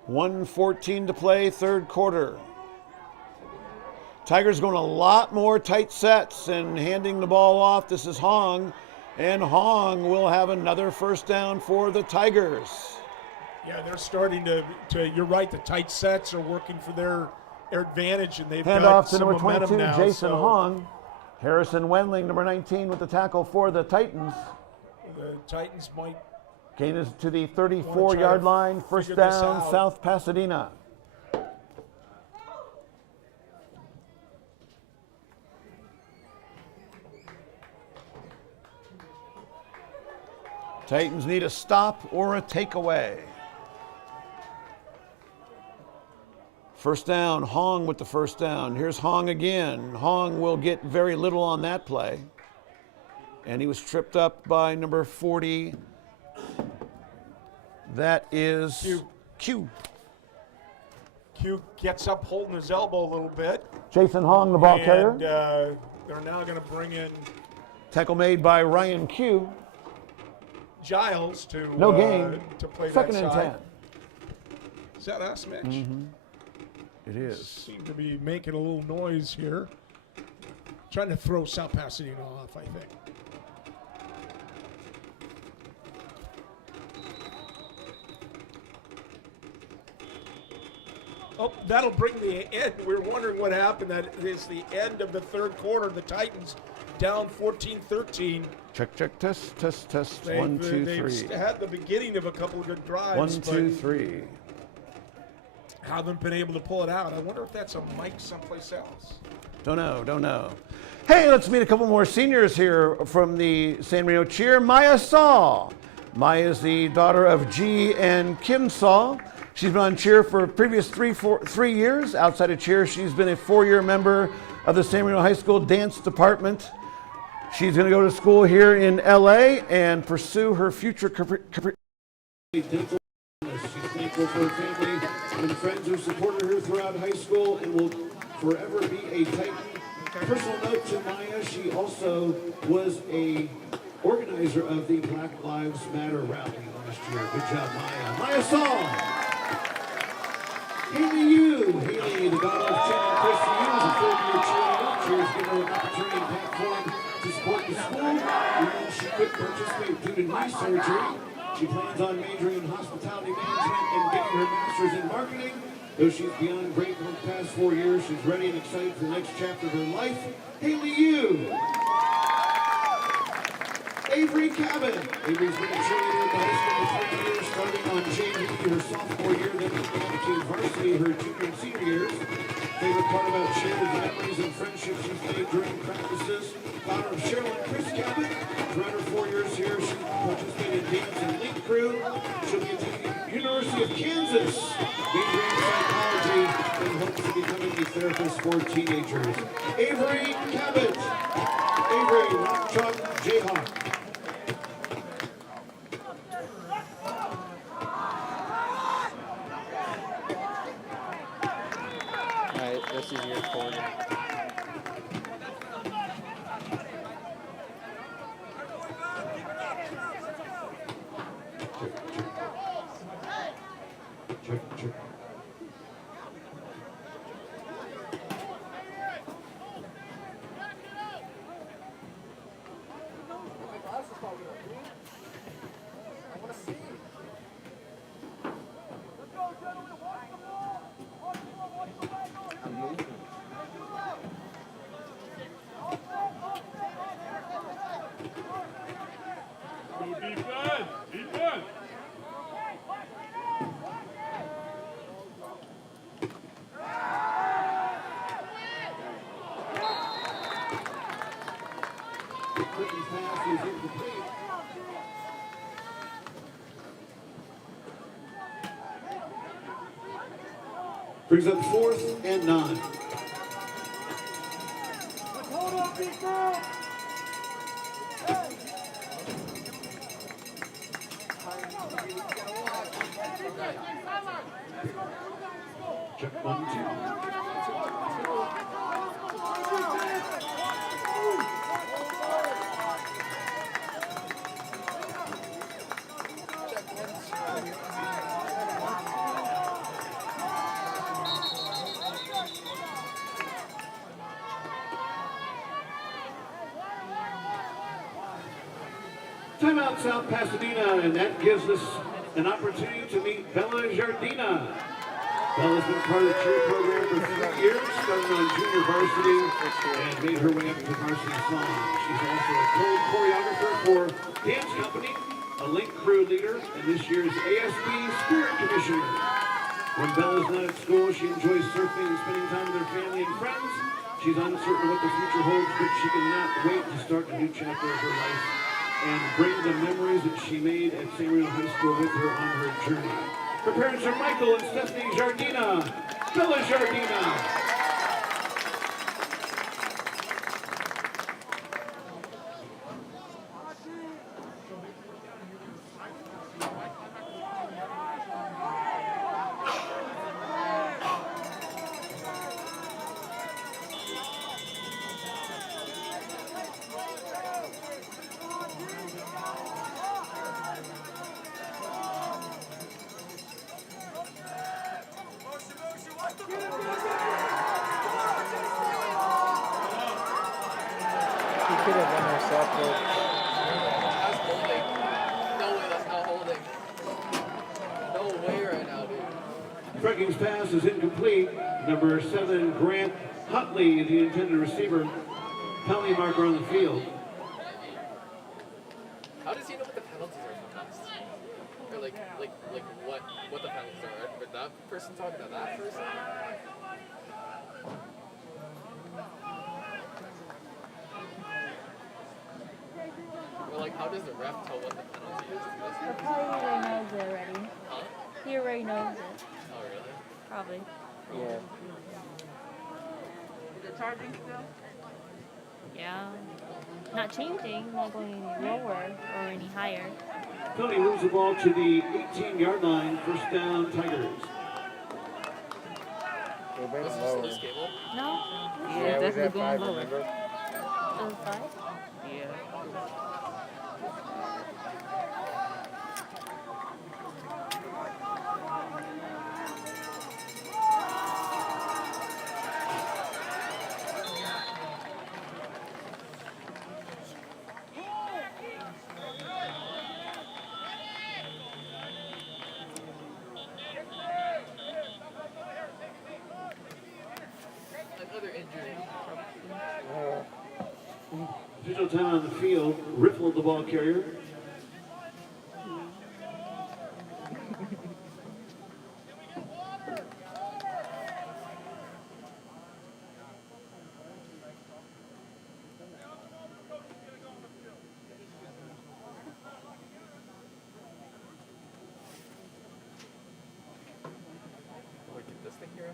$1:14 to play, third quarter. Tigers going a lot more tight sets and handing the ball off. This is Hong, and Hong will have another first down for the Tigers. Yeah, they're starting to. You're right. The tight sets are working for their advantage, and they've got Handoff to some number momentum 22, now. Jason so Hong. Harrison Wendling, number 19, with the tackle for the Titans. the Titans might. Gain is to the Wanna 34-yard try to line. First figure this down, out. South Pasadena. Titans need a stop or a takeaway. First down, Hong with the first down. Here's Hong again. Hong will get very little on that play. And he was tripped up by number 40. That is Q. Q gets up holding his elbow a little bit. Jason Hong, the ball And carrier. they're now going to bring in Tackle made by Ryan Q. Giles to No gain. to play Second that and side. 10. Is that us, Mitch? It is. Seem to be making a little noise here. Trying to throw South Pasadena off, I think. Oh, that'll bring the end. We're wondering what happened. That is the end of the third quarter. The Titans down 14-13. Check, test. They've, 1, 2, they've 3. had the beginning of a couple of good drives. 1, 2, but 3. haven't been able to pull it out. I wonder if that's a mic someplace else. Don't know. Hey, let's meet a couple more seniors here from the San Marino Cheer. Maya Saw. Maya is the daughter of G and Kim Saw. She's been on cheer for previous 3 years. Outside of cheer, she's been a 4-year member of the San Marino High School dance department. She's going to go to school here in LA and pursue her future career. She's thankful for her family and friends who supported her throughout high school and will forever be a Titan. Personal note to Maya, she also was a organizer of the Black Lives Matter rally last year. Good job, Maya. Maya Saw. Haley Yu. Haley, the daughter of Chen and Chris Yu, is a 4-year cheerleader. Cheers give her an opportunity and platform to support the school. Even though she couldn't participate due to knee surgery, she plans on majoring in hospitality management and getting her master's in marketing. Though she's beyond grateful the past 4 years, she's ready and excited for the next chapter of her life. Haley Yu. Avery Cabot. Avery's been a cheerleader at the high school for 3 years, starting on JV her sophomore year, then moving on to varsity her junior and senior years. Favorite part about cheer is the memories and friendships she's made during practices. Daughter of Cheryl and Chris Cabot. Throughout her 4 years here, she participated in dance and link crew. She'll be attending University of Kansas, majoring in psychology, and hopes of becoming a therapist for teenagers. Avery Cabot. Avery, Rock Chalk Jayhawk. Alright, this is your corner. Check. Defense! Brings up 4th and 9. Hold up, defense! Check 1, 2. Timeout South Pasadena, and that gives us an opportunity to meet Bella Jardina. Bella's been part of the cheer program for 3 years, starting on junior varsity and made her way up to varsity song. She's also a choreographer for Dance Company, a link crew leader, and this year's ASB Spirit Commissioner. When Bella's not at school, she enjoys surfing and spending time with her family and friends. She's uncertain of what the future holds, but she cannot wait to start a new chapter of her life and bring the memories that she made at San Marino High School with her on her journey. Her parents are Michael and Stephanie Jardina. Bella Jardina. separate. That's holding. No way, that's not holding. No way right now, dude. Trekking's pass is incomplete. Number 7, Grant Huntley, the intended receiver. Penalty marker on the field. How does he know what the penalties are sometimes? Or like what the penalties are? Or that person talking to that person? Or like how does the ref tell what the penalty is? But probably he already knows it already. Huh? He already knows it. Oh really? Probably. Yeah. Is it charging still? Yeah. Not changing, not going any lower or any higher. Tony moves the ball to the 18-yard line. First down, Tigers. We're Was been this lower. loose cable? No? Yeah, it was at 5, remember? It was 5? Yeah. Another injury. Official time on the field. Riffled the ball carrier. Look at this thing here,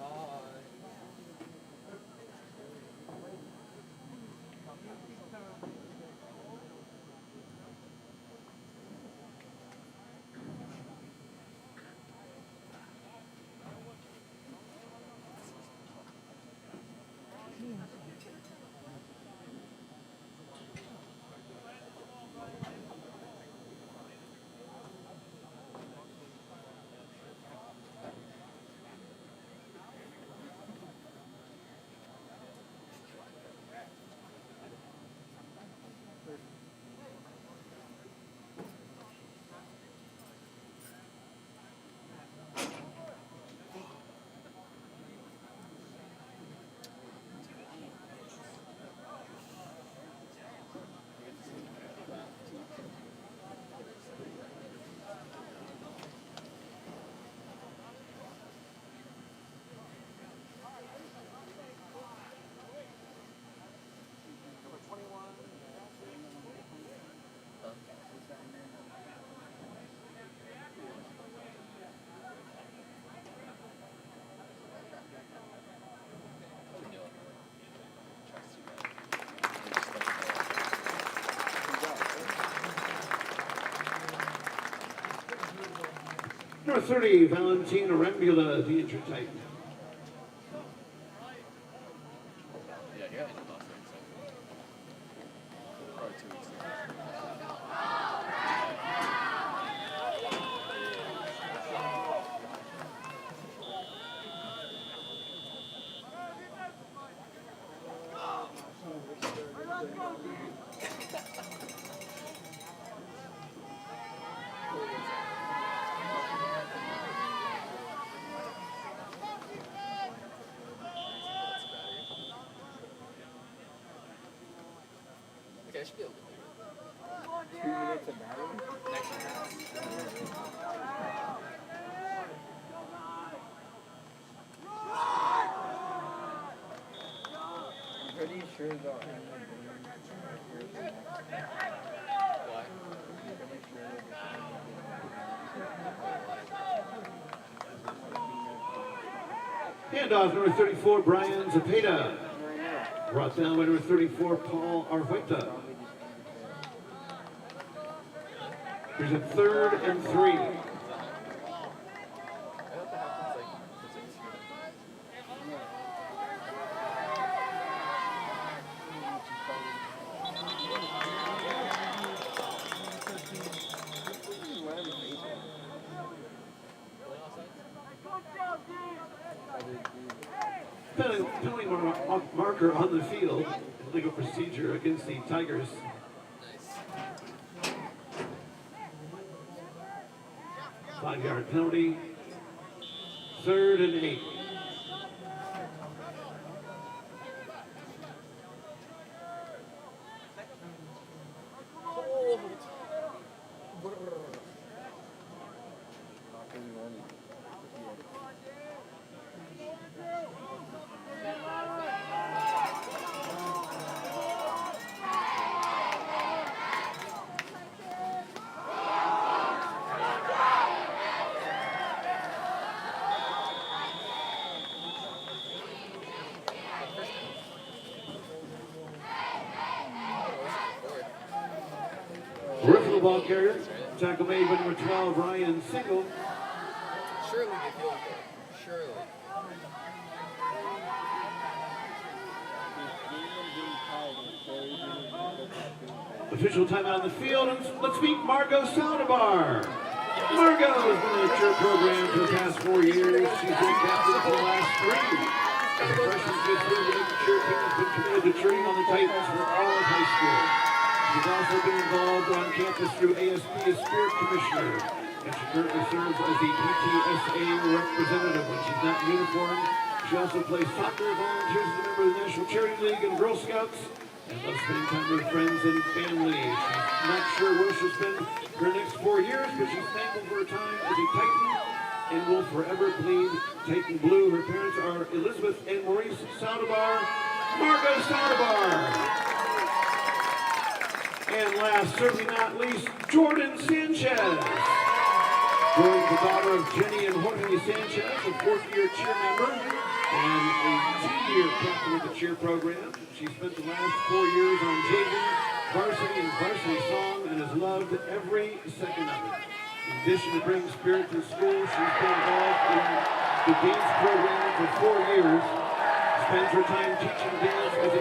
oh. Number 30, Valentin Arembula, the injured Titan. Yeah, he got injured last week, so. Probably 2 weeks ago. Okay, I should be able to do it. 2 minutes of battery? Next year. I'm pretty sure they'll end up Why? Handoff, number 34, Brian Zepeda. Brought down by number 34, Paul Arhueta. Here's a 3rd and 3. I hope that happens like physics. Other dude. penalty marker on the field. Legal procedure against the Tigers. Nice. 5-yard penalty. 3rd and 8. Riffle the ball carrier. Tackle made by number 12, Ryan Single. Surely they feel it. Surely. Official timeout on the field, and let's meet Margot Saldivar. Margot has been in the cheer program for the past 4 years. She's been captain for the last 3. As a freshman, she's been the cheer team has been committed to cheering on the Titans for all of high school. She's also been involved on campus through ASB as Spirit Commissioner, and she currently serves as the PTSA representative when she's not in uniform. She also plays soccer, volunteers as a member of the National Charity League and Girl Scouts, and loves spending time with friends and family. She's not sure where she'll spend her next 4 years, but she's thankful for her time as a Titan and will forever bleed Titan blue. Her parents are Elizabeth and Maurice Saldivar. Margot Saldivar. And last, certainly not least, Jordan Sanchez. Jordan's the daughter of Jenny and Jorge Sanchez, a 4th-year cheer member and a 2-year captain with the cheer program. She spent the last 4 years on JV, varsity, and varsity song and has loved every second of it. In addition to bringing spirit to school, she's been involved in the dance program for 4 years. Spends her time teaching dance as a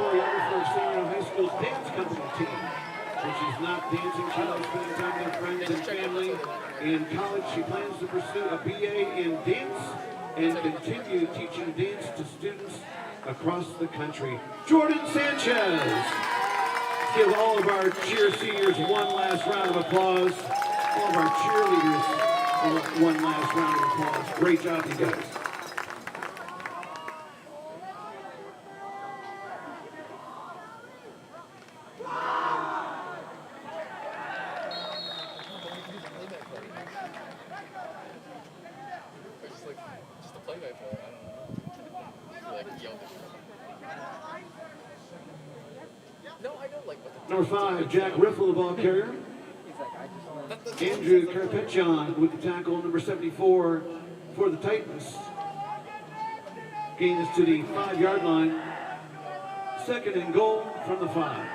choreographer of Senior High School's dance company team. When she's not dancing, she loves spending time with her friends and family. In college, she plans to pursue a BA in dance and continue teaching dance to students across the country. Jordan Sanchez. Let's give all of our cheer seniors one last round of applause. All of our cheerleaders one last round of applause. Great job, you guys. Just a play-by-play. I don't know. Like yelled at me. No, I know like what the Number 5, Jack Riffle, the ball carrier. Andrew Karpetjan with the tackle, number 74 for the Titans. Gain is to the 5-yard line. 2nd and goal from the 5.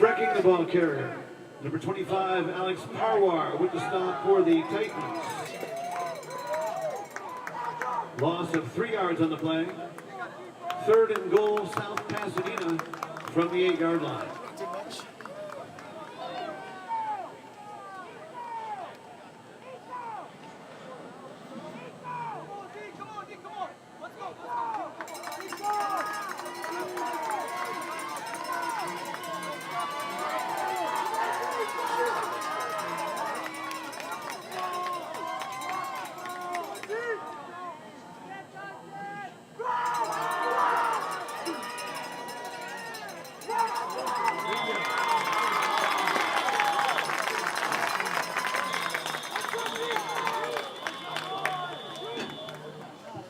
Wrecking the ball carrier. Number 25, Alex Parwar with the stop for the Titans. Loss of 3 yards on the play. 3rd and goal, South Pasadena from the 8-yard line.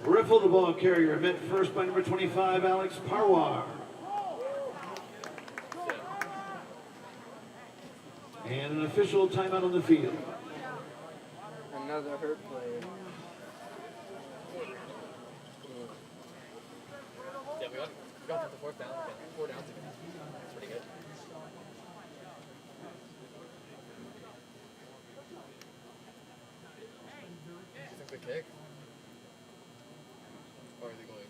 Riffle, the ball carrier, met first by number 25, Alex Parwar. And an official timeout on the field. Another hurt player. Yeah, we got to the 4th down again. 4 downs again. That's pretty good. I think the kick. Or are they going?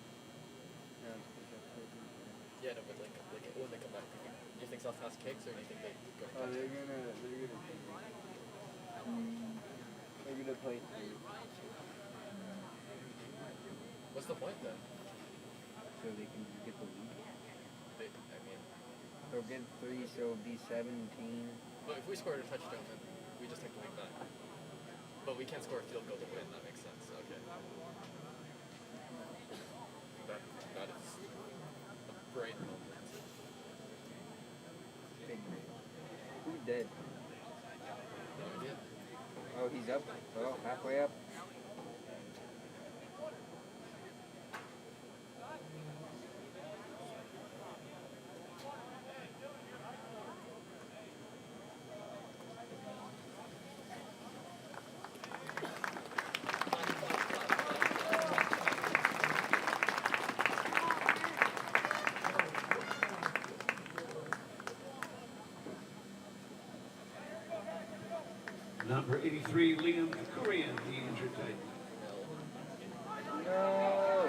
get them with like when they come back? Do you think South has kicks, or do you think they go? Oh, they're gonna play three. What's the point then? So they can get the lead. I mean, They'll get 3, so it'll be 17. but if we scored a touchdown, then we just take the lead back. But we can't score a field goal to win. That makes sense. Okay. That is a great moment. Big man. Who's dead? No idea. Oh, he's up. Oh, halfway up. Number 83, Liam Kurian, the injured Titan. No.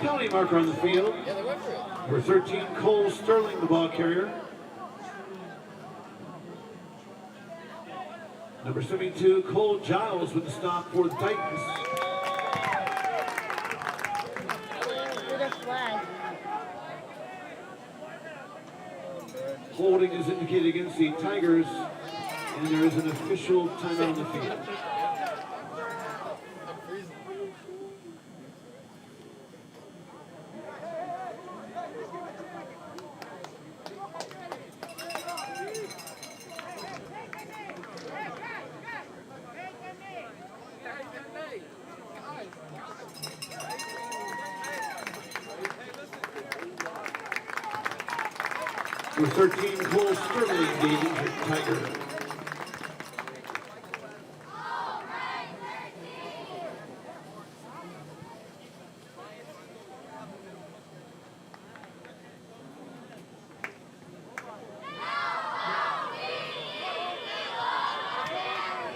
Penalty marker on the field. Yeah, they went for it. Number 13, Cole Sterling, the ball carrier. Number 72, Cole Giles with the stop for the Titans. With a flag. Holding is indicated against the Tigers, and there is an official timeout on the field. I'm freezing. Number 13, Cole Sterling, the injured Tiger.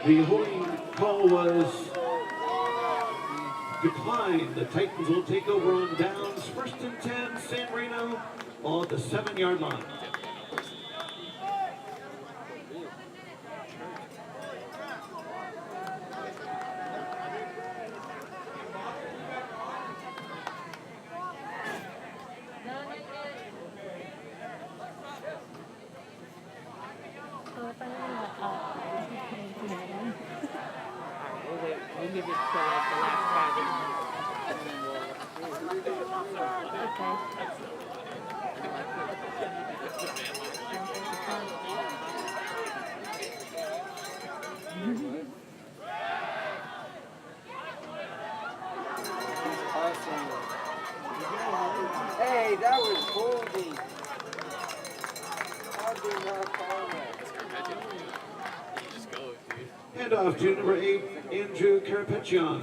The holding call was declined. The Titans will take over on downs. 1st and 10, San Marino, all at the 7-yard line. We'll give it to like the last 5 minutes. Okay. Hey, that was holding. How did not call that? You just go, dude. Hand off to number 8, Andrew Carpetjan.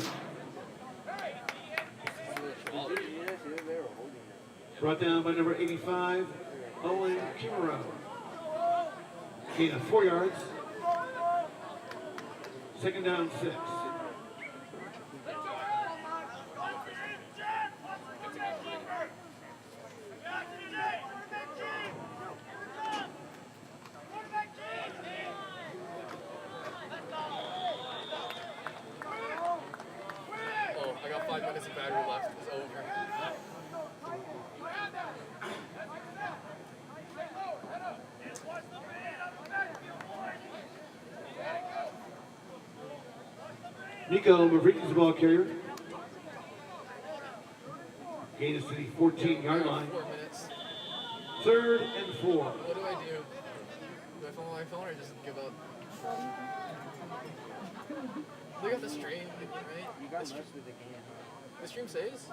Brought down by number 85, Owen Kimuro. Gain of 4 yards. 2nd down, 6. Oh, I got 5 minutes of battery left. It's over. Nico Mavridis, the ball carrier. Gain is to the 14-yard line. 4 minutes. 3rd and 4. What do? Do I follow my phone or just give up? Look at the stream, right? You got most of the game, huh? The stream saves?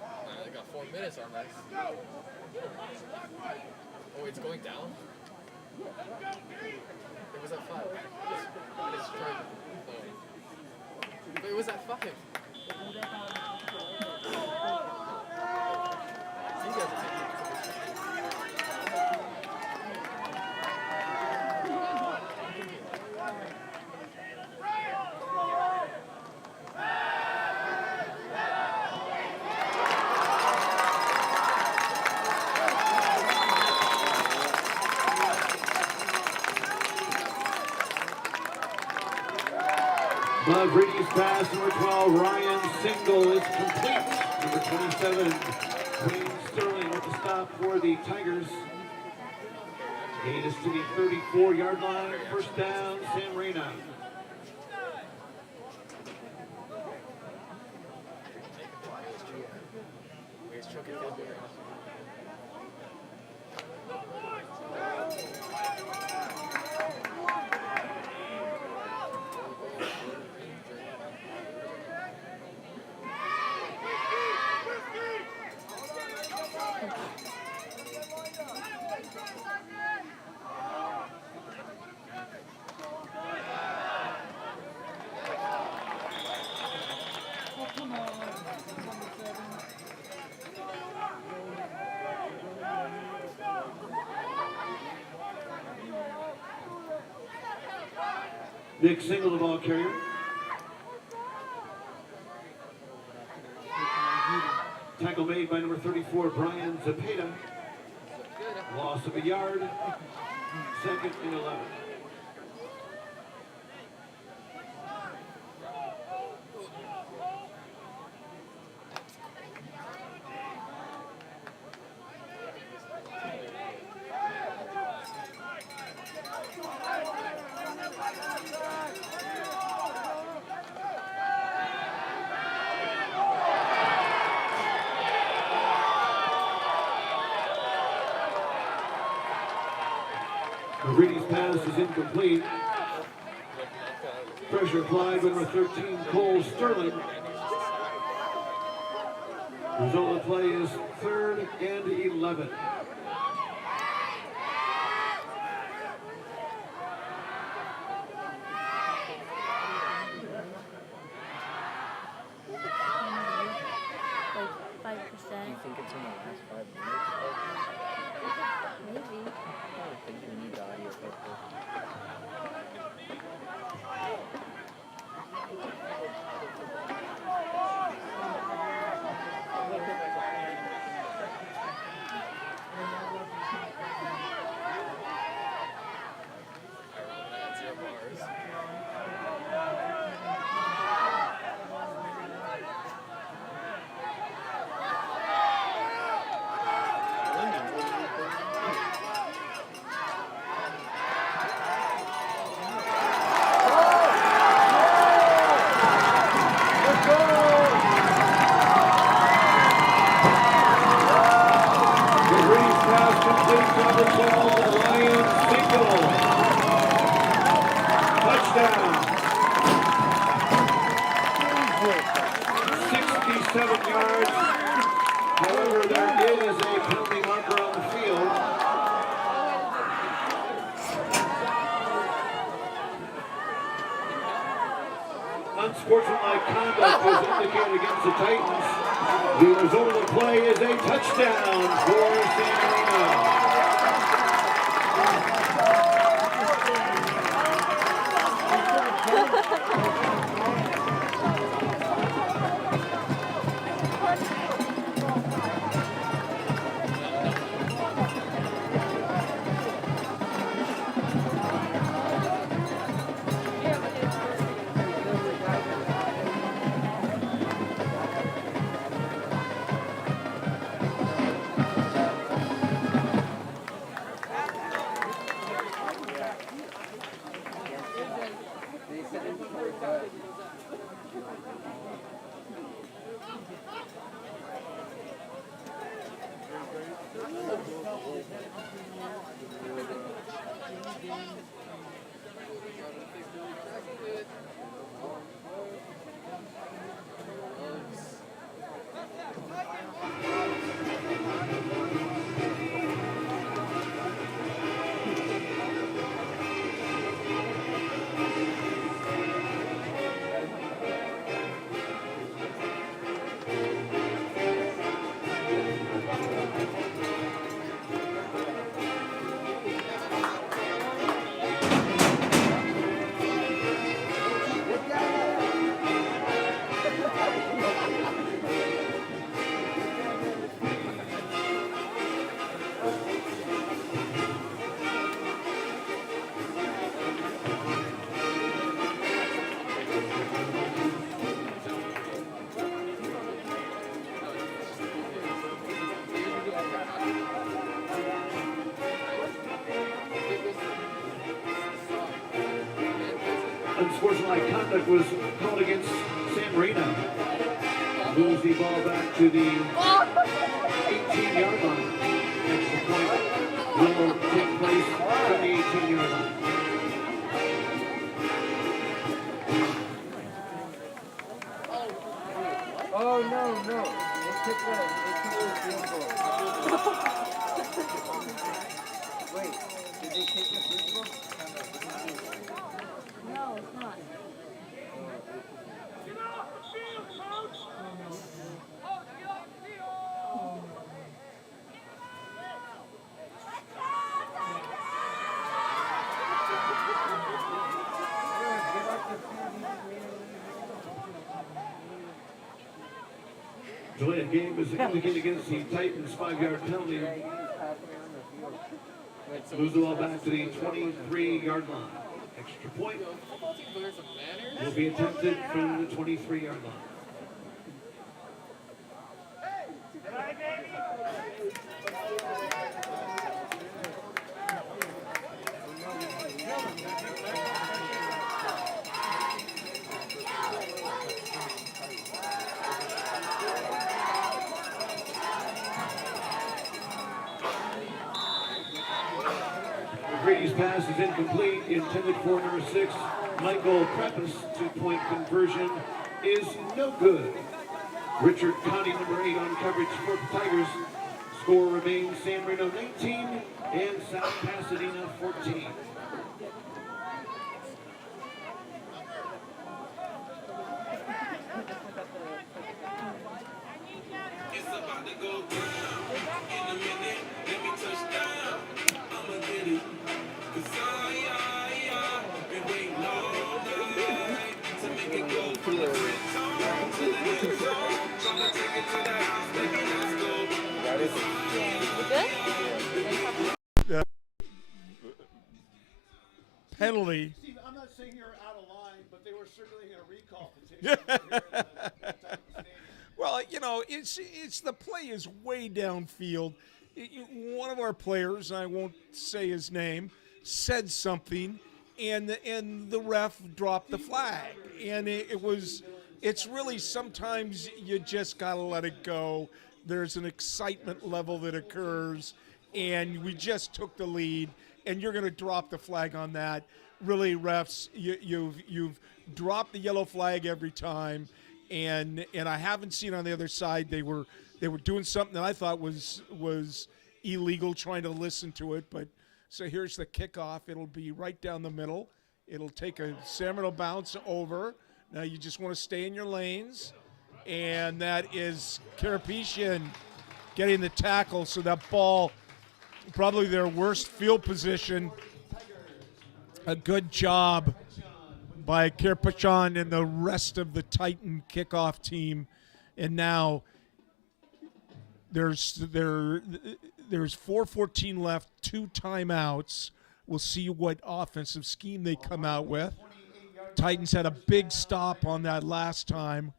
I got 4 minutes on this. Oh, it's going down? It was at 5. It's trying. Oh. But it was at 5. You guys are taking Love Brady's pass, number 12, Ryan Single is complete. Number 27, Wayne Sterling with the stop for the Tigers. Gain is to the 34-yard line. First down, Sam Reyna. He's choking field goal. Nick Single, the ball carrier. Tackle made by number 34, Brian Zepeda. Loss of a yard. Second and 11. Brady's pass is incomplete. Pressure applied by number 13, Cole Sterling. Result of the play is 3rd and 11. Like 5%. Do you think it's in the last 5 minutes? Maybe. I think we need the audio filter. That's 0 bars. The Brady's pass complete to number 12, Ryan Single. Touchdown. 67 yards. However, there is a penalty marker on the field. Unsportsmanlike conduct is indicated against the Titans. The result of the play is a touchdown for San Marino. They said it before it does. Unsportsmanlike conduct was called against San Marino. Moves the ball back to the 18-yard line. Extra point will take place from the 18-yard line. Oh, no. They took the field goal. Wait, did they take the field goal? No, it's not. Delay of game is indicated against the Titans' 5-yard penalty. Moves the ball back to the 23-yard line. Extra point Football teams learn some manners. will be attempted from the 23-yard line. Brady's pass is incomplete, intended for number 6, Michael Prepus. 2-point conversion is no good. Richard Conti, number 8, on coverage for the Tigers. Score remains San Marino 19 and South Pasadena 14. It's about to go down. In a minute, let me touch down. I'ma get it. 'Cause I've been waiting all night to make it go from the red zone to the end zone. Tryna take it to the house, baby, let's go. You good? Penalty. Steve, I'm not saying you're out of line, but they were circulating a recall petition here at the Titan Stadium. Well, you know, it's the play is way downfield. One of our players, I won't say his name, said something, and the ref dropped the flag. And it's really sometimes you just gotta let it go. There's an excitement level that occurs, and we just took the lead, and you're gonna drop the flag on that. Really, refs, you've dropped the yellow flag every time. And I haven't seen on the other side they were doing something that I thought was illegal, trying to listen to it. But so here's the kickoff. It'll be right down the middle. It'll take a San Marino bounce over. Now you just want to stay in your lanes, and that is Karapetian getting the tackle. So that ball, probably their worst field position. A good job by Kirpachon and the rest of the Titan kickoff team. And now there's 4:14 left, 2 timeouts. We'll see what offensive scheme they come out with. Titans had a big stop on that last time.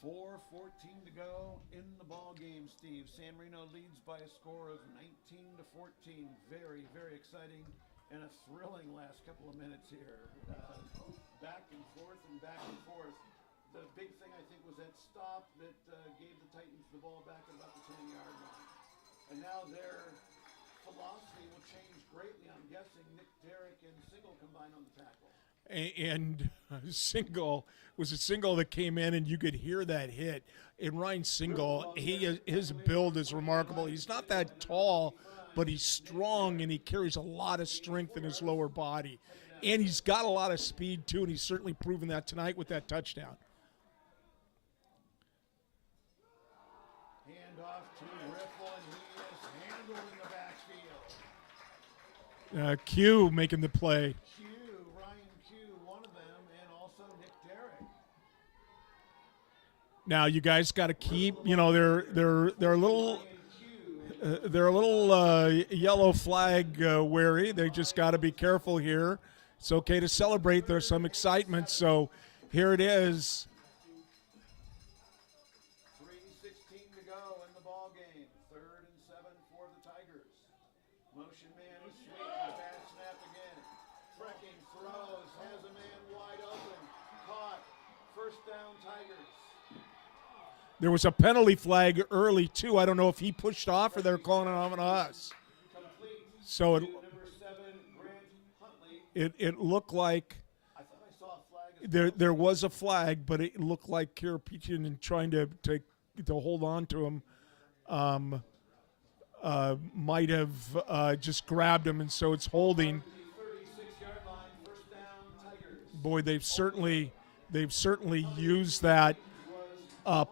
4:14 to go in the ball game, Steve. San Marino leads by a score of 19-14. Very, very exciting and a thrilling last couple of minutes here. Back and forth and back and forth. The big thing, I think, was that stop that gave the Titans the ball back at about the 10-yard line. And now their velocity will change greatly. I'm guessing Nick Derrick and Single combined on the tackle. And Single was a single that came in, and you could hear that hit. And Ryan Single, his build is remarkable. He's not that tall, but he's strong, and he carries a lot of strength in his lower body. And he's got a lot of speed, too, and he's certainly proven that tonight with that touchdown. Hand off to Riffle, and he is handled in the backfield. Q making the play. Q, Ryan Q, one of them, and also Nick Derrick. Now you guys got to keep, they're a little yellow flag wary. They just got to be careful here. It's okay to celebrate. There's some excitement. So here it is. 3:16 to go in the ball game. 3rd and 7 for the Tigers. Motion man is sweet. Bad snap again. Trekking throws. Has a man wide open. Caught. 1st down Tigers. There was a penalty flag early, too. I don't know if he pushed off or they're calling it on us. Complete. So Number 7, Grant Huntley. it looked like I thought I saw a flag. there was a flag, but it looked like Kirapichian and trying to hold on to him might have just grabbed him, and so it's holding. 36-yard line. 1st down Tigers. Boy, they've certainly used that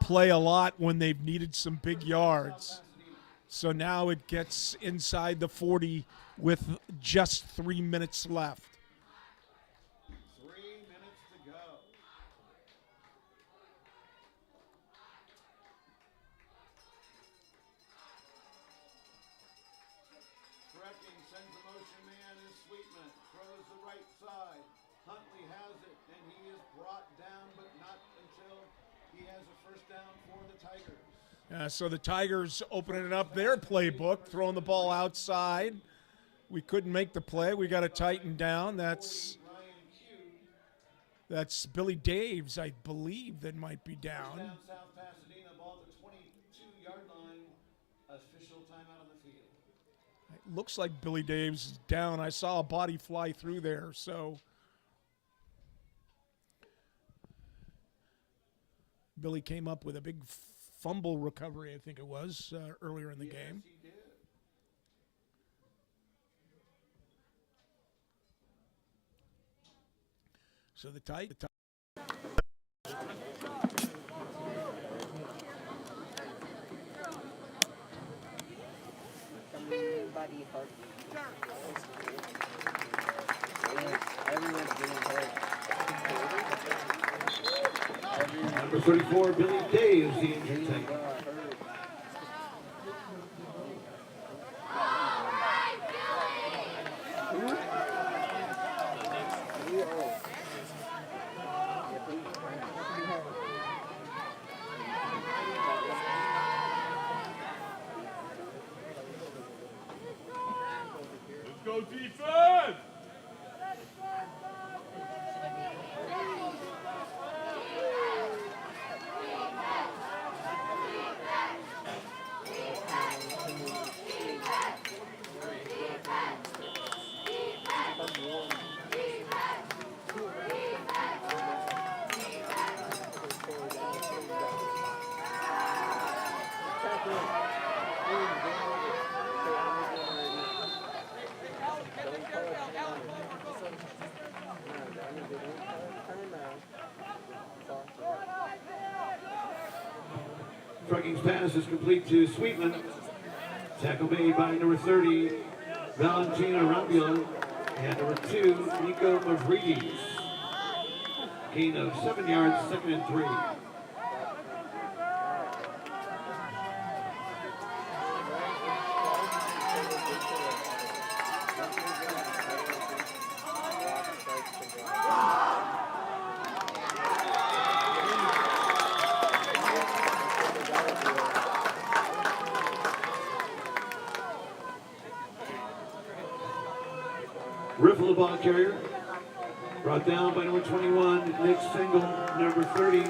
play a lot when they've needed some big yards. So now it gets inside the 40 with just 3 minutes left. 3 minutes to go. Trekking sends a motion man is Sweetman. Throws the right side. Huntley has it, and he is brought down, but not until he has a 1st down for the Tigers. So the Tigers opening up their playbook, throwing the ball outside. We couldn't make the play. We got to tighten down. That's Billy Daves, I believe, that might be down. Down South Pasadena, ball at the 22-yard line. Official timeout on the field. It looks like Billy Daves is down. I saw a body fly through there, so Billy came up with a big fumble recovery, I think it was, earlier in the game. He did. So the tight. Everybody hurt. Everyone's getting hurt. Number 34, Billy Daves, the injured Tiger. Go defense! Trucking's pass is complete to Sweetman. Tackle made by number 30, Valentina Rambula, and number 2, Nico Mavridis. Gain of 7 yards, 2nd and 3. Riffle the ball carrier. Brought down by number 21, Nick Single, number 30,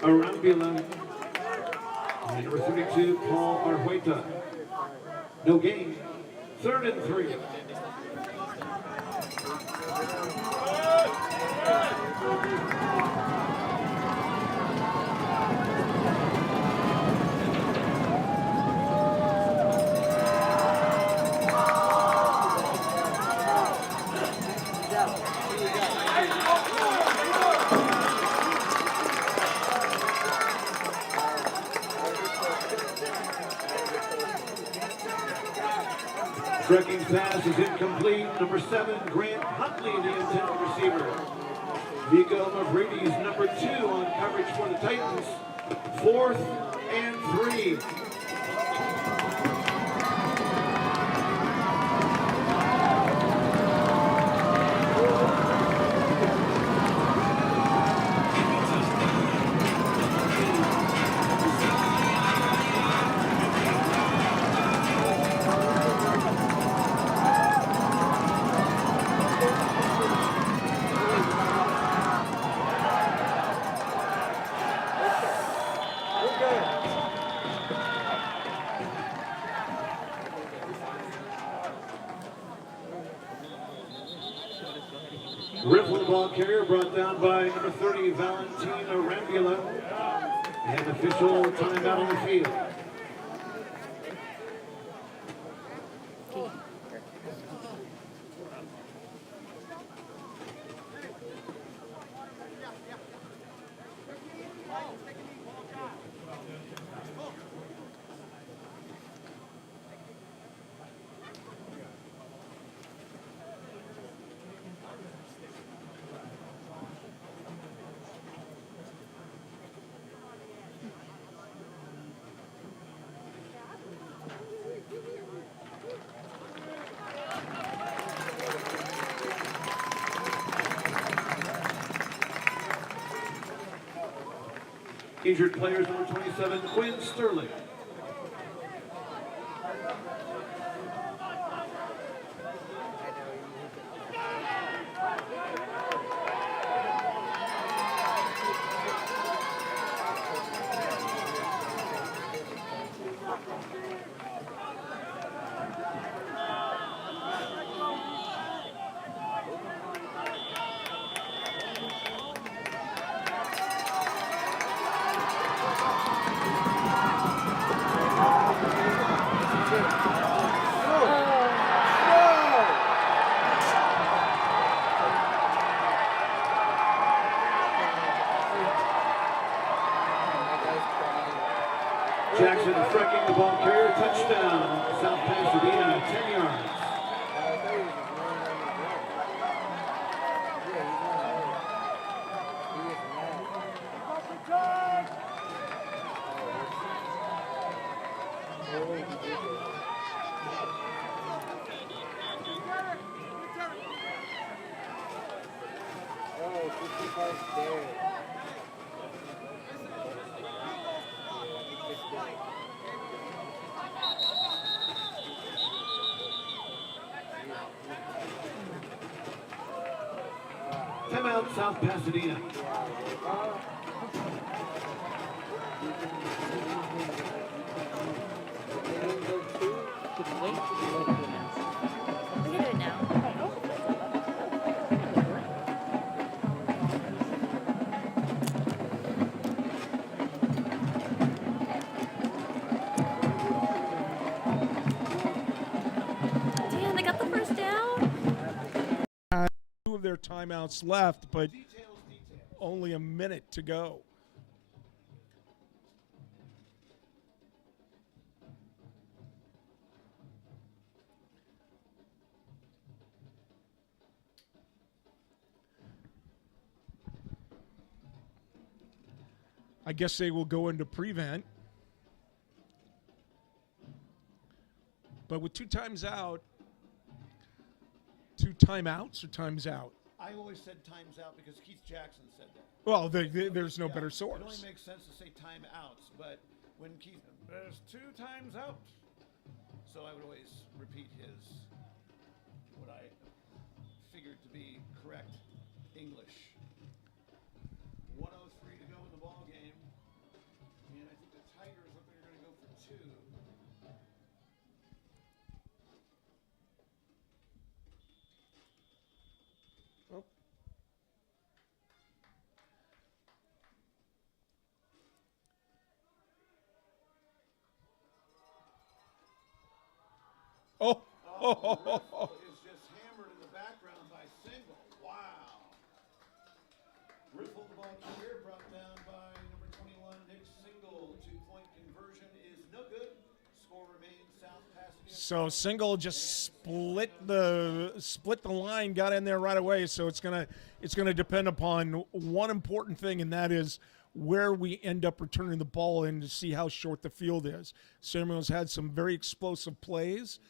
Arambula, and number 32, Paul Arhueta. No gain, 3rd and 3. Trekking pass is incomplete. Number 7, Grant Huntley, the intended receiver. Vigo Mavrides, number 2 on coverage for the Titans. 4th and 3. Riffle ball carrier brought down by number 30, Valentina Rambula. And official timeout on the field. Injured players, number 27, Quinn Sterling. Jackson frecking the ball carrier, touchdown, South Pasadena, 10 yards. Timeout, South Pasadena. We can do it now. Damn, they got the first down. 2 of their timeouts left, but only a minute to go. I guess they will go into prevent. But with 2 times out, 2 timeouts or times out? I always said times out because Keith Jackson said that. Well, there's no better source. It only makes sense to say timeouts, but when Keith, there's 2 times out. So I would always repeat what I figured to be correct English. 1:03 to go in the ball game. And I think the Tigers look like they're going to go for 2. Oh. Riffle is just hammered in the background by Single. Wow. Riffle, the ball carrier, brought down by number 21, Nick Single. 2-point conversion is no good. Score remains South Pasadena. So Single just split the line, got in there right away. So it's gonna depend upon one important thing, and that is where we end up returning the ball in to see how short the field is. Samuel's had some very explosive plays.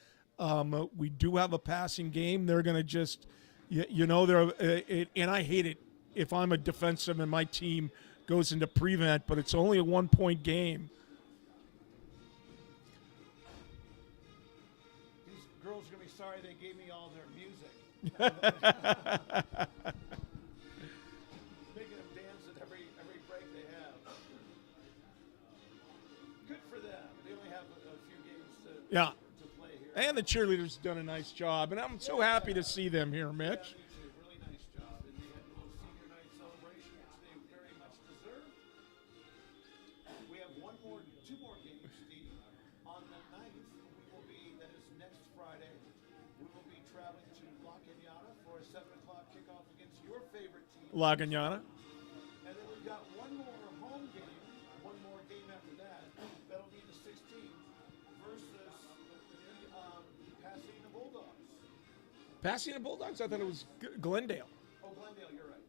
We do have a passing game. They're going to just, and I hate it if I'm a defensive and my team goes into prevent, but it's only a 1-point game. These girls are going to be sorry they gave me all their music. Making them dance at every break they have. Good for them. They only have a few games to play here. And the cheerleaders done a nice job, and I'm so happy to see them here, Mitch. Me too. Really nice job. And they had a little senior night celebration, which they very much deserve. We have two more games, Steve. On the 9th, that is next Friday, we will be traveling to La Cañada for a 7 o'clock kickoff against your favorite team. La Cañada. And then we've got one more home game, one more game after that. That'll be the 16th versus the Pasadena Bulldogs. Pasadena Bulldogs? I thought it was Glendale. Oh, Glendale, you're right.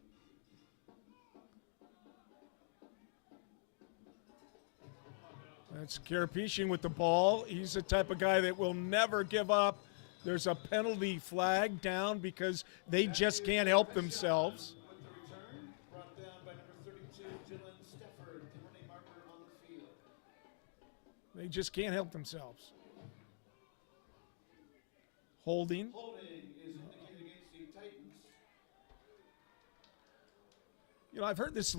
That's Karapetian with the ball. He's the type of guy that will never give up. There's a penalty flag down because they just can't help themselves. With the return, brought down by number 32, Dylan Stefford, the running marker on the field. They just can't help themselves. Holding. Holding is indicated against the Titans. I've heard this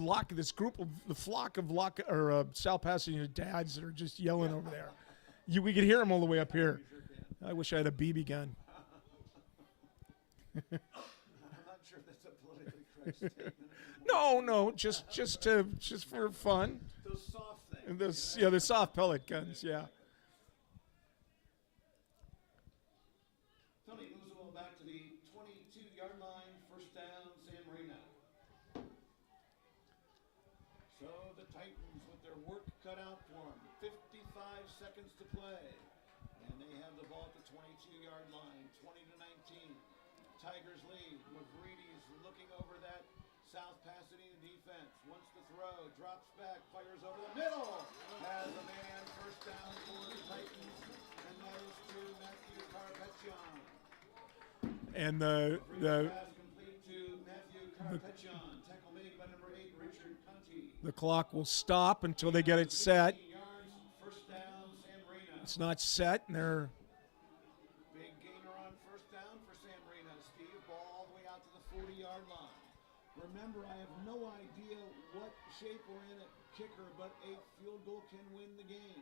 group of the flock of South Pasadena dads that are just yelling over there. We could hear them all the way up here. I wish I had a BB gun. I'm not sure that's a politically correct statement. No, just for fun. Those soft things. The soft pellet guns, yeah. Tony moves the ball back to the 22-yard line, first down, San Marino. So the Titans with their work cut out for them. 55 seconds to play. And they have the ball at the 22-yard line, 20-19. Tigers lead. Mavrides looking over that South Pasadena defense. Wants to throw, drops back, fires over the middle. Has a man, first down for the Titans. And that is to Matthew Carpeccion. And the Pass complete to Matthew Carpeccion. Tackle made by number 8, Richard Cunty. the clock will stop until they get it set. 15 yards, first down, San Marino. It's not set, and they're Big gainer on first down for San Marino. Steve, ball all the way out to the 40-yard line. Remember, I have no idea what shape we're in at kicker, but a field goal can win the game.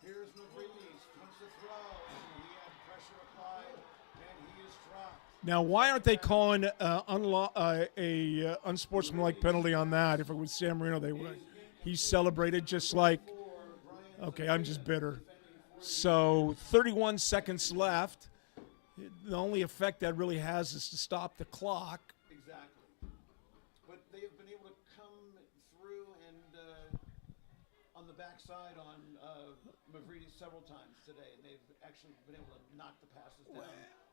Here's Mavrides, wants to throw, and he had pressure applied, and he is dropped. now. Why aren't they calling a unsportsmanlike penalty on that? If it was San Marino, they would. He celebrated just like. Okay, I'm just bitter. So 31 seconds left. The only effect that really has is to stop the clock. Exactly. But they have been able to come through and on the backside on Mavrides several times today, and they've actually been able to knock the passes down,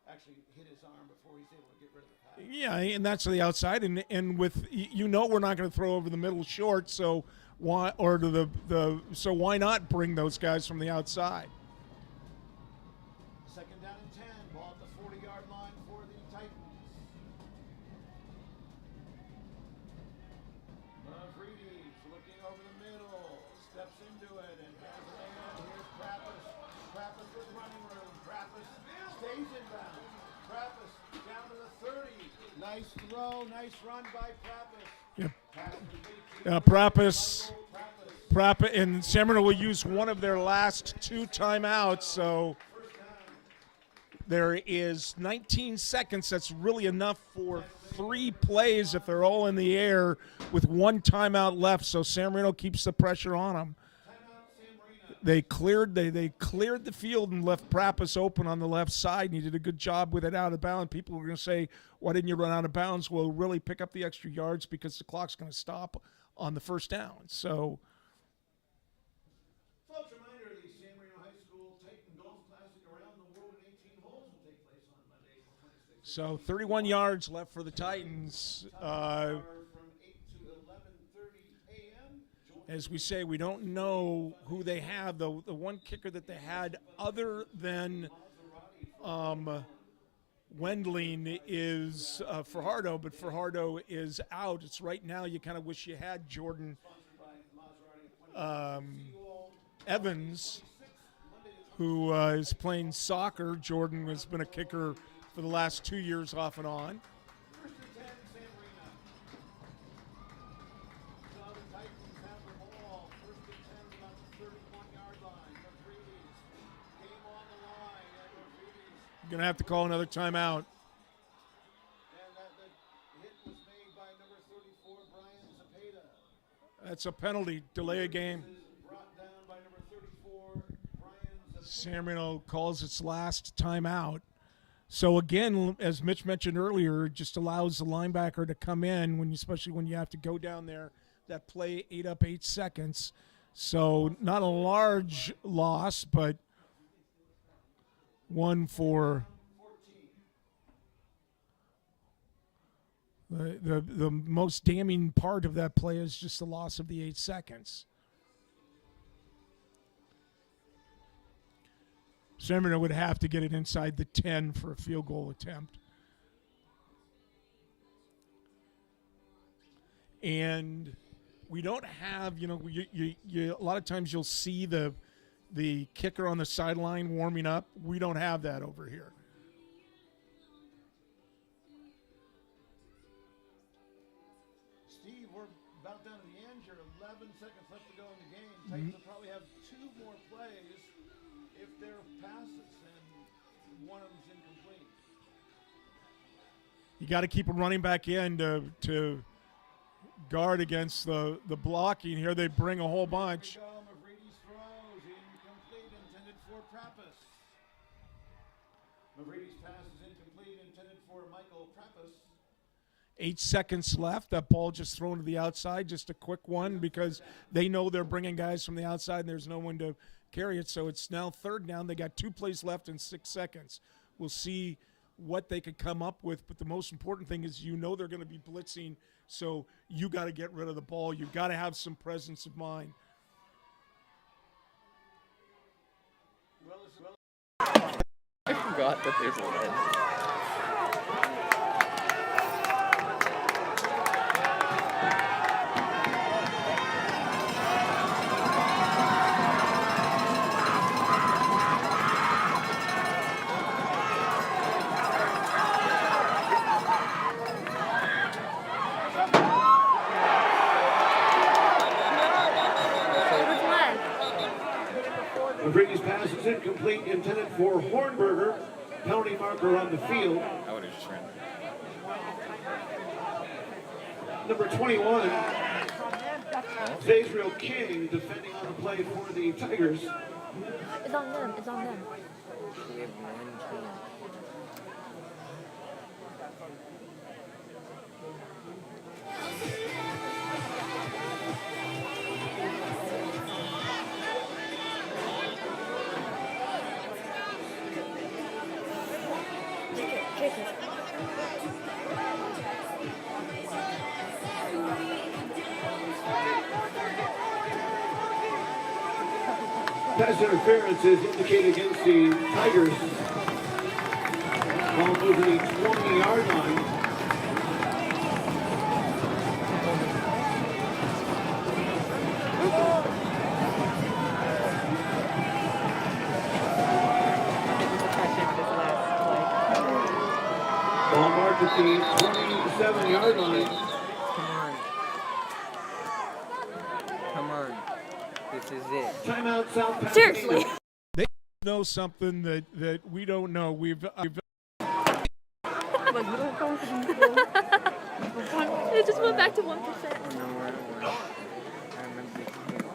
actually hit his arm before he's able to get rid of the pass. Yeah, and that's to the outside, and with we're not going to throw over the middle short, so why why not bring those guys from the outside? Second down and 10, ball at the 40-yard line for the Titans. Mavrides looking over the middle, steps into it, and has a man. Here's Krappus. Krappus with running room. Krappus stays in bounds. Krappus down to the 30. Nice throw, nice run by Krappus. Yep. Pass complete to Prappus and San Marino will use one of their last 2 timeouts, so there is 19 seconds. That's really enough for 3 plays if they're all in the air with 1 timeout left, so San Marino keeps the pressure on them. Timeout, San Marino. they cleared the field and left Prappas open on the left side, and he did a good job with it out of bounds. People were going to say, why didn't you run out of bounds? Well, really pick up the extra yards because the clock's going to stop on the first down. So Folks, reminder, the San Marino High School Titan Golf Classic Around the World in 18 holes will take place on Monday, April 26th. so 31 yards left for the Titans. From 8 to 11:30 a.m. As we say, we don't know who they have. The one kicker that they had other than Wendling is Fajardo, but Fajardo is out. It's right now you kind of wish you had Jordan Evans, who is playing soccer. Jordan has been a kicker for the last 2 years off and on. First and 10, San Marino. So the Titans have the ball. First and 10 about the 31-yard line. Mavridis, game on the line, and Mavridis. You're going to have to call another timeout. And the hit was made by number 34, Brian Zepeda. That's a penalty, delay a game. Brought down by number 34, Brian Zepeda. San Marino calls its last timeout. So again, as Mitch mentioned earlier, it just allows the linebacker to come in especially when you have to go down there. That play ate up 8 seconds. So not a large loss, but one for the most damning part of that play is just the loss of the 8 seconds. San Marino would have to get it inside the 10 for a field goal attempt. And we don't have, you a lot of times you'll see the kicker on the sideline warming up. We don't have that over here. Steve, we're about down to the end here. 11 seconds left to go in the game. Titans will probably have 2 more plays if they're passes, and one of them's incomplete. You got to keep a running back in to guard against the blocking. Here they bring a whole bunch. Here we go. Mavridis throws, incomplete, intended for Prappas. Mavridis pass is incomplete, intended for Michael Prappas. 8 seconds left. That ball just thrown to the outside. Just a quick one because they know they're bringing guys from the outside and there's no one to carry it. So it's now third down. They got 2 plays left in 6 seconds. We'll see what they could come up with. But the most important thing is they're going to be blitzing. So you got to get rid of the ball. You got to have some presence of mind. I forgot that there's a red. Mavridis pass is incomplete, intended for Hornberger. Penalty marker on the field. I would have just ran. Number 21, Zazriel King, defending on the play for the Tigers. It's on them. It's on them. We have one chance. Kick it. Pass interference is indicated against the Tigers. Ball moving the 20-yard line. Ball marked at the 27-yard line. Come on. This is it. Timeout, South Pasadena. Seriously. They know something that we don't know. It just went back to 1%. No, I remember this game.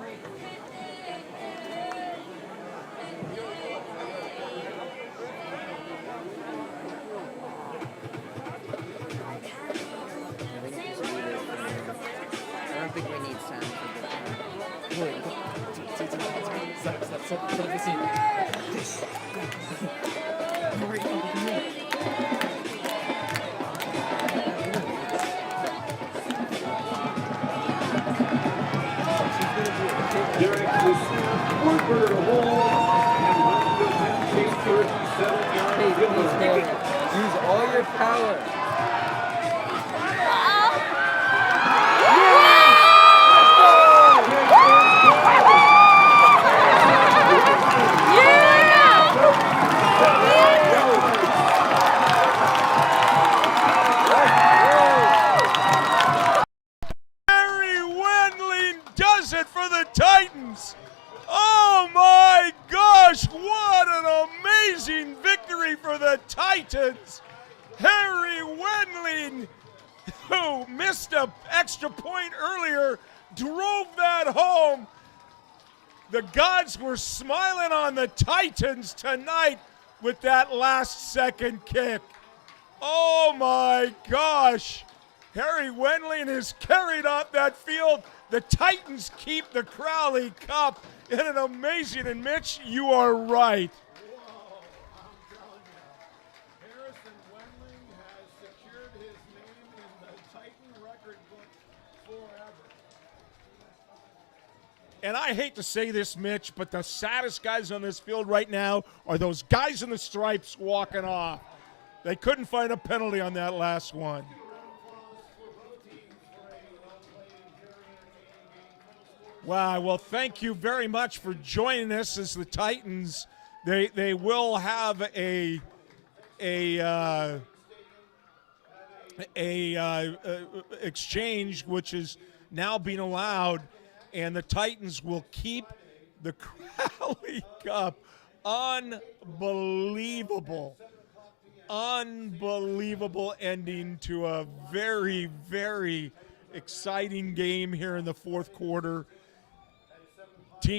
Set the scene. Derek Lucille, Woodward a hole, and Rockville 10 chase 37-yard Hey, field use goal. use all your power. Harry Wendling does it for the Titans. Oh my gosh, what an amazing victory for the Titans. Harry Wendling, who missed an extra point earlier, drove that home. The gods were smiling on the Titans tonight with that last second kick. Oh my gosh. Harry Wendling is carried off that field. The Titans keep the Crowley Cup in an amazing, and Mitch, you are right. Harrison Wendling has secured his name in the Titan record book forever. And I hate to say this, Mitch, but the saddest guys on this field right now are those guys in the stripes walking off. They couldn't find a penalty on that last one. Wow, well, thank you very much for joining us as the Titans. They will have a exchange, which is now being allowed, and the Titans will keep the Crowley Cup. Unbelievable ending to a very, very exciting game here in the fourth quarter.